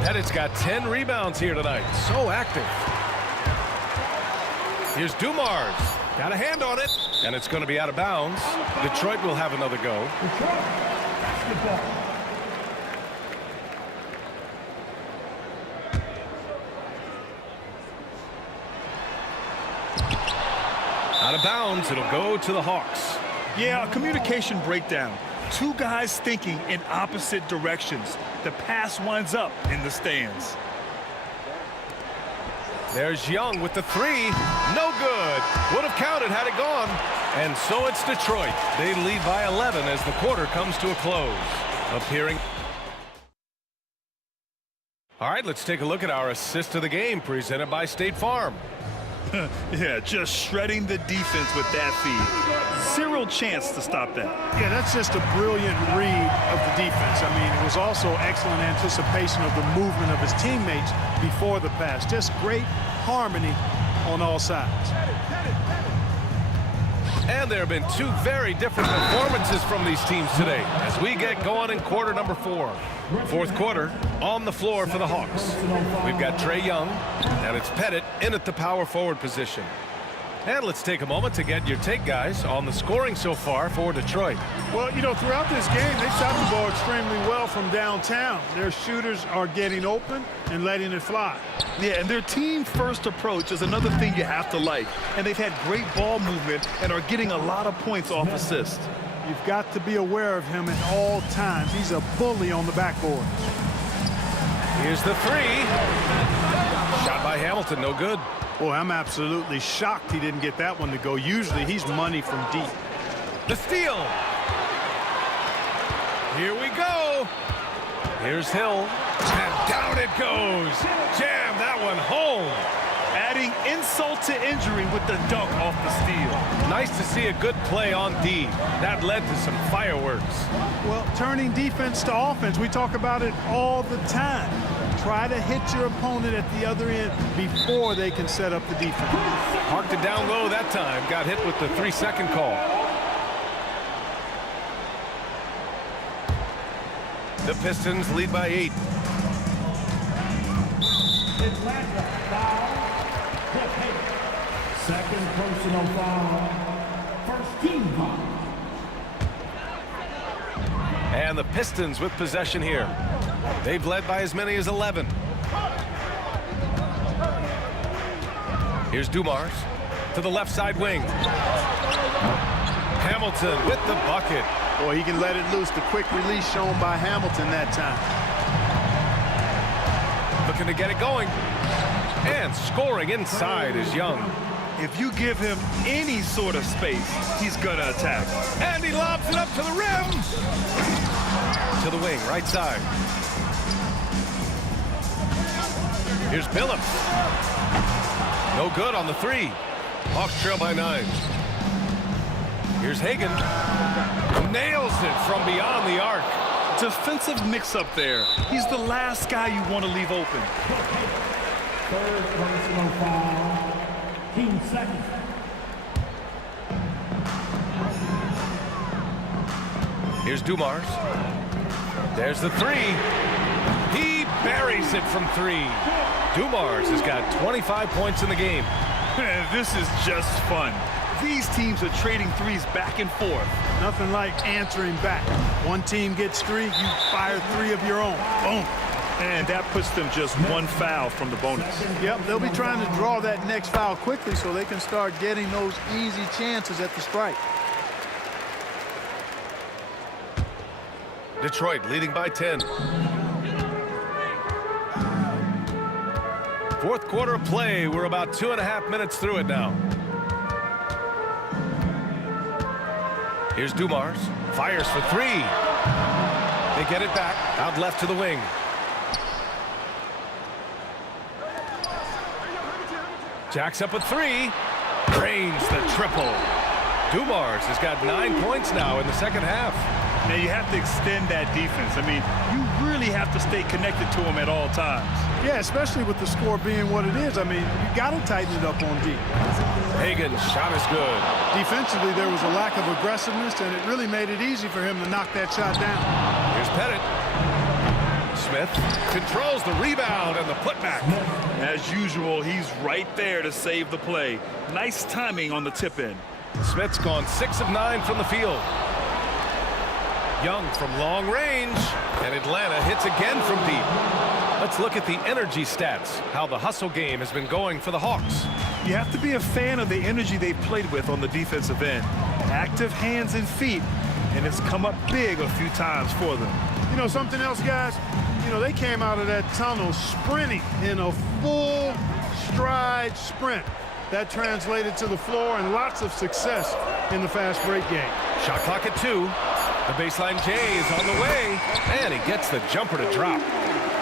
Pettit's got 10 rebounds here tonight. So active. Here's Dumars. Got a hand on it. And it's going to be out of bounds. Detroit will have another go. Out of bounds. It'll go to the Hawks. Yeah, a communication breakdown. Two guys thinking in opposite directions. The pass winds up in the stands. There's Young with the three. No good. Would have counted had it gone. And so it's Detroit. They lead by 11 as the quarter comes to a close. Appearing. All right, let's take a look at our assist of the game presented by State Farm. Yeah, just shredding the defense with that feed. Zero chance to stop that. Yeah, that's just a brilliant read of the defense. I mean, it was also excellent anticipation of the movement of his teammates before the pass. Just great harmony on all sides. And there have been two very different performances from these teams today as we get going in quarter number 4. Fourth quarter on the floor for the Hawks. We've got Trae Young, and it's Pettit in at the power forward position. And let's take a moment to get your take, guys, on the scoring so far for Detroit. Well, you know, throughout this game, they shot the ball extremely well from downtown. Their shooters are getting open and letting it fly. Yeah, and their team-first approach is another thing you have to like. And they've had great ball movement and are getting a lot of points off assists. You've got to be aware of him at all times. He's a bully on the backboard. Here's the three. Shot by Hamilton, no good. Boy, I'm absolutely shocked he didn't get that one to go. Usually he's money from deep. The steal. Here we go. Here's Hill. And down it goes. Jam that one home. Adding insult to injury with the dunk off the steal. Nice to see a good play on D. That led to some fireworks. Well, turning defense to offense, we talk about it all the time. Try to hit your opponent at the other end before they can set up the defense. Parked it down low that time. Got hit with the 3-second call. The Pistons lead by 8. Atlanta foul. Second personal foul. First team foul. And the Pistons with possession here. They've led by as many as 11. Here's Dumars to the left side wing. Hamilton with the bucket. Boy, he can let it loose. The quick release shown by Hamilton that time. Looking to get it going. And scoring inside is Young. If you give him any sort of space, he's going to attack. And he lobs it up to the rim. To the wing, right side. Here's Billups. No good on the three. Hawks trail by 9. Here's Hagan. Nails it from beyond the arc. Defensive mix-up there. He's the last guy you want to leave open. Third personal foul. Team second. Here's Dumars. There's the three. He buries it from 3. Dumars has got 25 points in the game. This is just fun. These teams are trading threes back and forth. Nothing like answering back. One team gets 3, you fire 3 of your own. Boom. And that puts them just 1 foul from the bonus. Yep, they'll be trying to draw that next foul quickly so they can start getting those easy chances at the strike. Detroit leading by 10. Fourth quarter of play. We're about 2.5 minutes through it now. Here's Dumars. Fires for 3. They get it back. Out left to the wing. Jacks up a 3. Drains the triple. Dumars has got 9 points now in the second half. Now you have to extend that defense. I mean, you really have to stay connected to him at all times. Yeah, especially with the score being what it is. I mean, you got to tighten it up on D. Hagan's shot is good. Defensively, there was a lack of aggressiveness, and it really made it easy for him to knock that shot down. Here's Pettit. Smith controls the rebound and the putback. As usual, he's right there to save the play. Nice timing on the tip-in. Smith's gone 6 of 9 from the field. Young from long range, and Atlanta hits again from deep. Let's look at the energy stats, how the hustle game has been going for the Hawks. You have to be a fan of the energy they've played with on the defensive end. Active hands and feet, and it's come up big a few times for them. You know something else, guys? You know, they came out of that tunnel sprinting in a full stride sprint. That translated to the floor and lots of success in the fast break game. Shot clock at 2. The baseline J is on the way, and he gets the jumper to drop.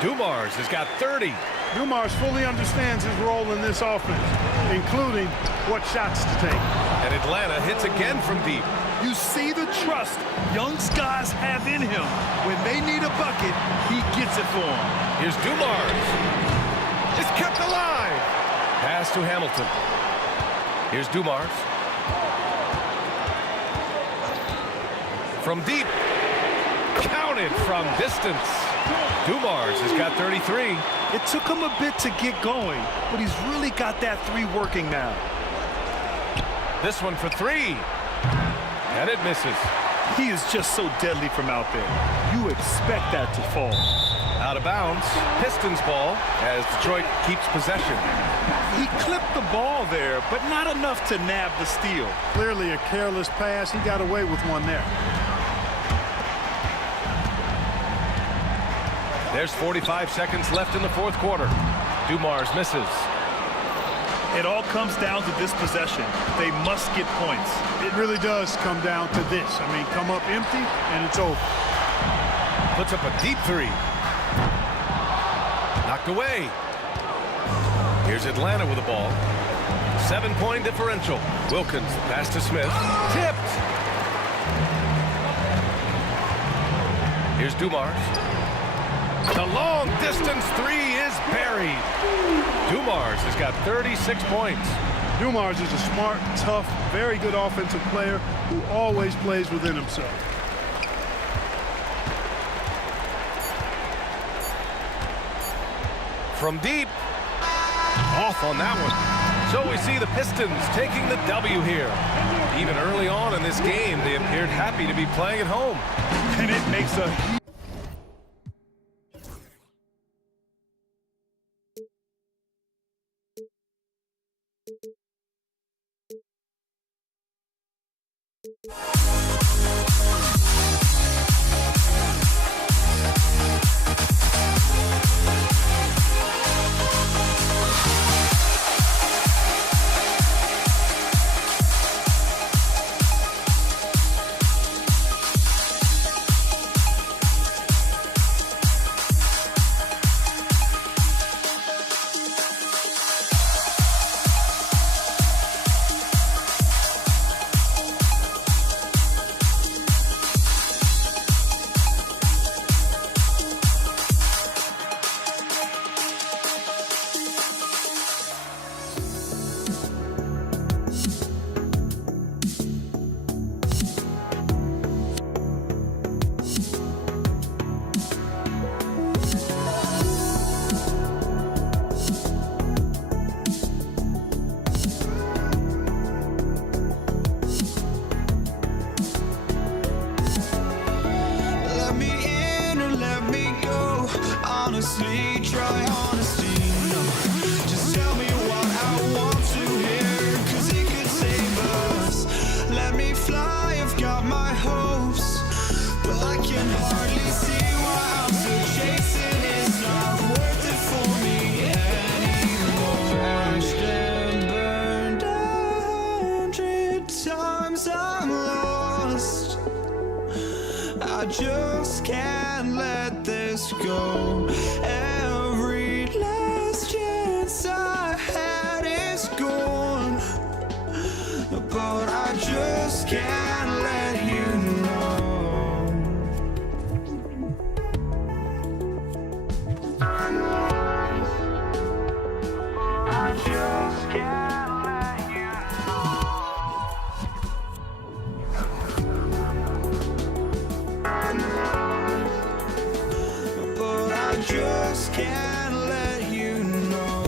Dumars has got 30. Dumars fully understands his role in this offense, including what shots to take. And Atlanta hits again from deep. You see the trust young guys have in him. When they need a bucket, he gets it for them. Here's Dumars. It's kept alive. Pass to Hamilton. Here's Dumars. From deep. Counted from distance. Dumars has got 33. It took him a bit to get going, but he's really got that 3 working now. This one for 3. And it misses. He is just so deadly from out there. You expect that to fall. Out of bounds. Pistons ball as Detroit keeps possession. He clipped the ball there, but not enough to nab the steal. Clearly a careless pass. He got away with one there. There's 45 seconds left in the fourth quarter. Dumars misses. It all comes down to this possession. They must get points. It really does come down to this. I mean, come up empty, and it's over. Puts up a deep 3. Knocked away. Here's Atlanta with the ball. 7-point differential. Wilkins, pass to Smith. Tipped. Here's Dumars. The long distance 3 is buried. Dumars has got 36 points. Dumars is a smart, tough, very good offensive player who always plays within himself. From deep. Off on that one. So we see the Pistons taking the W here. Even early on in this game, they appeared happy to be playing at home. And it makes a huge Let me in or let me go. Honestly, try honesty. No, just tell me what I want to hear, 'cause it could save us. Let me fly, I've got my hopes, but I can hardly see why I'm still chasing. It's not worth it for me anymore. Crashed and burned 100 times, I'm lost. I just can't let this go. Every last chance I had is gone, but I just can't let you know. I just can't let you but I just can't let you know.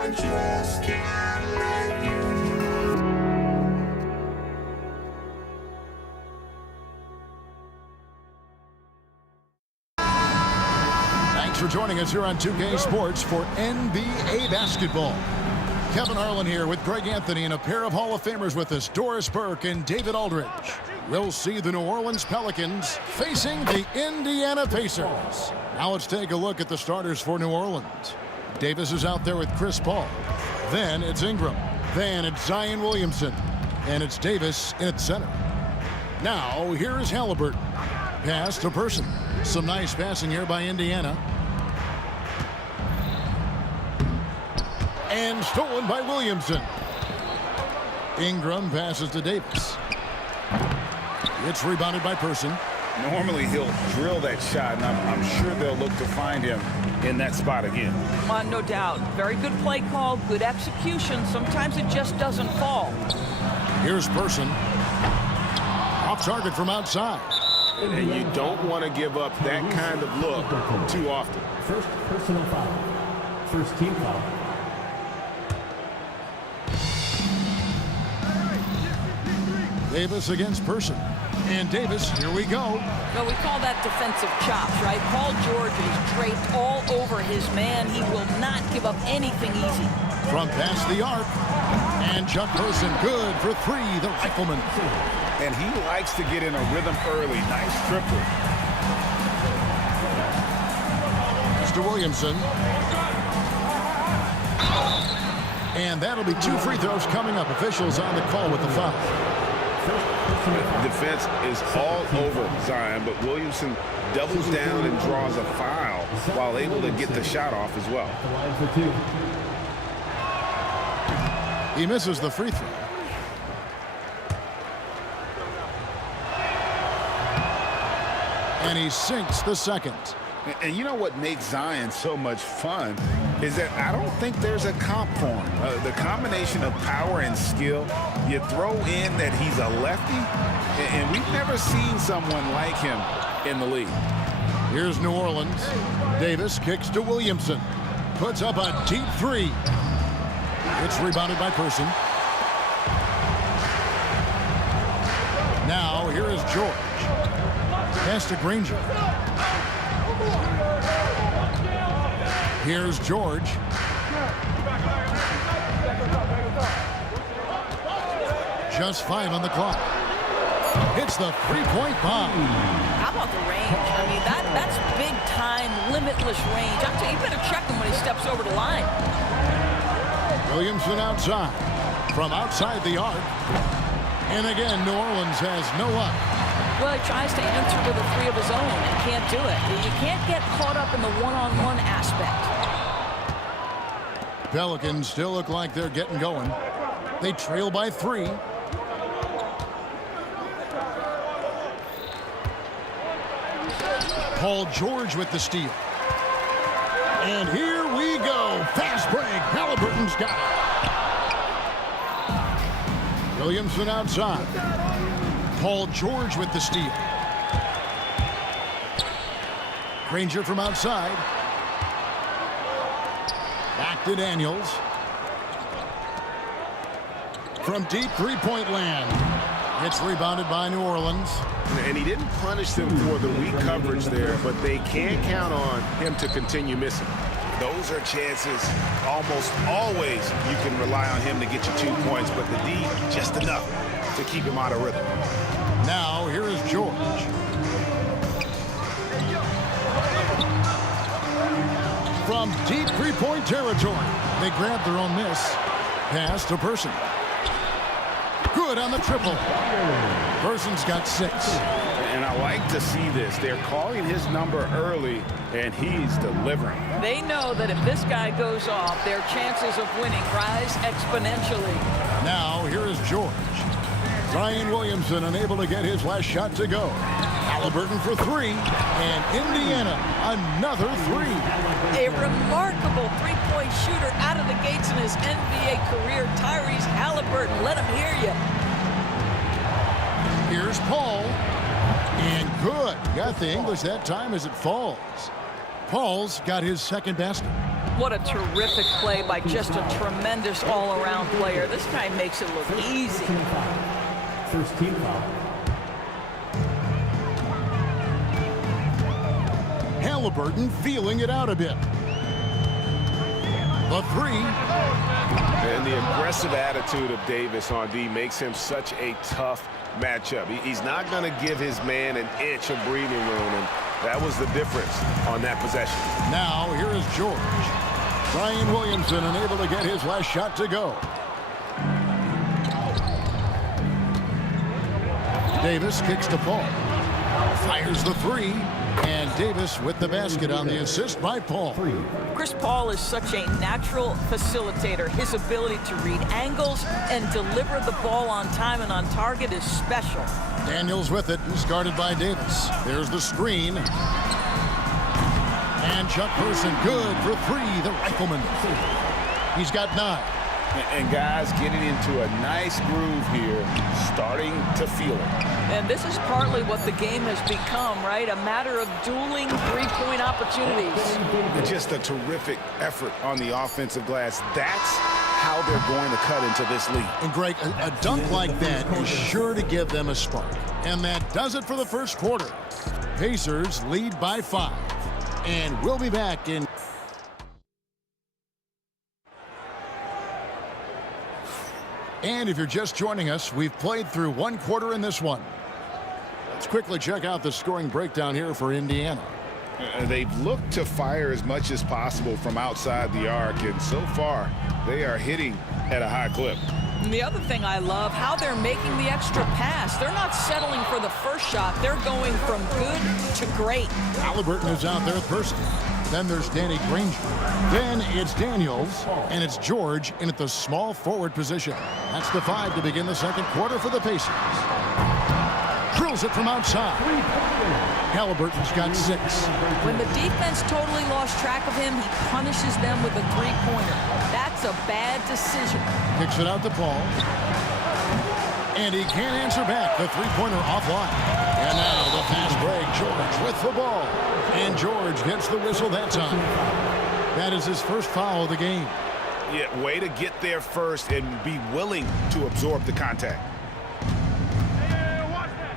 I just can't let you. Thanks for joining us here on 2K Sports for NBA basketball. Kevin Harlan here with Greg Anthony and a pair of Hall of Famers with us, Doris Burke and David Aldridge. We'll see the New Orleans Pelicans facing the Indiana Pacers. Now let's take a look at the starters for New Orleans. Davis is out there with Chris Paul. Then it's Ingram. Then it's Zion Williamson. And it's Davis in its center. Now here's Halliburton. Pass to Person. Some nice passing here by Indiana. And stolen by Williamson. Ingram passes to Davis. It's rebounded by Person. Normally he'll drill that shot, and I'm sure they'll look to find him in that spot again. No doubt. Very good play call, good execution. Sometimes it just doesn't fall. Here's Person. Off target from outside. And you don't want to give up that kind of look too often. First personal foul. First team foul. Davis against Person. And Davis, here we go. No, we call that defensive chops, right? Paul George is draped all over his man. He will not give up anything easy. From past the arc. And Chuck Person, good for three, the rifleman. And he likes to get in a rhythm early. Nice triple. Mr. Williamson. And that'll be 2 free throws coming up. Officials on the call with the foul. Defense is all over Zion, but Williamson doubles down and draws a foul while able to get the shot off as well. He misses the free throw. And he sinks the second. And you know what makes Zion so much fun is that I don't think there's a comp for him. The combination of power and skill, you throw in that he's a lefty, and we've never seen someone like him in the league. Here's New Orleans. Davis kicks to Williamson. Puts up a deep three. It's rebounded by Person. Now here is George. Pass to Granger. Here's George. Just 5 on the clock. Hits the three-point bomb. How about the range? I mean, that's big-time, limitless range. I'll tell you, you better check him when he steps over the line. Williamson outside. From outside the arc. And again, New Orleans has no luck. Well, he tries to answer with a three of his own and can't do it. You can't get caught up in the one-on-one aspect. Pelicans still look like they're getting going. They trail by 3. Paul George with the steal. And here we go. Fast break. Halliburton's got it. Williamson outside. Paul George with the steal. Granger from outside. Back to Daniels. From deep three-point land. It's rebounded by New Orleans. And he didn't punish them for the weak coverage there, but they can't count on him to continue missing. Those are chances almost always you can rely on him to get you 2 points, but the D, just enough to keep him out of rhythm. Now, here is George. From deep three-point territory, they grab their own miss. Pass to Person. Good on the triple. Person's got 6. And I like to see this. They're calling his number early, and he's delivering. They know that if this guy goes off, their chances of winning rise exponentially. Now, here is George. Zion Williamson unable to get his last shot to go. Halliburton for 3, and Indiana another 3. A remarkable three-point shooter out of the gates in his NBA career, Tyrese Halliburton. Let him hear you. Here's Paul, and good. Got the English that time as it falls. Paul's got his second basket. What a terrific play by just a tremendous all-around player. This guy makes it look easy. First team foul. Halliburton feeling it out a bit. The three. And the aggressive attitude of Davis on D makes him such a tough matchup. He's not going to give his man an inch of breathing room, and that was the difference on that possession. Now here is George. Brian Williamson unable to get his last shot to go. Davis kicks to Paul. Fires the three. And Davis with the basket on the assist by Paul. Chris Paul is such a natural facilitator. His ability to read angles and deliver the ball on time and on target is special. Daniels with it. He's guarded by Davis. There's the screen. And Chuck Person good for three. The rifleman. He's got 9. And guys getting into a nice groove here, starting to feel it. And this is partly what the game has become, right? A matter of dueling three-point opportunities. Just a terrific effort on the offensive glass. That's how they're going to cut into this lead. And Greg, a dunk like that is sure to give them a spark. And that does it for the first quarter. Pacers lead by 5. And we'll be back in... And if you're just joining us, we've played through 1 quarter in this one. Let's quickly check out the scoring breakdown here for Indiana. They've looked to fire as much as possible from outside the arc, and so far, they are hitting at a high clip. And the other thing I love, how they're making the extra pass. They're not settling for the first shot. They're going from good to great. Halliburton is out there at first. Then there's Danny Granger. Then it's Daniels, and it's George in at the small forward position. That's the 5 to begin the second quarter for the Pacers. Drills it from outside. Halliburton's got 6. When the defense totally lost track of him, he punishes them with a three-pointer. That's a bad decision. Kicks it out to Paul. And he can't answer back. The three-pointer offline. And now the fast break. George with the ball. And George gets the whistle that time. That is his first foul of the game. Yeah, way to get there first and be willing to absorb the contact.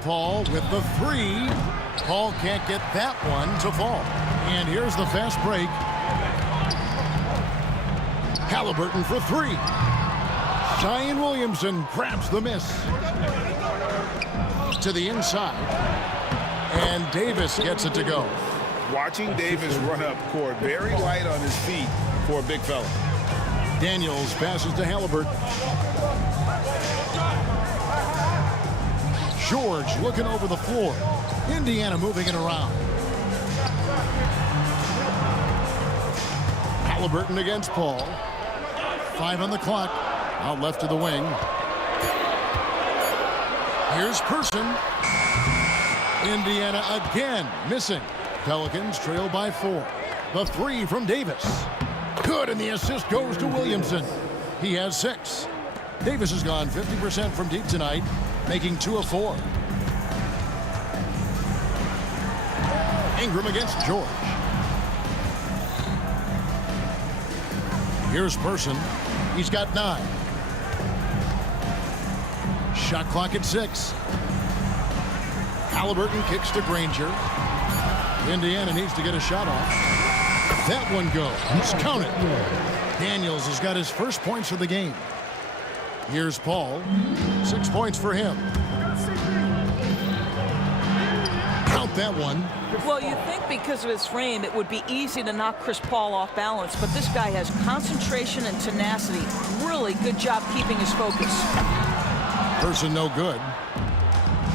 Paul with the 3. Paul can't get that one to fall. And here's the fast break. Halliburton for 3. Zion Williamson grabs the miss. To the inside. And Davis gets it to go. Watching Davis run up court, very light on his feet for a big fella. Daniels passes to Halliburton. George looking over the floor. Indiana moving it around. Halliburton against Paul. 5 on the clock. Out left to the wing. Here's Person. Indiana again missing. Pelicans trail by 4. The 3 from Davis. Good, and the assist goes to Williamson. He has 6. Davis has gone 50% from deep tonight, making 2 of 4. Ingram against George. Here's Person. He's got 9. Shot clock at 6. Halliburton kicks to Granger. Indiana needs to get a shot off. That one goes. Count it. Daniels has got his first points of the game. Here's Paul. 6 points for him. Count that one. Well, you think because of his frame, it would be easy to knock Chris Paul off balance, but this guy has concentration and tenacity. Really good job keeping his focus. Person no good.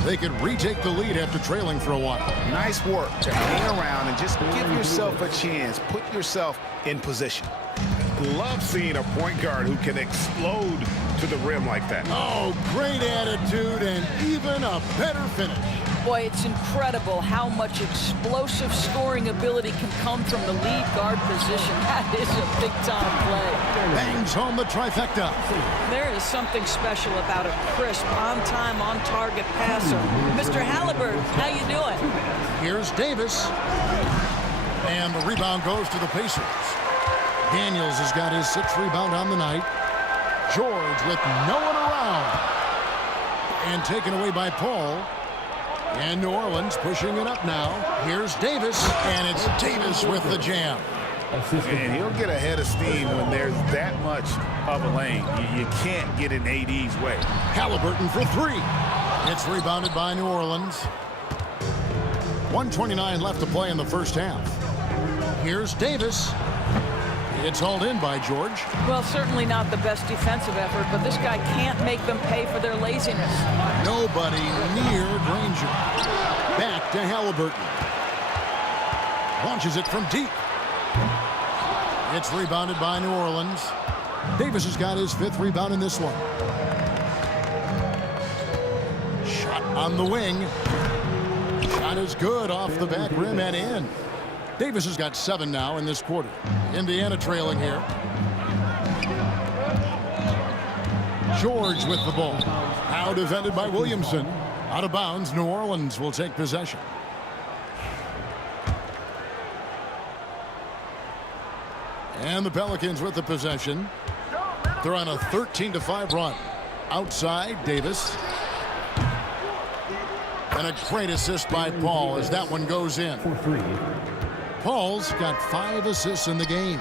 They could retake the lead after trailing for a while. Nice work to hang around and just give yourself a chance. Put yourself in position. Love seeing a point guard who can explode to the rim like that. Oh, great attitude and even a better finish. Boy, it's incredible how much explosive scoring ability can come from the lead guard position. That is a big-time play. Bangs home the trifecta. There is something special about a crisp, on-time, on-target passer. Mr. Halliburton, how you doing? Here's Davis. And the rebound goes to the Pacers. Daniels has got his 6th rebound on the night. George with no one around. And taken away by Paul. And New Orleans pushing it up now. Here's Davis, and it's Davis with the jam. And he'll get a head of steam when there's that much of a lane. You can't get in AD's way. Halliburton for 3. It's rebounded by New Orleans. 1:29 left to play in the first half. Here's Davis. It's hauled in by George. Well, certainly not the best defensive effort, but this guy can't make them pay for their laziness. Nobody near Granger. Back to Halliburton. Launches it from deep. It's rebounded by New Orleans. Davis has got his 5th rebound in this one. Shot on the wing. Shot is good off the back rim and in. Davis has got 7 now in this quarter. Indiana trailing here. George with the ball. Now defended by Williamson. Out of bounds, New Orleans will take possession. And the Pelicans with the possession. They're on a 13-5 run. Outside, Davis. And a great assist by Paul as that one goes in. Paul's got 5 assists in the game.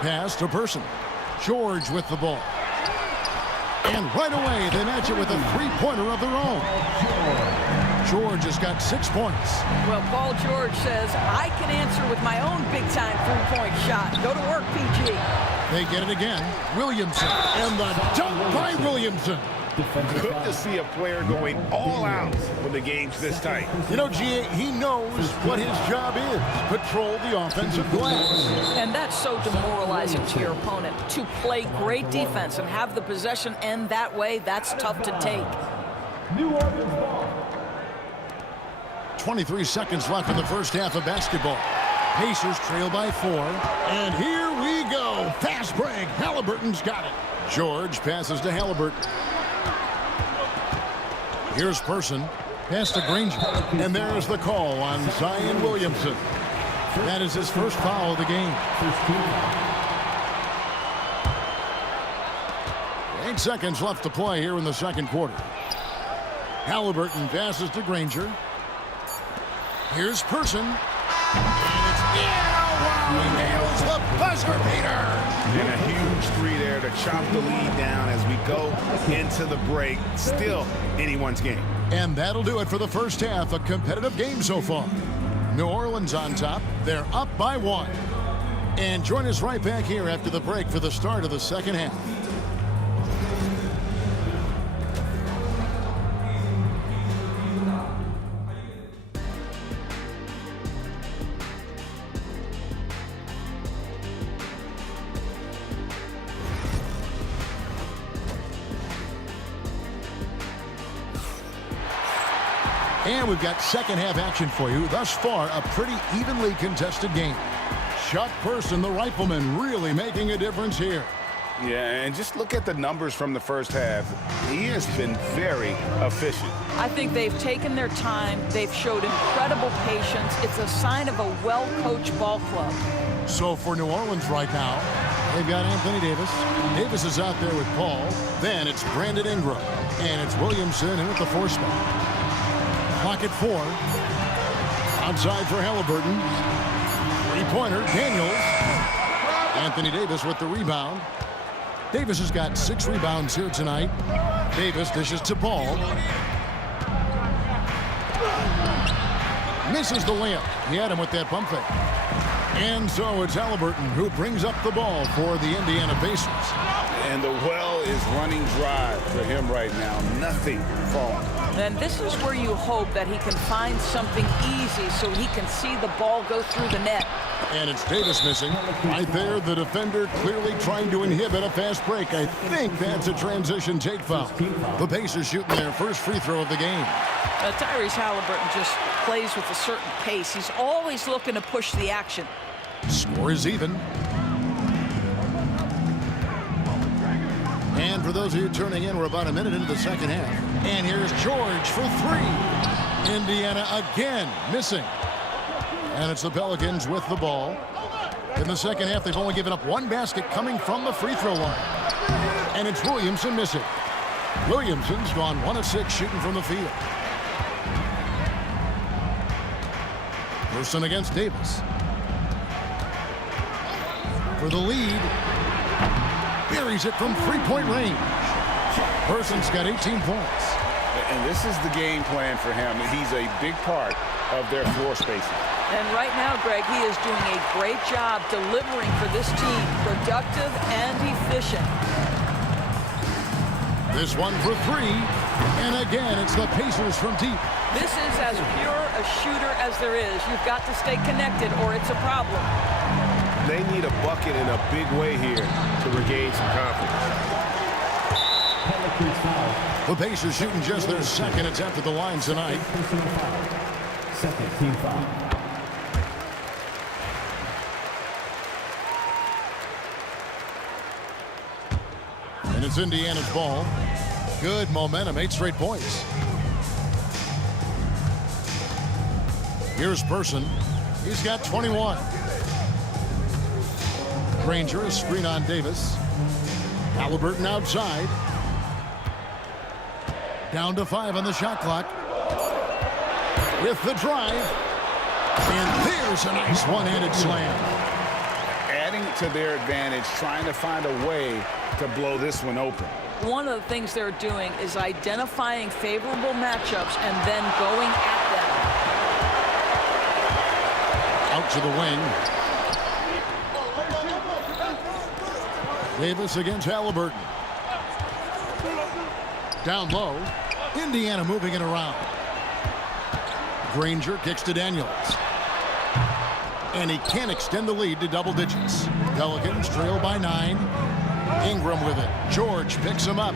Pass to Person. George with the ball. And right away, they match it with a 3-pointer of their own. George has got 6 points. Well, Paul George says, I can answer with my own big-time 3-point shot. Go to work, PG. They get it again. Williamson. And the dunk by Williamson. Good to see a player going all out when the game's this tight. You know, G.A., he knows what his job is. Patrol the offensive glass. And that's so demoralizing to your opponent. To play great defense and have the possession end that way, that's tough to take. 23 seconds left in the first half of basketball. Pacers trail by 4. And here we go. Fast break. Halliburton's got it. George passes to Halliburton. Here's Person. Pass to Granger. And there's the call on Zion Williamson. That is his first foul of the game. 8 seconds left to play here in the second quarter. Halliburton passes to Granger. Here's Person. And it's he nails the buzzer beater. And a huge 3 there to chop the lead down as we go into the break. Still anyone's game. And that'll do it for the first half. A competitive game so far. New Orleans on top. They're up by 1. And join us right back here after the break for the start of the second half. And we've got second half action for you. Thus far, a pretty evenly contested game. Chuck Person, the rifleman, really making a difference here. Yeah, and just look at the numbers from the first half. He has been very efficient. I think they've taken their time. They've showed incredible patience. It's a sign of a well-coached ball club. So for New Orleans right now, they've got Anthony Davis. Davis is out there with Paul. Then it's Brandon Ingram. And it's Williamson in at the 4 spot. Pocket 4. Outside for Halliburton. 3-pointer, Daniels. Anthony Davis with the rebound. Davis has got 6 rebounds here tonight. Davis dishes to Paul. Misses the layup. He had him with that pump fake. And so it's Halliburton who brings up the ball for the Indiana Pacers. And the well is running dry for him right now. Nothing falling. And this is where you hope that he can find something easy so he can see the ball go through the net. And it's Davis missing. Right there, the defender clearly trying to inhibit a fast break. I think that's a transition take foul. The Pacers shooting their first free throw of the game. Tyrese Halliburton just plays with a certain pace. He's always looking to push the action. Score is even. And for those of you turning in, we're about a minute into the second half. And here's George for 3. Indiana again missing. And it's the Pelicans with the ball. In the second half, they've only given up one basket coming from the free throw line. And it's Williamson missing. Williamson's gone 1 of 6 shooting from the field. Person against Davis. For the lead. Buries it from three-point range. Person's got 18 points. And this is the game plan for him. He's a big part of their floor spacing. And right now, Greg, he is doing a great job delivering for this team. Productive and efficient. This one for 3. And again, it's the Pacers from deep. This is as pure a shooter as there is. You've got to stay connected or it's a problem. They need a bucket in a big way here to regain some confidence. The Pacers shooting just their second attempt at the line tonight. Second team foul. And it's Indiana's ball. Good momentum, 8 straight points. Here's Person. He's got 21. Granger, a screen on Davis. Halliburton outside. Down to 5 on the shot clock. With the drive. And there's a nice one-handed slam. Adding to their advantage, trying to find a way to blow this one open. One of the things they're doing is identifying favorable matchups and then going at them. Out to the wing. Davis against Halliburton. Down low. Indiana moving it around. Granger kicks to Daniels. And he can't extend the lead to double digits. Pelicans trail by 9. Ingram with it. George picks him up.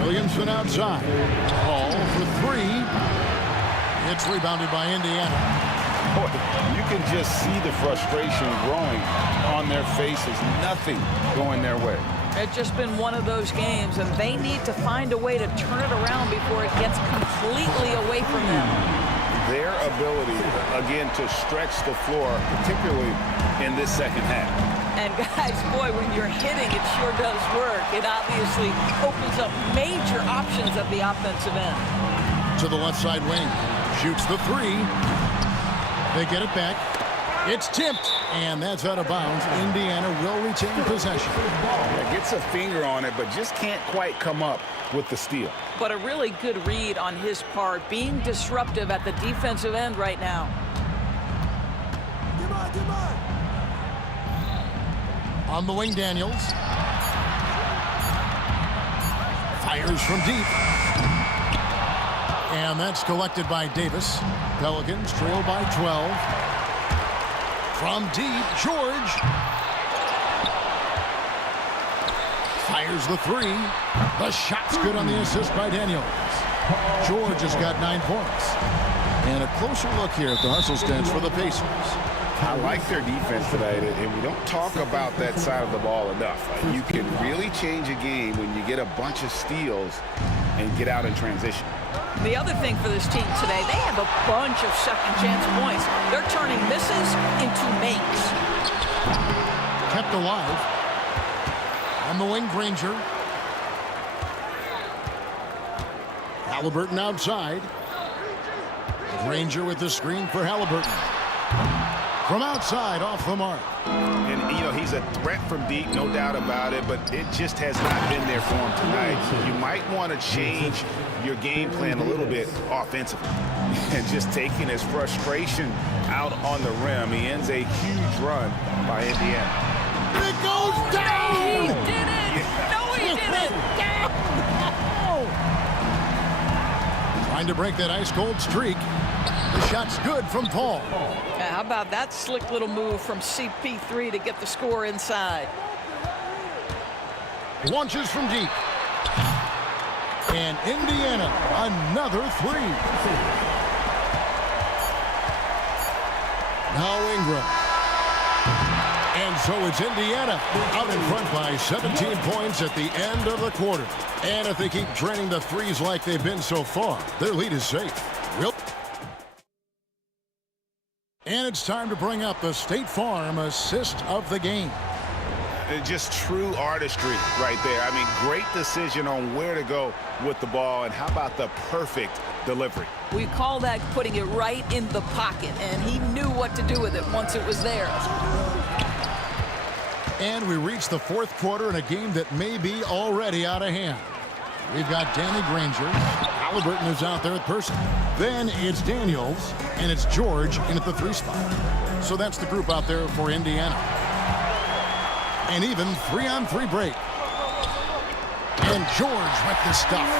Williamson outside. Ball for 3. It's rebounded by Indiana. Boy, you can just see the frustration growing on their faces. Nothing going their way. It's just been one of those games, and they need to find a way to turn it around before it gets completely away from them. Their ability, again, to stretch the floor, particularly in this second half. And guys, boy, when you're hitting, it sure does work. It obviously opens up major options at the offensive end. To the left side wing. Shoots the 3. They get it back. It's tipped, and that's out of bounds. Indiana will retain possession. Yeah, gets a finger on it, but just can't quite come up with the steal. But a really good read on his part, being disruptive at the defensive end right now. On the wing, Daniels. Fires from deep. And that's collected by Davis. Pelicans trail by 12. From deep, George. Fires the 3. The shot's good on the assist by Daniels. George has got 9 points. And a closer look here at the hustle stance for the Pacers. I like their defense tonight, and we don't talk about that side of the ball enough. You can really change a game when you get a bunch of steals and get out in transition. The other thing for this team today, they have a bunch of second chance points. They're turning misses into makes. Kept alive. On the wing, Granger. Halliburton outside. Granger with the screen for Halliburton. From outside, off the mark. And, you know, he's a threat from deep, no doubt about it, but it just has not been there for him tonight. You might want to change your game plan a little bit offensively and just taking his frustration out on the rim. He ends a huge run by Indiana. It goes down! He did it! No, he didn't! Trying to break that ice-cold streak. The shot's good from Paul. How about that slick little move from CP3 to get the score inside? Launches from deep. And Indiana, another 3. Now Ingram. And so it's Indiana out in front by 17 points at the end of the quarter. And if they keep draining the threes like they've been so far, their lead is safe. And it's time to bring up the State Farm assist of the game. Just true artistry right there. I mean, great decision on where to go with the ball, and how about the perfect delivery? We call that putting it right in the pocket, and he knew what to do with it once it was there. And we reach the fourth quarter in a game that may be already out of hand. We've got Danny Granger. Halliburton is out there at Person. Then it's Daniels, and it's George in at the 3 spot. So that's the group out there for Indiana. And even 3-on-3 break. And George with the stuff.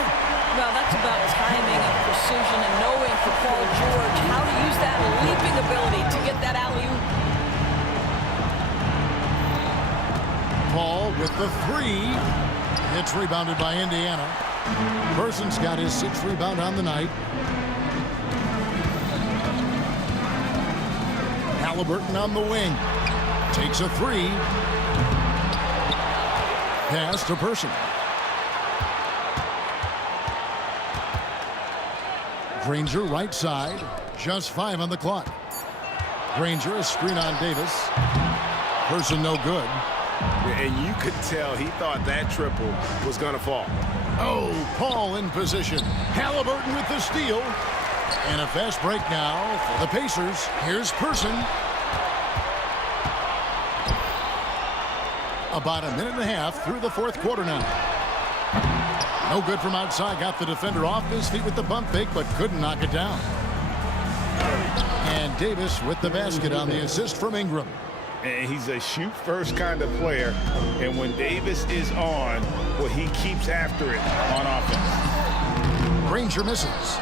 Well, that's about timing and precision and knowing for Paul George how to use that leaping ability to get that alley-oop. Paul with the 3. It's rebounded by Indiana. Person's got his 6th rebound on the night. Halliburton on the wing. Takes a 3. Pass to Person. Granger right side. Just 5 on the clock. Granger a screen on Davis. Person no good. And you could tell he thought that triple was going to fall. Oh, Paul in position. Halliburton with the steal. And a fast break now for the Pacers. Here's Person. About a minute and a half through the fourth quarter now. No good from outside. Got the defender off his feet with the bump fake, but couldn't knock it down. And Davis with the basket on the assist from Ingram. And he's a shoot-first kind of player. And when Davis is on, well, he keeps after it on offense. Granger misses.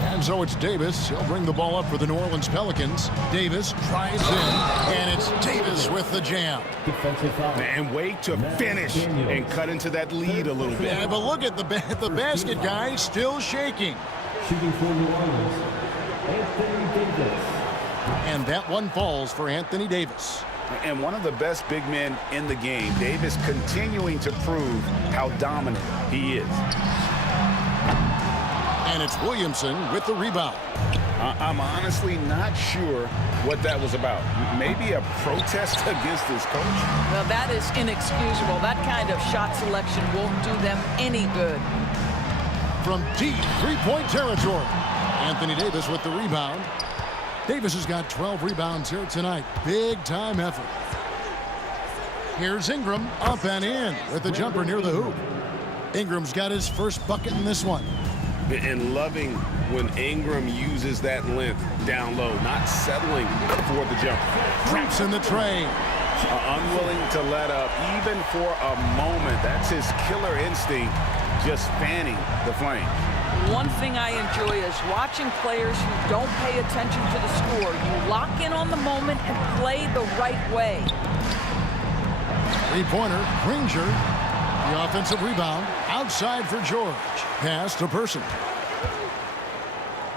And so it's Davis. He'll bring the ball up for the New Orleans Pelicans. Davis drives in, and it's Davis with the jam. And wait to finish and cut into that lead a little bit. Yeah, but look at the basket guy still shaking. Shooting for New Orleans, Anthony Davis. And that one falls for Anthony Davis. And one of the best big men in the game. Davis continuing to prove how dominant he is. And it's Williamson with the rebound. I'm honestly not sure what that was about. Maybe a protest against his coach? Well, that is inexcusable. That kind of shot selection won't do them any good. From deep three-point territory, Anthony Davis with the rebound. Davis has got 12 rebounds here tonight. Big-time effort. Here's Ingram up and in with the jumper near the hoop. Ingram's got his first bucket in this one. And loving when Ingram uses that length down low, not settling for the jump. Drops in the tray. Unwilling to let up even for a moment. That's his killer instinct, just fanning the flame. One thing I enjoy is watching players who don't pay attention to the score. You lock in on the moment and play the right way. Three-pointer, Granger. The offensive rebound outside for George. Pass to Person.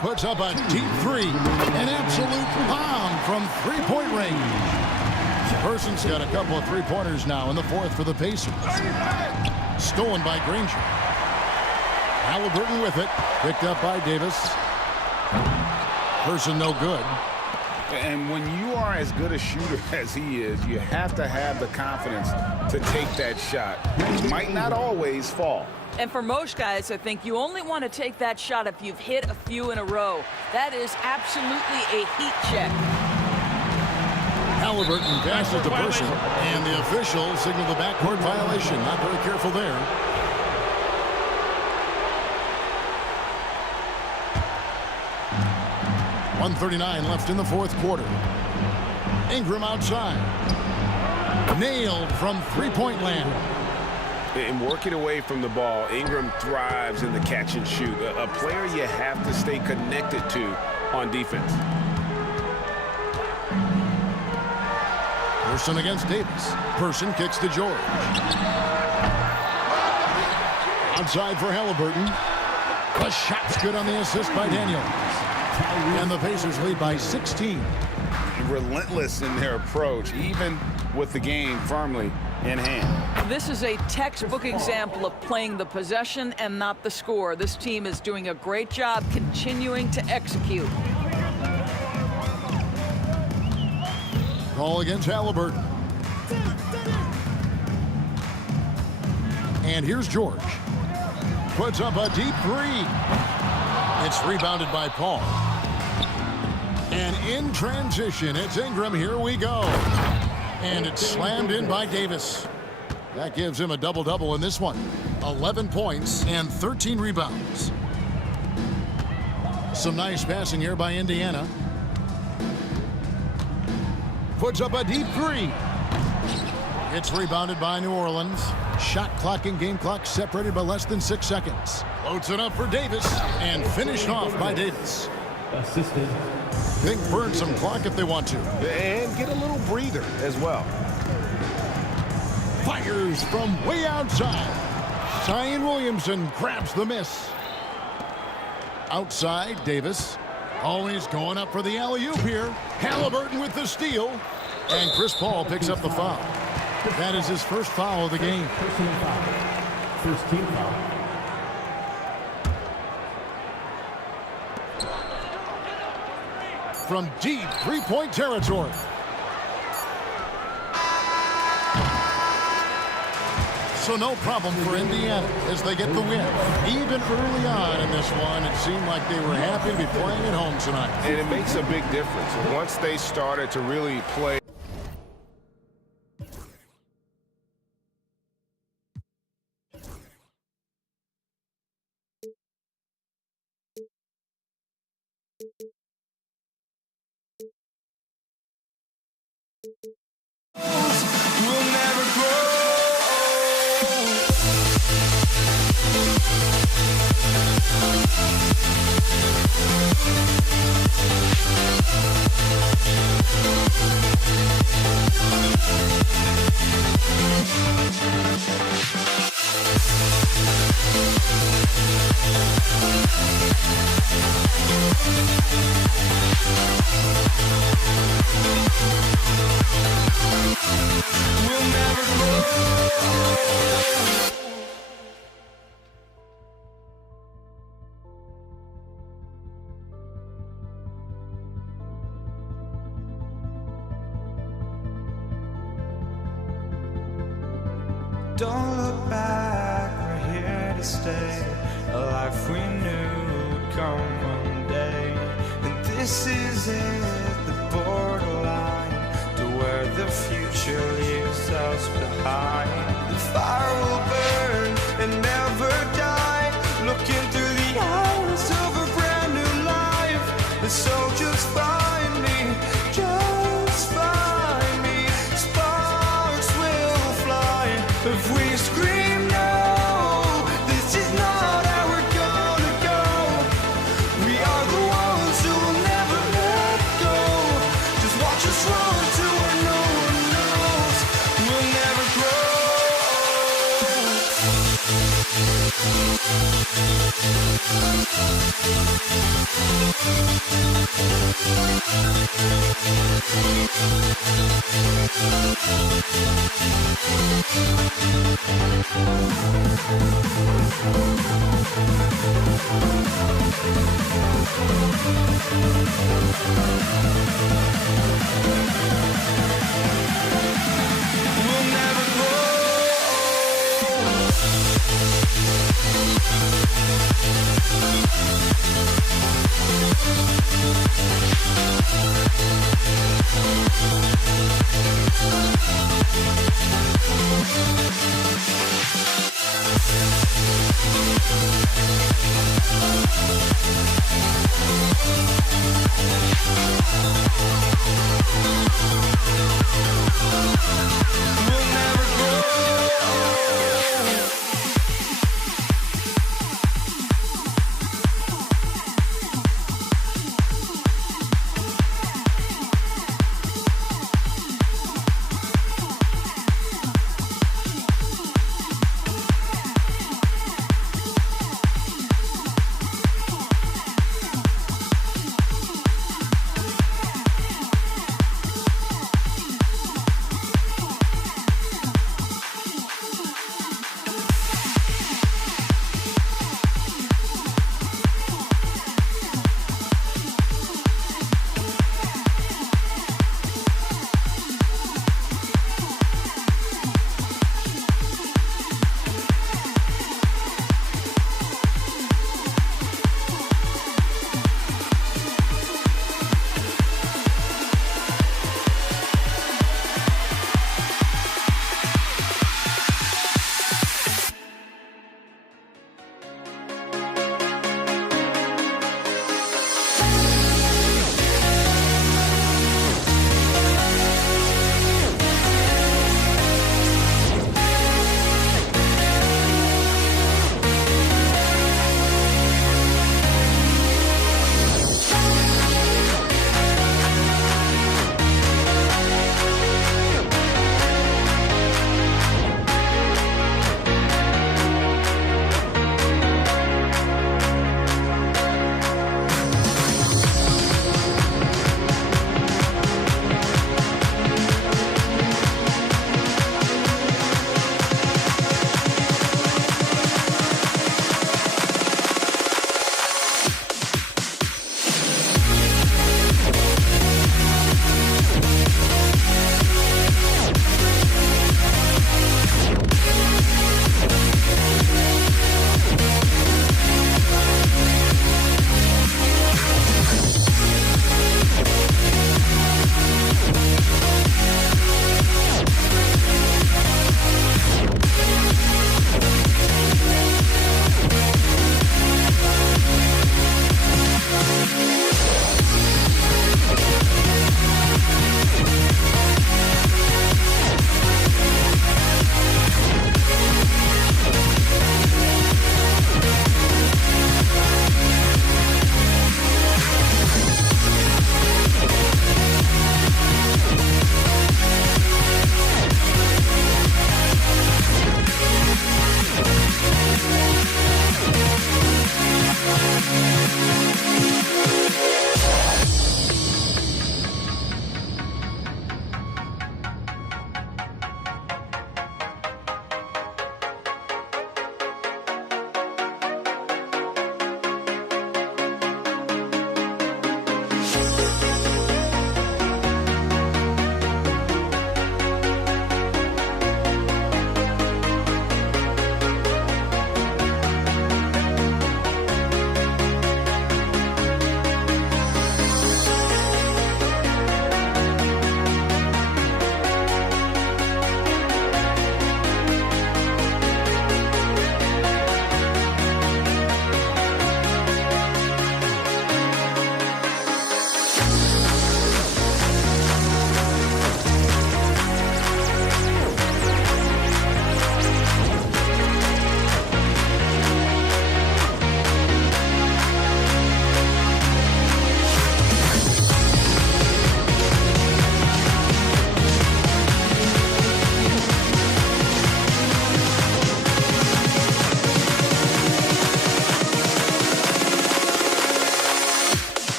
Puts up a deep 3. An absolute bomb from three-point range. Person's got a couple of three-pointers now in the fourth for the Pacers. Stolen by Granger. Halliburton with it. Picked up by Davis. Person no good. And when you are as good a shooter as he is, you have to have the confidence to take that shot. It might not always fall. And for most guys, I think you only want to take that shot if you've hit a few in a row. That is absolutely a heat check. Halliburton passes to Person, and the officials signal the backcourt violation. Not very careful there. .139 left in the fourth quarter. Ingram outside. Nailed from three-point land. And working away from the ball, Ingram thrives in the catch and shoot. A player you have to stay connected to on defense. Person against Davis. Person kicks to George. Outside for Halliburton. The shot's good on the assist by Daniels. And the Pacers lead by 16. Relentless in their approach, even with the game firmly in hand. This is a textbook example of playing the possession and not the score. This team is doing a great job continuing to execute. call against Halliburton. And here's George. Puts up a deep three. It's rebounded by Paul. And in transition, it's Ingram. Here we go. And it's slammed in by Davis. That gives him a double-double in this one. 11 points and 13 rebounds. Some nice passing here by Indiana. Puts up a deep three. It's rebounded by New Orleans. Shot clock and game clock separated by less than 6 seconds. Loads it up for Davis and finished off by Davis. Assisted. They can burn some clock if they want to. And get a little breather as well. Fires from way outside. Zion Williamson grabs the miss. Outside, Davis. Always going up for the alley-oop here. Halliburton with the steal. And Chris Paul picks up the foul. That is his first foul of the game. Personal foul. First team foul. From deep three-point territory. So no problem for Indiana as they get the win. Even early on in this one, it seemed like they were happy to be playing at home tonight. And it makes a big difference. Once they started to really play. We'll never grow. We'll never grow. Don't look back, we're here to stay. A life we knew would come one day. And this is it, the borderline to where the future leaves us behind. The fire will burn and never die. Looking through the eyes of a brand new life. And so just find me, just find me. Sparks will fly if we scream no. This is not how we're gonna go. We are the ones who will never let go. Just watch us run to where no one knows. We'll never grow. We'll never grow.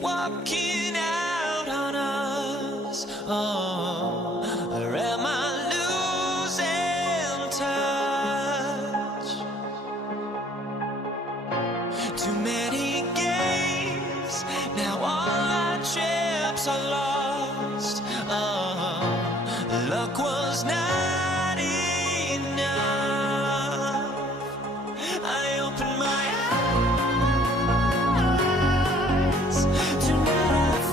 walking out on us? Oh, or am I losing touch? Too many games, now all our chips are lost. Oh, luck was not enough. I opened my eyes, tonight I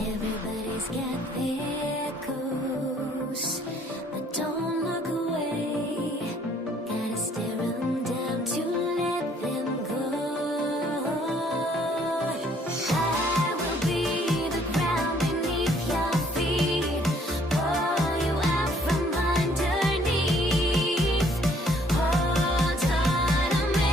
Everybody's got their ghosts, but don't look away. Gotta stare them down to let them go. I will be the ground beneath your feet, pull you out from underneath. Hold on to me.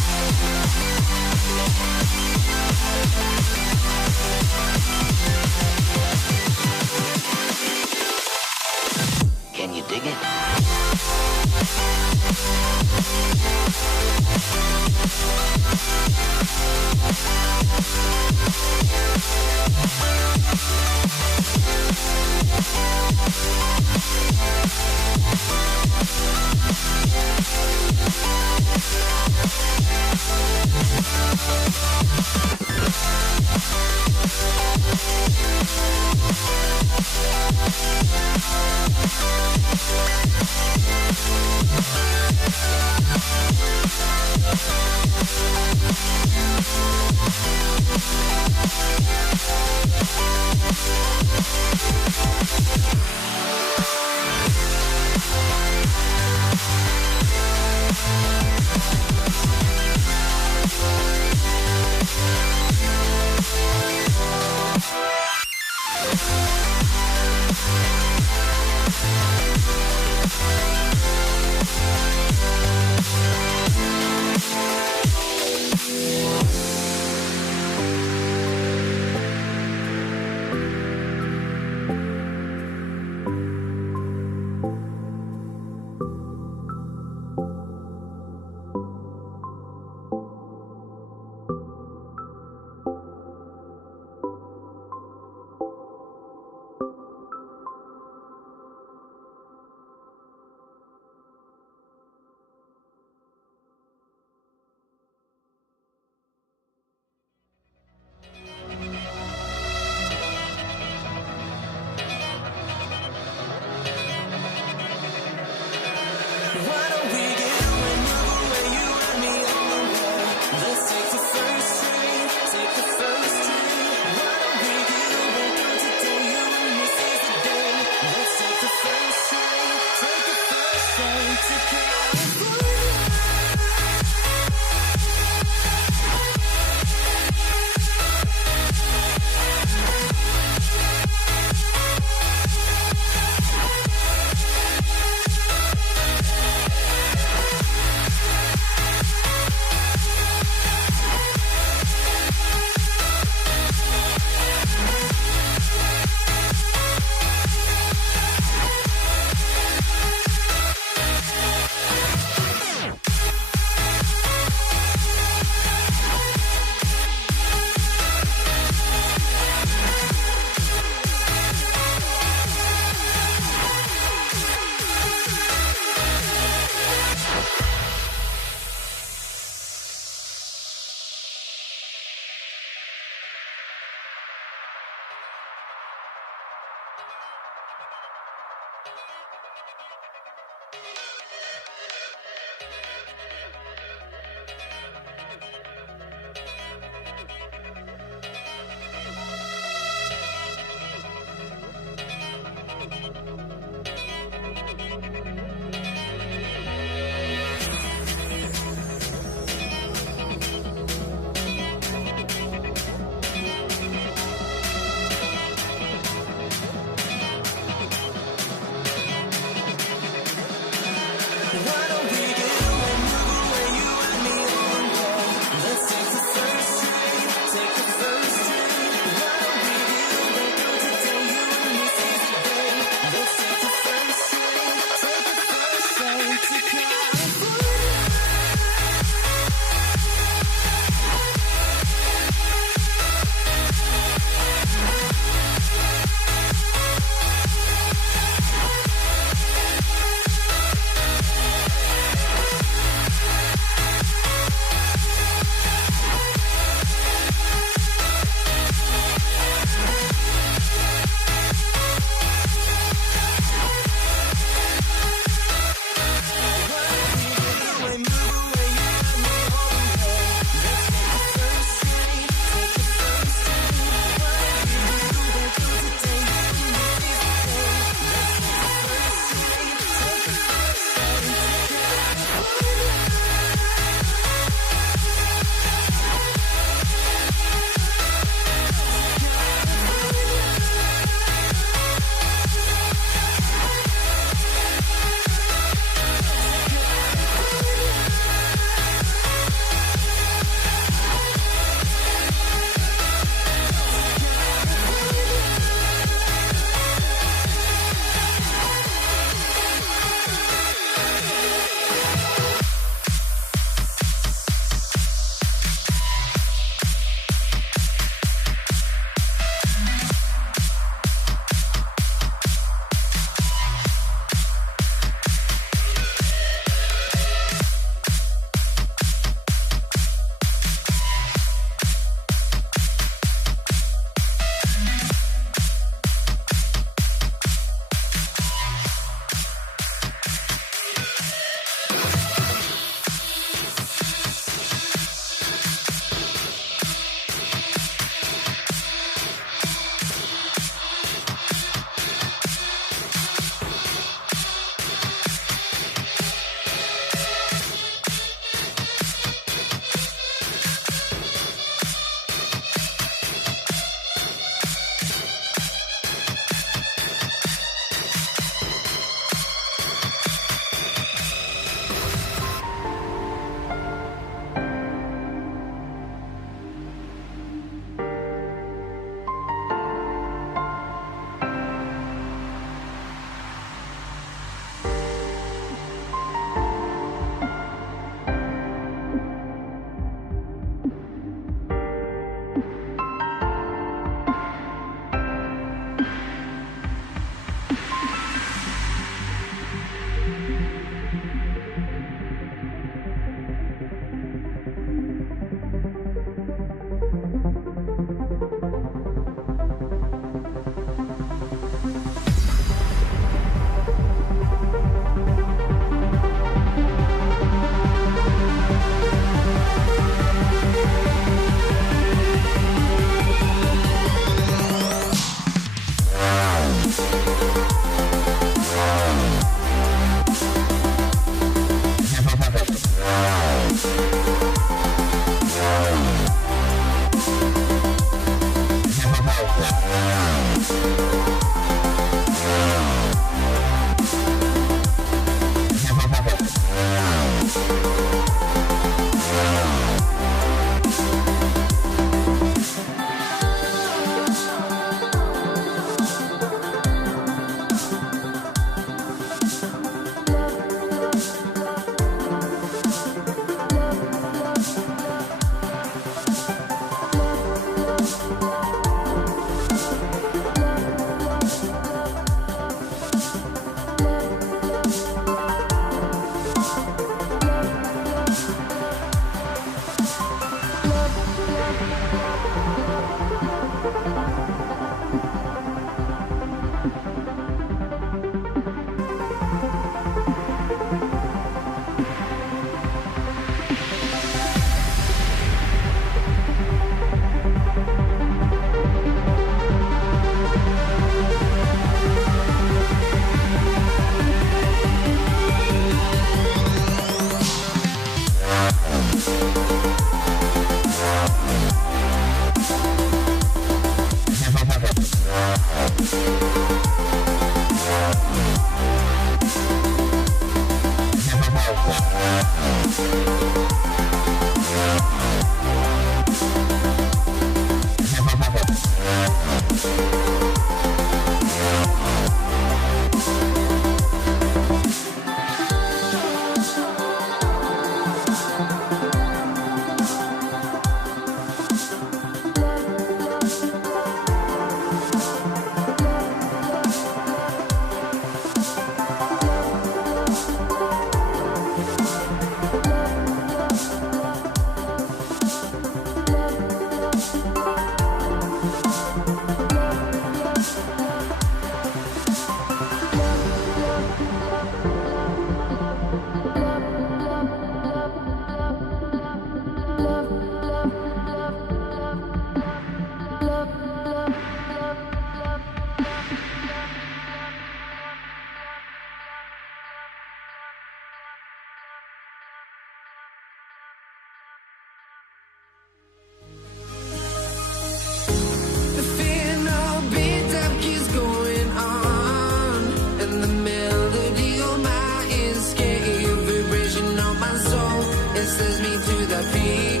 sends me to the peak.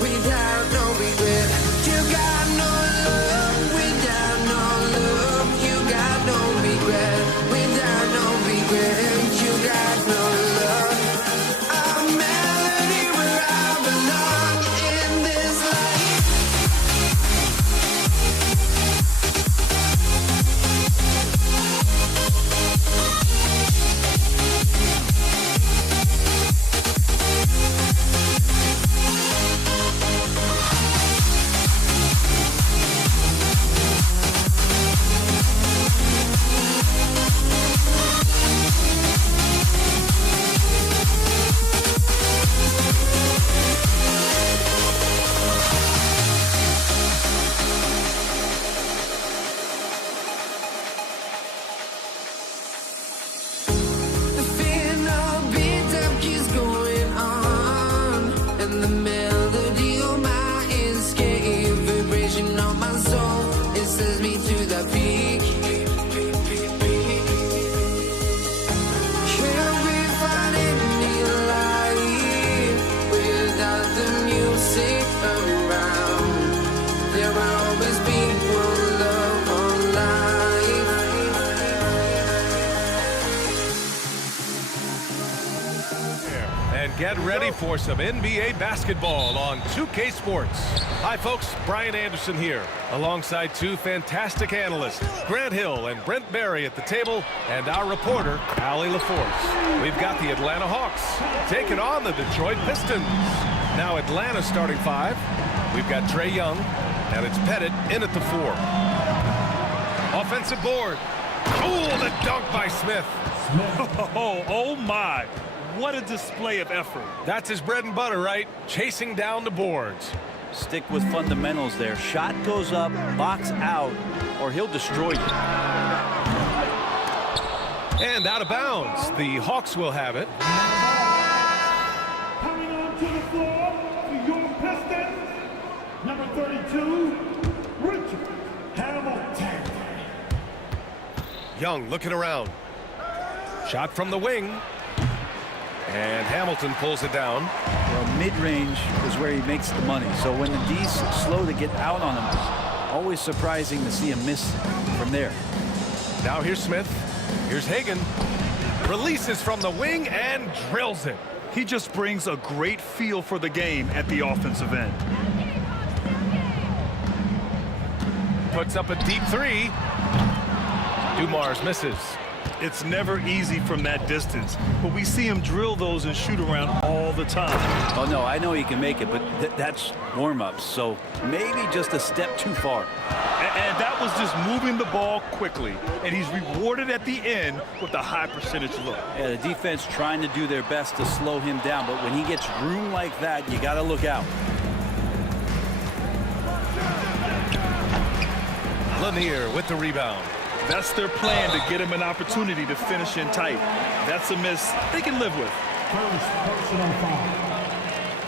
Without no regret, you got no love. Without no love, you got no regret. Without no regret, you got no love. A melody where I belong in this life. The final beat up keeps going on, and the melody on my escape, vibration on my soul, it sends me to the peak. Can we find any light without the music around? There will always be one love on life. And get ready for some NBA basketball on 2K Sports. Hi, folks. Brian Anderson here, alongside two fantastic analysts, Grant Hill and Brent Barry at the table, and our reporter, Allie LaForce. We've got the Atlanta Hawks taking on the Detroit Pistons. Now Atlanta starting five. We've got Trae Young, and it's Pettit in at the 4. Offensive board. Oh, the dunk by Smith. Oh my. What a display of effort. That's his bread and butter, right? Chasing down the boards. Stick with fundamentals there. Shot goes up, box out, or he'll destroy you. And out of bounds. The Hawks will have it. Coming onto the floor for your Pistons, number 32, Richard Hamilton. Young looking around. Shot from the wing. And Hamilton pulls it down. Well, mid-range is where he makes the money. So when the D's slow to get out on him, always surprising to see him miss from there. Now here's Smith. Here's Hagan. Releases from the wing and drills it. He just brings a great feel for the game at the offensive end. Puts up a deep 3. Dumars misses. It's never easy from that distance, but we see him drill those and shoot around all the time. Oh, no, I know he can make it, but that's warm-ups, so maybe just a step too far. And that was just moving the ball quickly, and he's rewarded at the end with a high percentage look. Yeah, the defense trying to do their best to slow him down, but when he gets room like that, you got to look out. Lanier with the rebound. That's their plan, to get him an opportunity to finish in tight. That's a miss they can live with. First personal foul.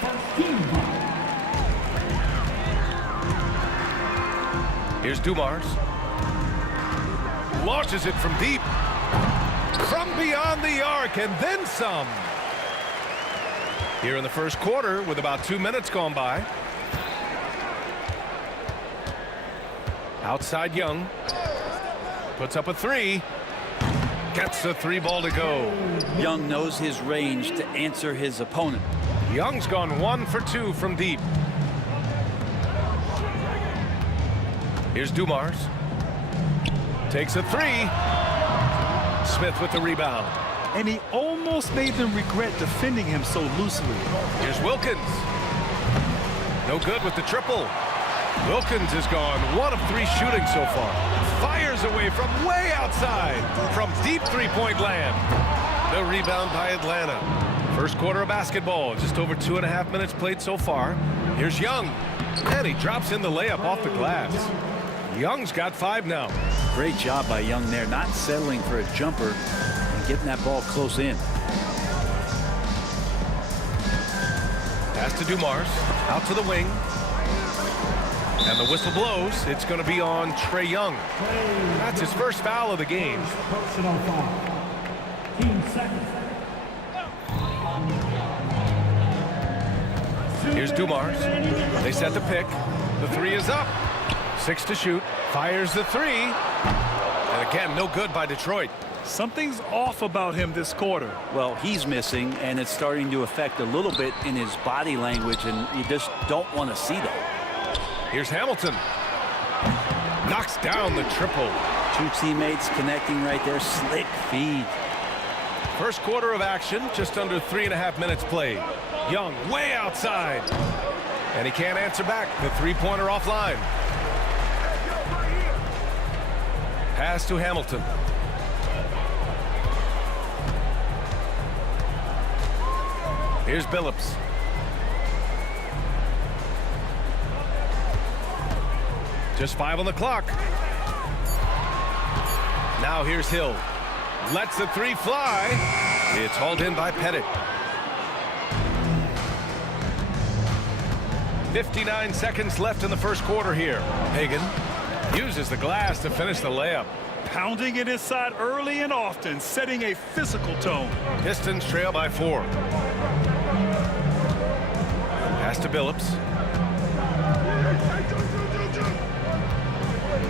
First team foul. Here's Dumars. Launches it from deep. From beyond the arc, and then some. Here in the first quarter, with about 2 minutes gone by. Outside Young. Puts up a 3. Gets the 3 ball to go. Young knows his range to answer his opponent. Young's gone 1 for 2 from deep. Here's Dumars. Takes a 3. Smith with the rebound. And he almost made them regret defending him so loosely. Here's Wilkins. No good with the triple. Wilkins has gone 1 of 3 shooting so far. Fires away from way outside. From deep three-point land. The rebound by Atlanta. First quarter of basketball. Just over 2.5 minutes played so far. Here's Young. And he drops in the layup off the glass. Young's got 5 now. Great job by Young there, not settling for a jumper and getting that ball close in. Pass to Dumars. Out to the wing. And the whistle blows. It's going to be on Trae Young. That's his first foul of the game. Personal foul. Team second. Here's Dumars. They set the pick. The three is up. 6 to shoot. Fires the three. And again, no good by Detroit. Something's off about him this quarter. Well, he's missing, and it's starting to affect a little bit in his body language, and you just don't want to see that. Here's Hamilton. Knocks down the triple. 2 teammates connecting right there. Slick feed. First quarter of action, just under 3.5 minutes played. Young way outside. And he can't answer back. The three-pointer offline. Pass to Hamilton. Here's Billups. Just 5 on the clock. Now here's Hill. Lets the three fly. It's hauled in by Pettit. 59 seconds left in the first quarter here. Hagan uses the glass to finish the layup. Pounding it inside early and often, setting a physical tone. Pistons trail by 4. Pass to Billups.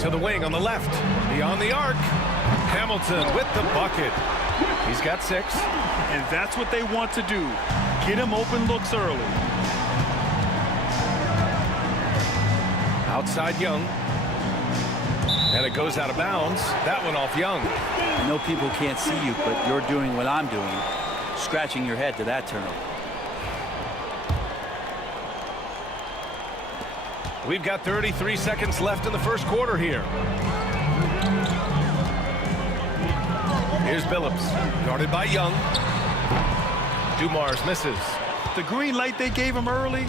To the wing on the left. Beyond the arc. Hamilton with the bucket. He's got 6. And that's what they want to do. Get him open looks early. Outside Young. And it goes out of bounds. That one off Young. I know people can't see you, but you're doing what I'm doing. Scratching your head to that turnover. We've got 33 seconds left in the first quarter here. Here's Billups, guarded by Young. Dumars misses. The green light they gave him early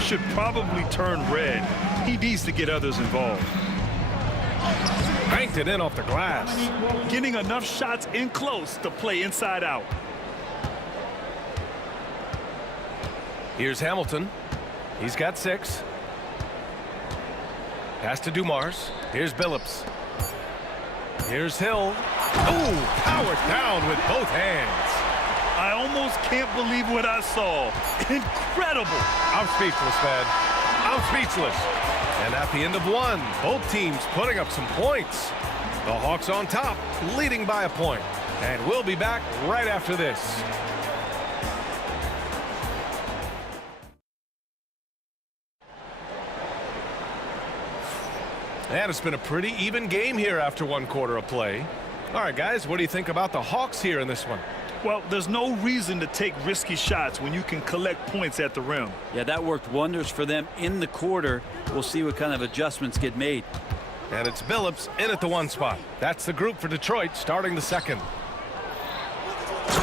should probably turn red. He needs to get others involved. Banked it in off the glass. Getting enough shots in close to play inside out. Here's Hamilton. He's got 6. Pass to Dumars. Here's Billups. Here's Hill. Ooh, powered down with both hands. I almost can't believe what I saw. Incredible. I'm speechless, man. I'm speechless. And at the end of 1, both teams putting up some points. The Hawks on top, leading by a point. And we'll be back right after this. And it's been a pretty even game here after 1 quarter of play. All right, guys, what do you think about the Hawks here in this one? Well, there's no reason to take risky shots when you can collect points at the rim. Yeah, that worked wonders for them in the quarter. We'll see what kind of adjustments get made. And it's Billups in at the 1 spot. That's the group for Detroit starting the 2nd.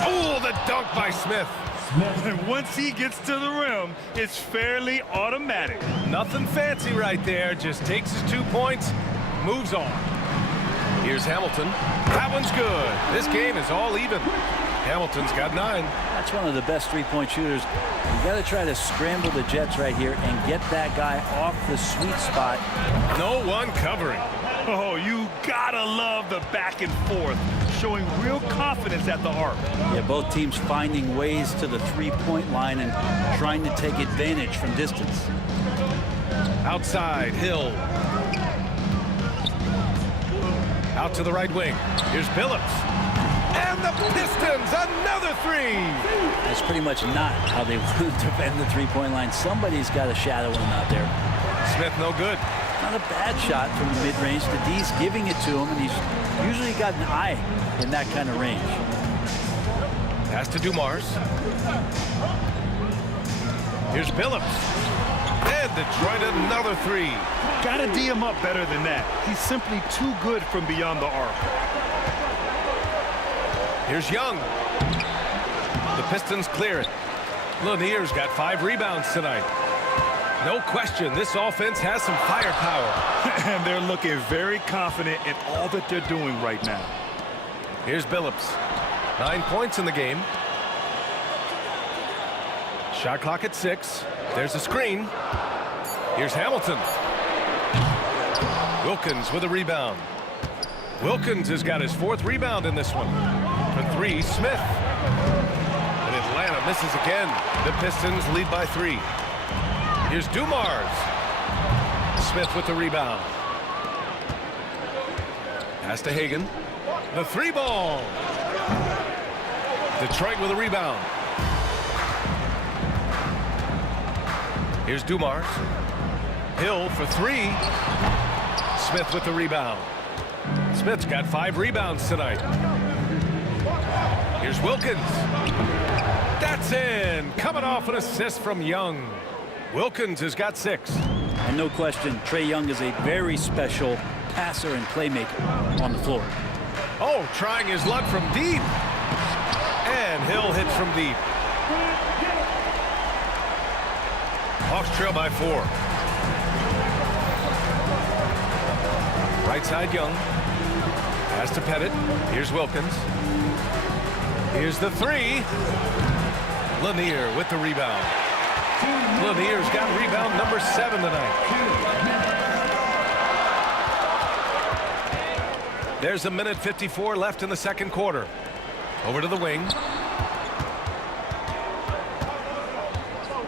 Oh, the dunk by Smith. And once he gets to the rim, it's fairly automatic. Nothing fancy right there. Just takes his 2 points, moves on. Here's Hamilton. That one's good. This game is all even. Hamilton's got 9. That's one of the best three-point shooters. You got to try to scramble the Jets right here and get that guy off the sweet spot. No one covering. Oh, you gotta love the back and forth, showing real confidence at the arc. Yeah, both teams finding ways to the three-point line and trying to take advantage from distance. Outside, Hill. Out to the right wing. Here's Billups. And the Pistons, another 3. That's pretty much not how they want to defend the three-point line. Somebody's got to shadow him out there. Smith, no good. Not a bad shot from the mid-range. The D's giving it to him, and he's usually got an eye in that kind of range. Pass to Dumars. Here's Billups. And Detroit another 3. Gotta D him up better than that. He's simply too good from beyond the arc. Here's Young. The Pistons clear it. Lanier's got 5 rebounds tonight. No question, this offense has some firepower. And they're looking very confident in all that they're doing right now. Here's Billups. 9 points in the game. Shot clock at 6. There's a screen. Here's Hamilton. Wilkins with a rebound. Wilkins has got his 4th rebound in this one. For 3, Smith. And Atlanta misses again. The Pistons lead by 3. Here's Dumars. Smith with the rebound. Pass to Hagan. The 3-ball. Detroit with a rebound. Here's Dumars. Hill for 3. Smith with the rebound. Smith's got 5 rebounds tonight. Here's Wilkins. That's in. Coming off an assist from Young. Wilkins has got 6. And no question, Trae Young is a very special passer and playmaker on the floor. Oh, trying his luck from deep. And Hill hits from deep. Hawks trail by 4. Right side Young. Pass to Pettit. Here's Wilkins. Here's the 3. Lanier with the rebound. Lanier's got rebound number 7 tonight. There's a minute 54 left in the second quarter. Over to the wing.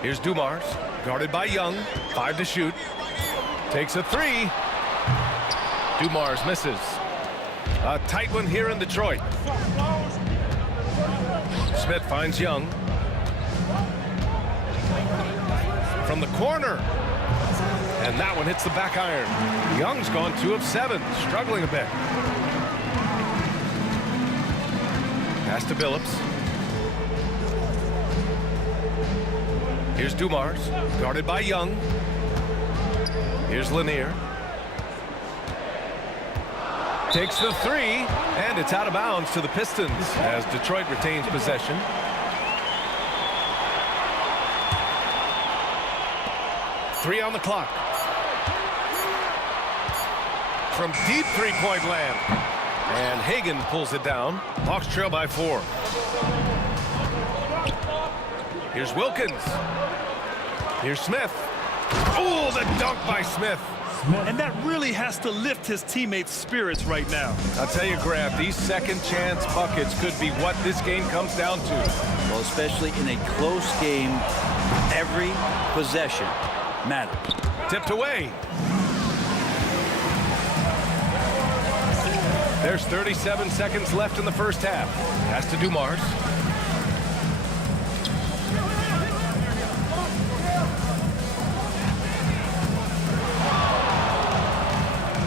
Here's Dumars. Guarded by Young. 5 to shoot. Takes a 3. Dumars misses. A tight one here in Detroit. Smith finds Young. From the corner. And that one hits the back iron. Young's gone 2 of 7. Struggling a bit. Pass to Billups. Here's Dumars. Guarded by Young. Here's Lanier. Takes the 3, and it's out of bounds to the Pistons as Detroit retains possession. Three on the clock. From deep three-point land. And Hagan pulls it down. Hawks trail by 4. Here's Wilkins. Here's Smith. Oh, the dunk by Smith. And that really has to lift his teammates' spirits right now. I'll tell you, Grant, these second chance buckets could be what this game comes down to. Well, especially in a close game, every possession matters. Tipped away. There's 37 seconds left in the first half. Pass to Dumars.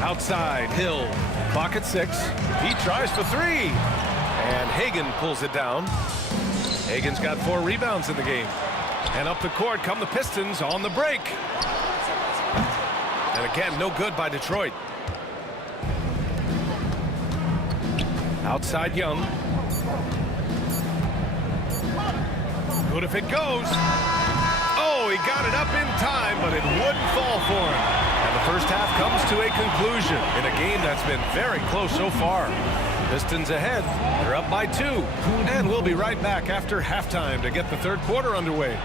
Outside, Hill. Clock at 6. He tries for 3. And Hagan pulls it down. Hagan's got 4 rebounds in the game. And up the court come the Pistons on the break. And again, no good by Detroit. Outside Young. Good if it goes. Oh, he got it up in time, but it wouldn't fall for him. And the first half comes to a conclusion in a game that's been very close so far. Pistons ahead. They're up by 2. And we'll be right back after halftime to get the third quarter underway.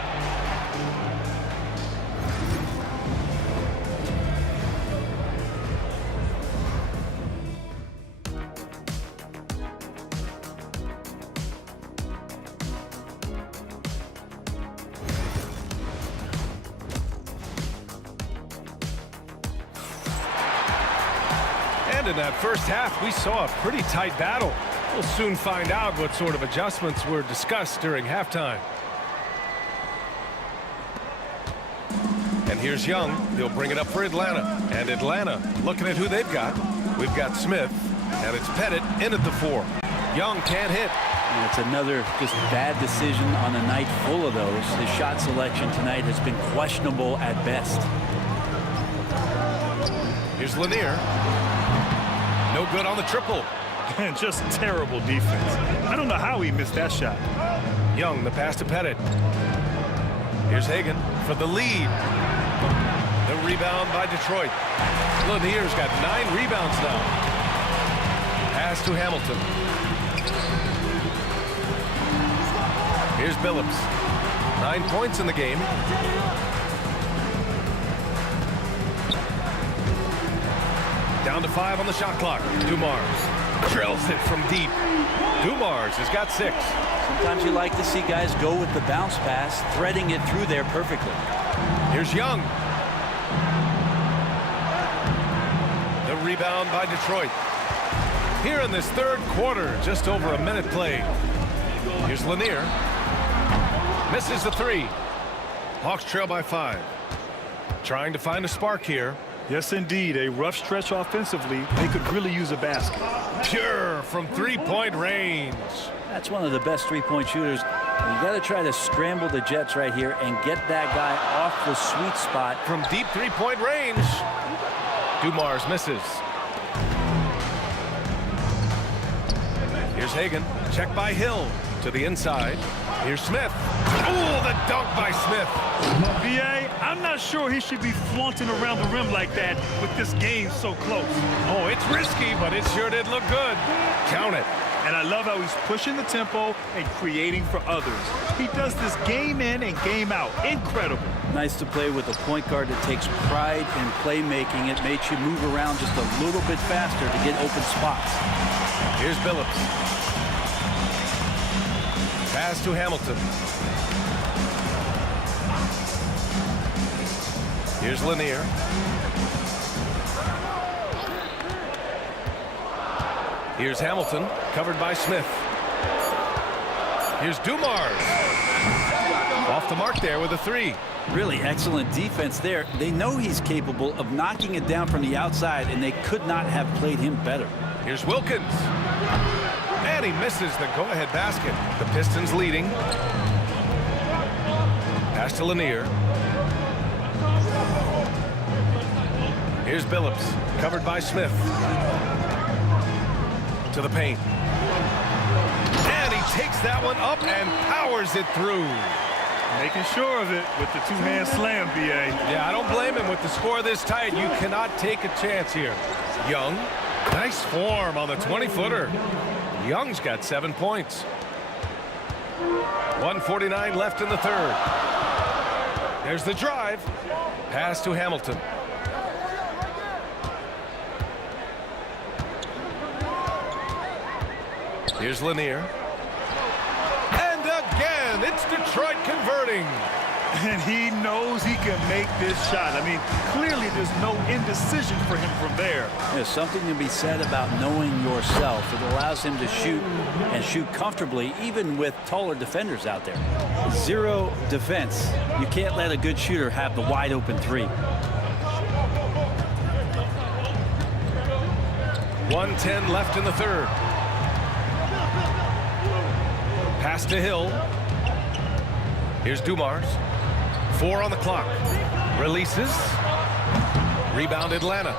In that first half, we saw a pretty tight battle. We'll soon find out what sort of adjustments were discussed during halftime. And here's Young. He'll bring it up for Atlanta. And Atlanta, looking at who they've got. We've got Smith, and it's Pettit in at the 4. Young can't hit. And it's another just bad decision on a night full of those. His shot selection tonight has been questionable at best. Here's Lanier. No good on the triple. And just terrible defense. I don't know how he missed that shot. Young, the pass to Pettit. Here's Hagan for the lead. The rebound by Detroit. Lanier's got 9 rebounds now. Pass to Hamilton. Here's Billups. 9 points in the game. Down to 5 on the shot clock. Dumars drills it from deep. Dumars has got 6. Sometimes you like to see guys go with the bounce pass, threading it through there perfectly. Here's Young. The rebound by Detroit. Here in this third quarter, just over a minute played. Here's Lanier. Misses the 3. Hawks trail by 5. Trying to find a spark here. Yes, indeed. A rough stretch offensively. They could really use a basket. Pure from three-point range. That's one of the best three-point shooters. You got to try to scramble the Jets right here and get that guy off the sweet spot. From deep three-point range. Dumars misses. Here's Hagan. Check by Hill to the inside. Here's Smith. Oh, the dunk by Smith. VA, I'm not sure he should be flaunting around the rim like that with this game so close. Oh, it's risky, but it sure did look good. Count it. And I love how he's pushing the tempo and creating for others. He does this game in and game out. Incredible. Nice to play with a point guard that takes pride in playmaking. It makes you move around just a little bit faster to get open spots. Here's Billups. Pass to Hamilton. Here's Lanier. Here's Hamilton, covered by Smith. Here's Dumars. Off the mark there with a 3. Really excellent defense there. They know he's capable of knocking it down from the outside, and they could not have played him better. Here's Wilkins. And he misses the go-ahead basket. The Pistons leading. Pass to Lanier. Here's Billups, covered by Smith. To the paint. And he takes that one up and powers it through. Making sure of it with the two-hand slam, BA. Yeah, I don't blame him with the score this tight. You cannot take a chance here. Young, nice form on the 20-footer. Young's got 7 points. 1:49 left in the third. There's the drive. Pass to Hamilton. Here's Lanier. And again, it's Detroit converting. And he knows he can make this shot. I mean, clearly there's no indecision for him from there. There's something to be said about knowing yourself. It allows him to shoot and shoot comfortably, even with taller defenders out there. Zero defense. You can't let a good shooter have the wide open 3. 1:10 left in the third. Pass to Hill. Here's Dumars. 4 on the clock. Releases. Rebound Atlanta.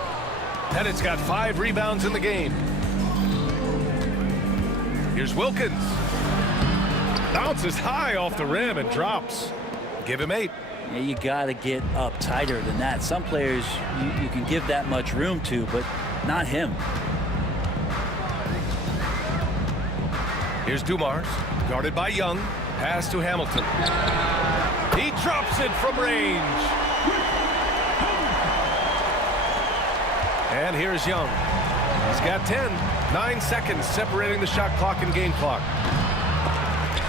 And it's got 5 rebounds in the game. Here's Wilkins. Bounces high off the rim and drops. Give him 8. Yeah, you got to get up tighter than that. Some players you can give that much room to, but not him. Here's Dumars, guarded by Young. Pass to Hamilton. He drops it from range. And here's Young. He's got 10. 9 seconds separating the shot clock and game clock.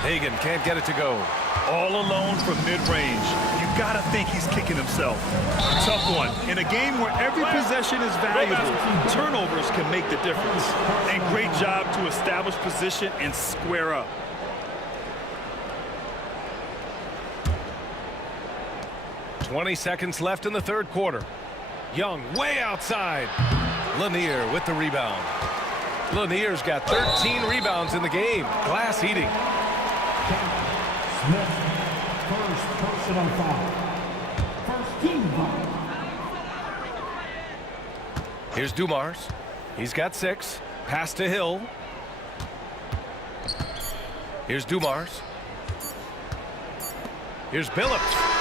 Hagan can't get it to go. All alone from mid-range. You got to think he's kicking himself. Tough one. In a game where every possession is valuable, turnovers can make the difference. And great job to establish position and square up. .20 seconds left in the third quarter. Young way outside. Lanier with the rebound. Lanier's got 13 rebounds in the game. Glass eating. Smith, first personal foul. First team foul. Here's Dumars. He's got 6. Pass to Hill. Here's Dumars. Here's Billups.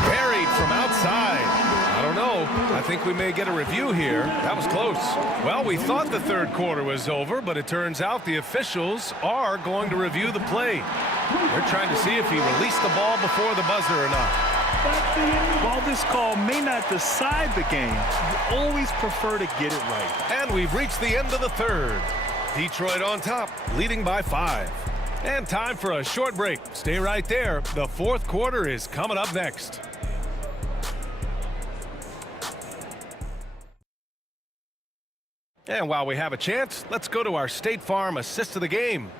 Buried from outside. I don't know. I think we may get a review here. That was close. Well, we thought the third quarter was over, but it turns out the officials are going to review the play. They're trying to see if he released the ball before the buzzer or not. While this call may not decide the game, you always prefer to get it right. And we've reached the end of the third. Detroit on top, leading by 5. And time for a short break. Stay right there. The fourth quarter is coming up next. And while we have a chance, let's go to our State Farm assist of the game.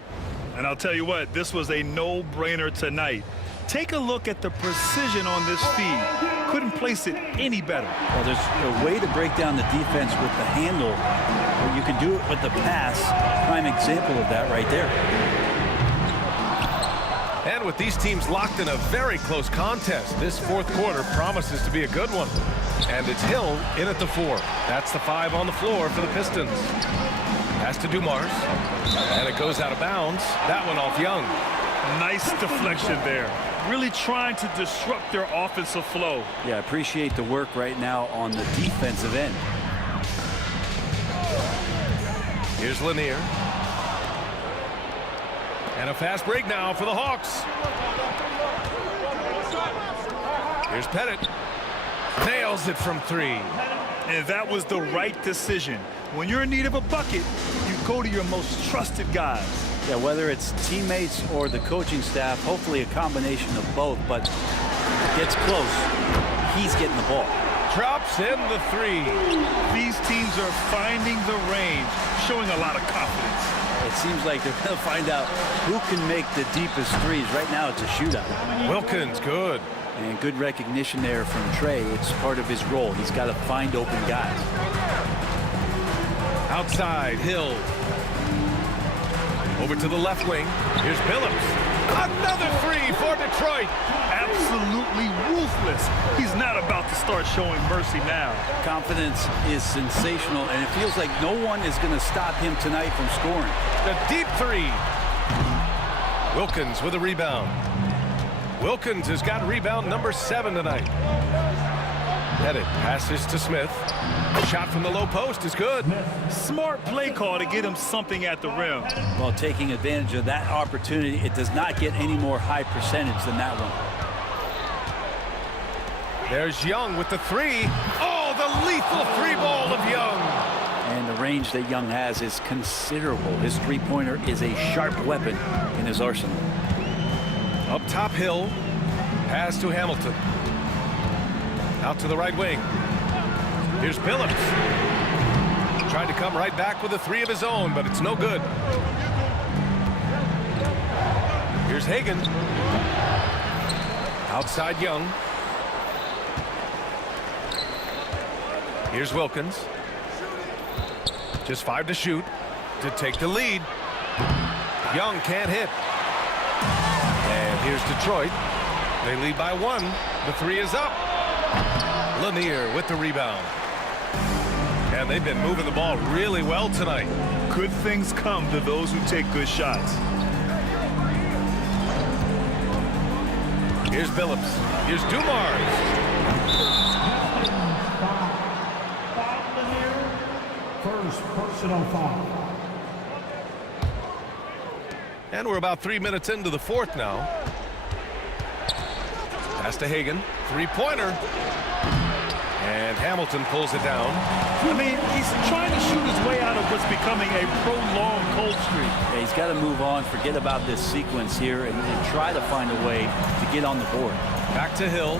And I'll tell you what, this was a no-brainer tonight. Take a look at the precision on this feed. Couldn't place it any better. Well, there's a way to break down the defense with the handle, or you can do it with the pass. Prime example of that right there. And with these teams locked in a very close contest, this fourth quarter promises to be a good one. And it's Hill in at the 4. That's the 5 on the floor for the Pistons. Pass to Dumars. And it goes out of bounds. That one off Young. Nice deflection there. Really trying to disrupt their offensive flow. Yeah, appreciate the work right now on the defensive end. Here's Lanier. And a fast break now for the Hawks. Here's Pettit. Nails it from 3. And that was the right decision. When you're in need of a bucket, you go to your most trusted guys. Yeah, whether it's teammates or the coaching staff, hopefully a combination of both, but gets close. He's getting the ball. Drops in the 3. These teams are finding the range, showing a lot of confidence. It seems like they're going to find out who can make the deepest threes. Right now, it's a shootout. Wilkins, good. And good recognition there from Trey. It's part of his role. He's got to find open guys. Outside, Hill. Over to the left wing. Here's Billups. Another 3 for Detroit. Absolutely ruthless. He's not about to start showing mercy now. Confidence is sensational, and it feels like no one is going to stop him tonight from scoring. The deep 3. Wilkins with a rebound. Wilkins has got rebound number 7 tonight. Pettit passes to Smith. Shot from the low post is good. Smart play call to get him something at the rim. Well, taking advantage of that opportunity, it does not get any more high percentage than that one. There's Young with the 3. Oh, the lethal 3-ball of Young. And the range that Young has is considerable. His three-pointer is a sharp weapon in his arsenal. Up top, Hill. Pass to Hamilton. Out to the right wing. Here's Billups. Tried to come right back with a 3 of his own, but it's no good. Here's Hagan. Outside Young. Here's Wilkins. Just 5 to shoot to take the lead. Young can't hit. And here's Detroit. They lead by 1. The 3 is up. Lanier with the rebound. And they've been moving the ball really well tonight. Good things come to those who take good shots. Here's Billups. Here's Dumars. First personal foul. And we're about 3 minutes into the fourth now. Pass to Hagan. 3-pointer. And Hamilton pulls it down. I mean, he's trying to shoot his way out of what's becoming a prolonged cold streak. Yeah, he's got to move on, forget about this sequence here, and try to find a way to get on the board. Back to Hill.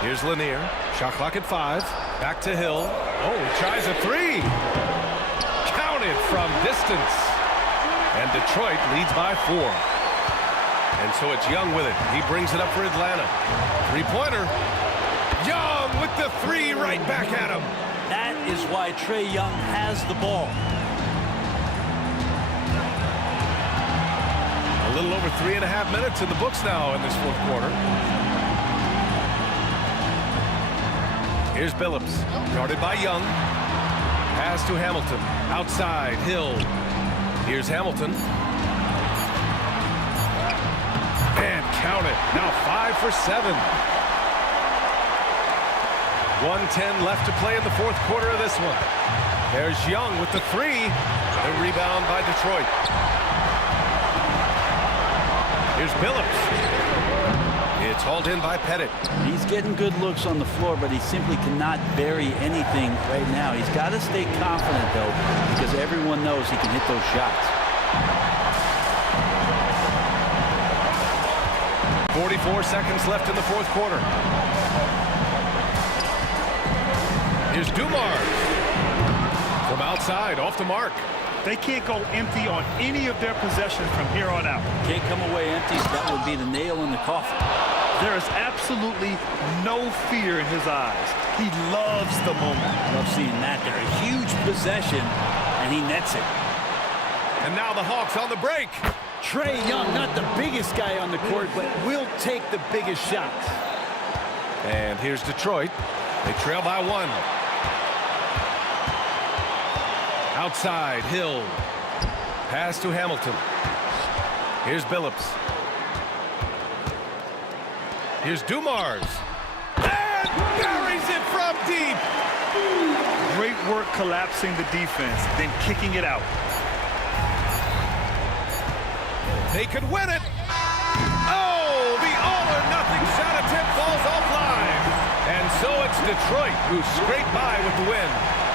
Here's Lanier. Shot clock at 5. Back to Hill. Oh, he tries a 3. Counted from distance. And Detroit leads by 4. And so it's Young with it. He brings it up for Atlanta. 3-pointer. Young with the 3 right back at him. That is why Trae Young has the ball. A little over 3.5 minutes in the books now in this fourth quarter. Here's Billups. Guarded by Young. Pass to Hamilton. Outside, Hill. Here's Hamilton. And count it. Now 5 for 7. 1:10 left to play in the fourth quarter of this one. There's Young with the 3. The rebound by Detroit. Here's Billups. It's hauled in by Pettit. He's getting good looks on the floor, but he simply cannot bury anything right now. He's got to stay confident, though, because everyone knows he can hit those shots. 44 seconds left in the fourth quarter. Here's Dumars. From outside, off the mark. They can't go empty on any of their possessions from here on out. Can't come away empty. That would be the nail in the coffin. There is absolutely no fear in his eyes. He loves the moment. Love seeing that there. A huge possession, and he nets it. And now the Hawks on the break. Trae Young, not the biggest guy on the court, but will take the biggest shots. And here's Detroit. They trail by 1. Outside, Hill. Pass to Hamilton. Here's Billups. Here's Dumars. And buries it from deep. Great work collapsing the defense, then kicking it out. They could win it. Oh, the all-or-nothing shot attempt falls offline. And so it's Detroit who scraped by with the win.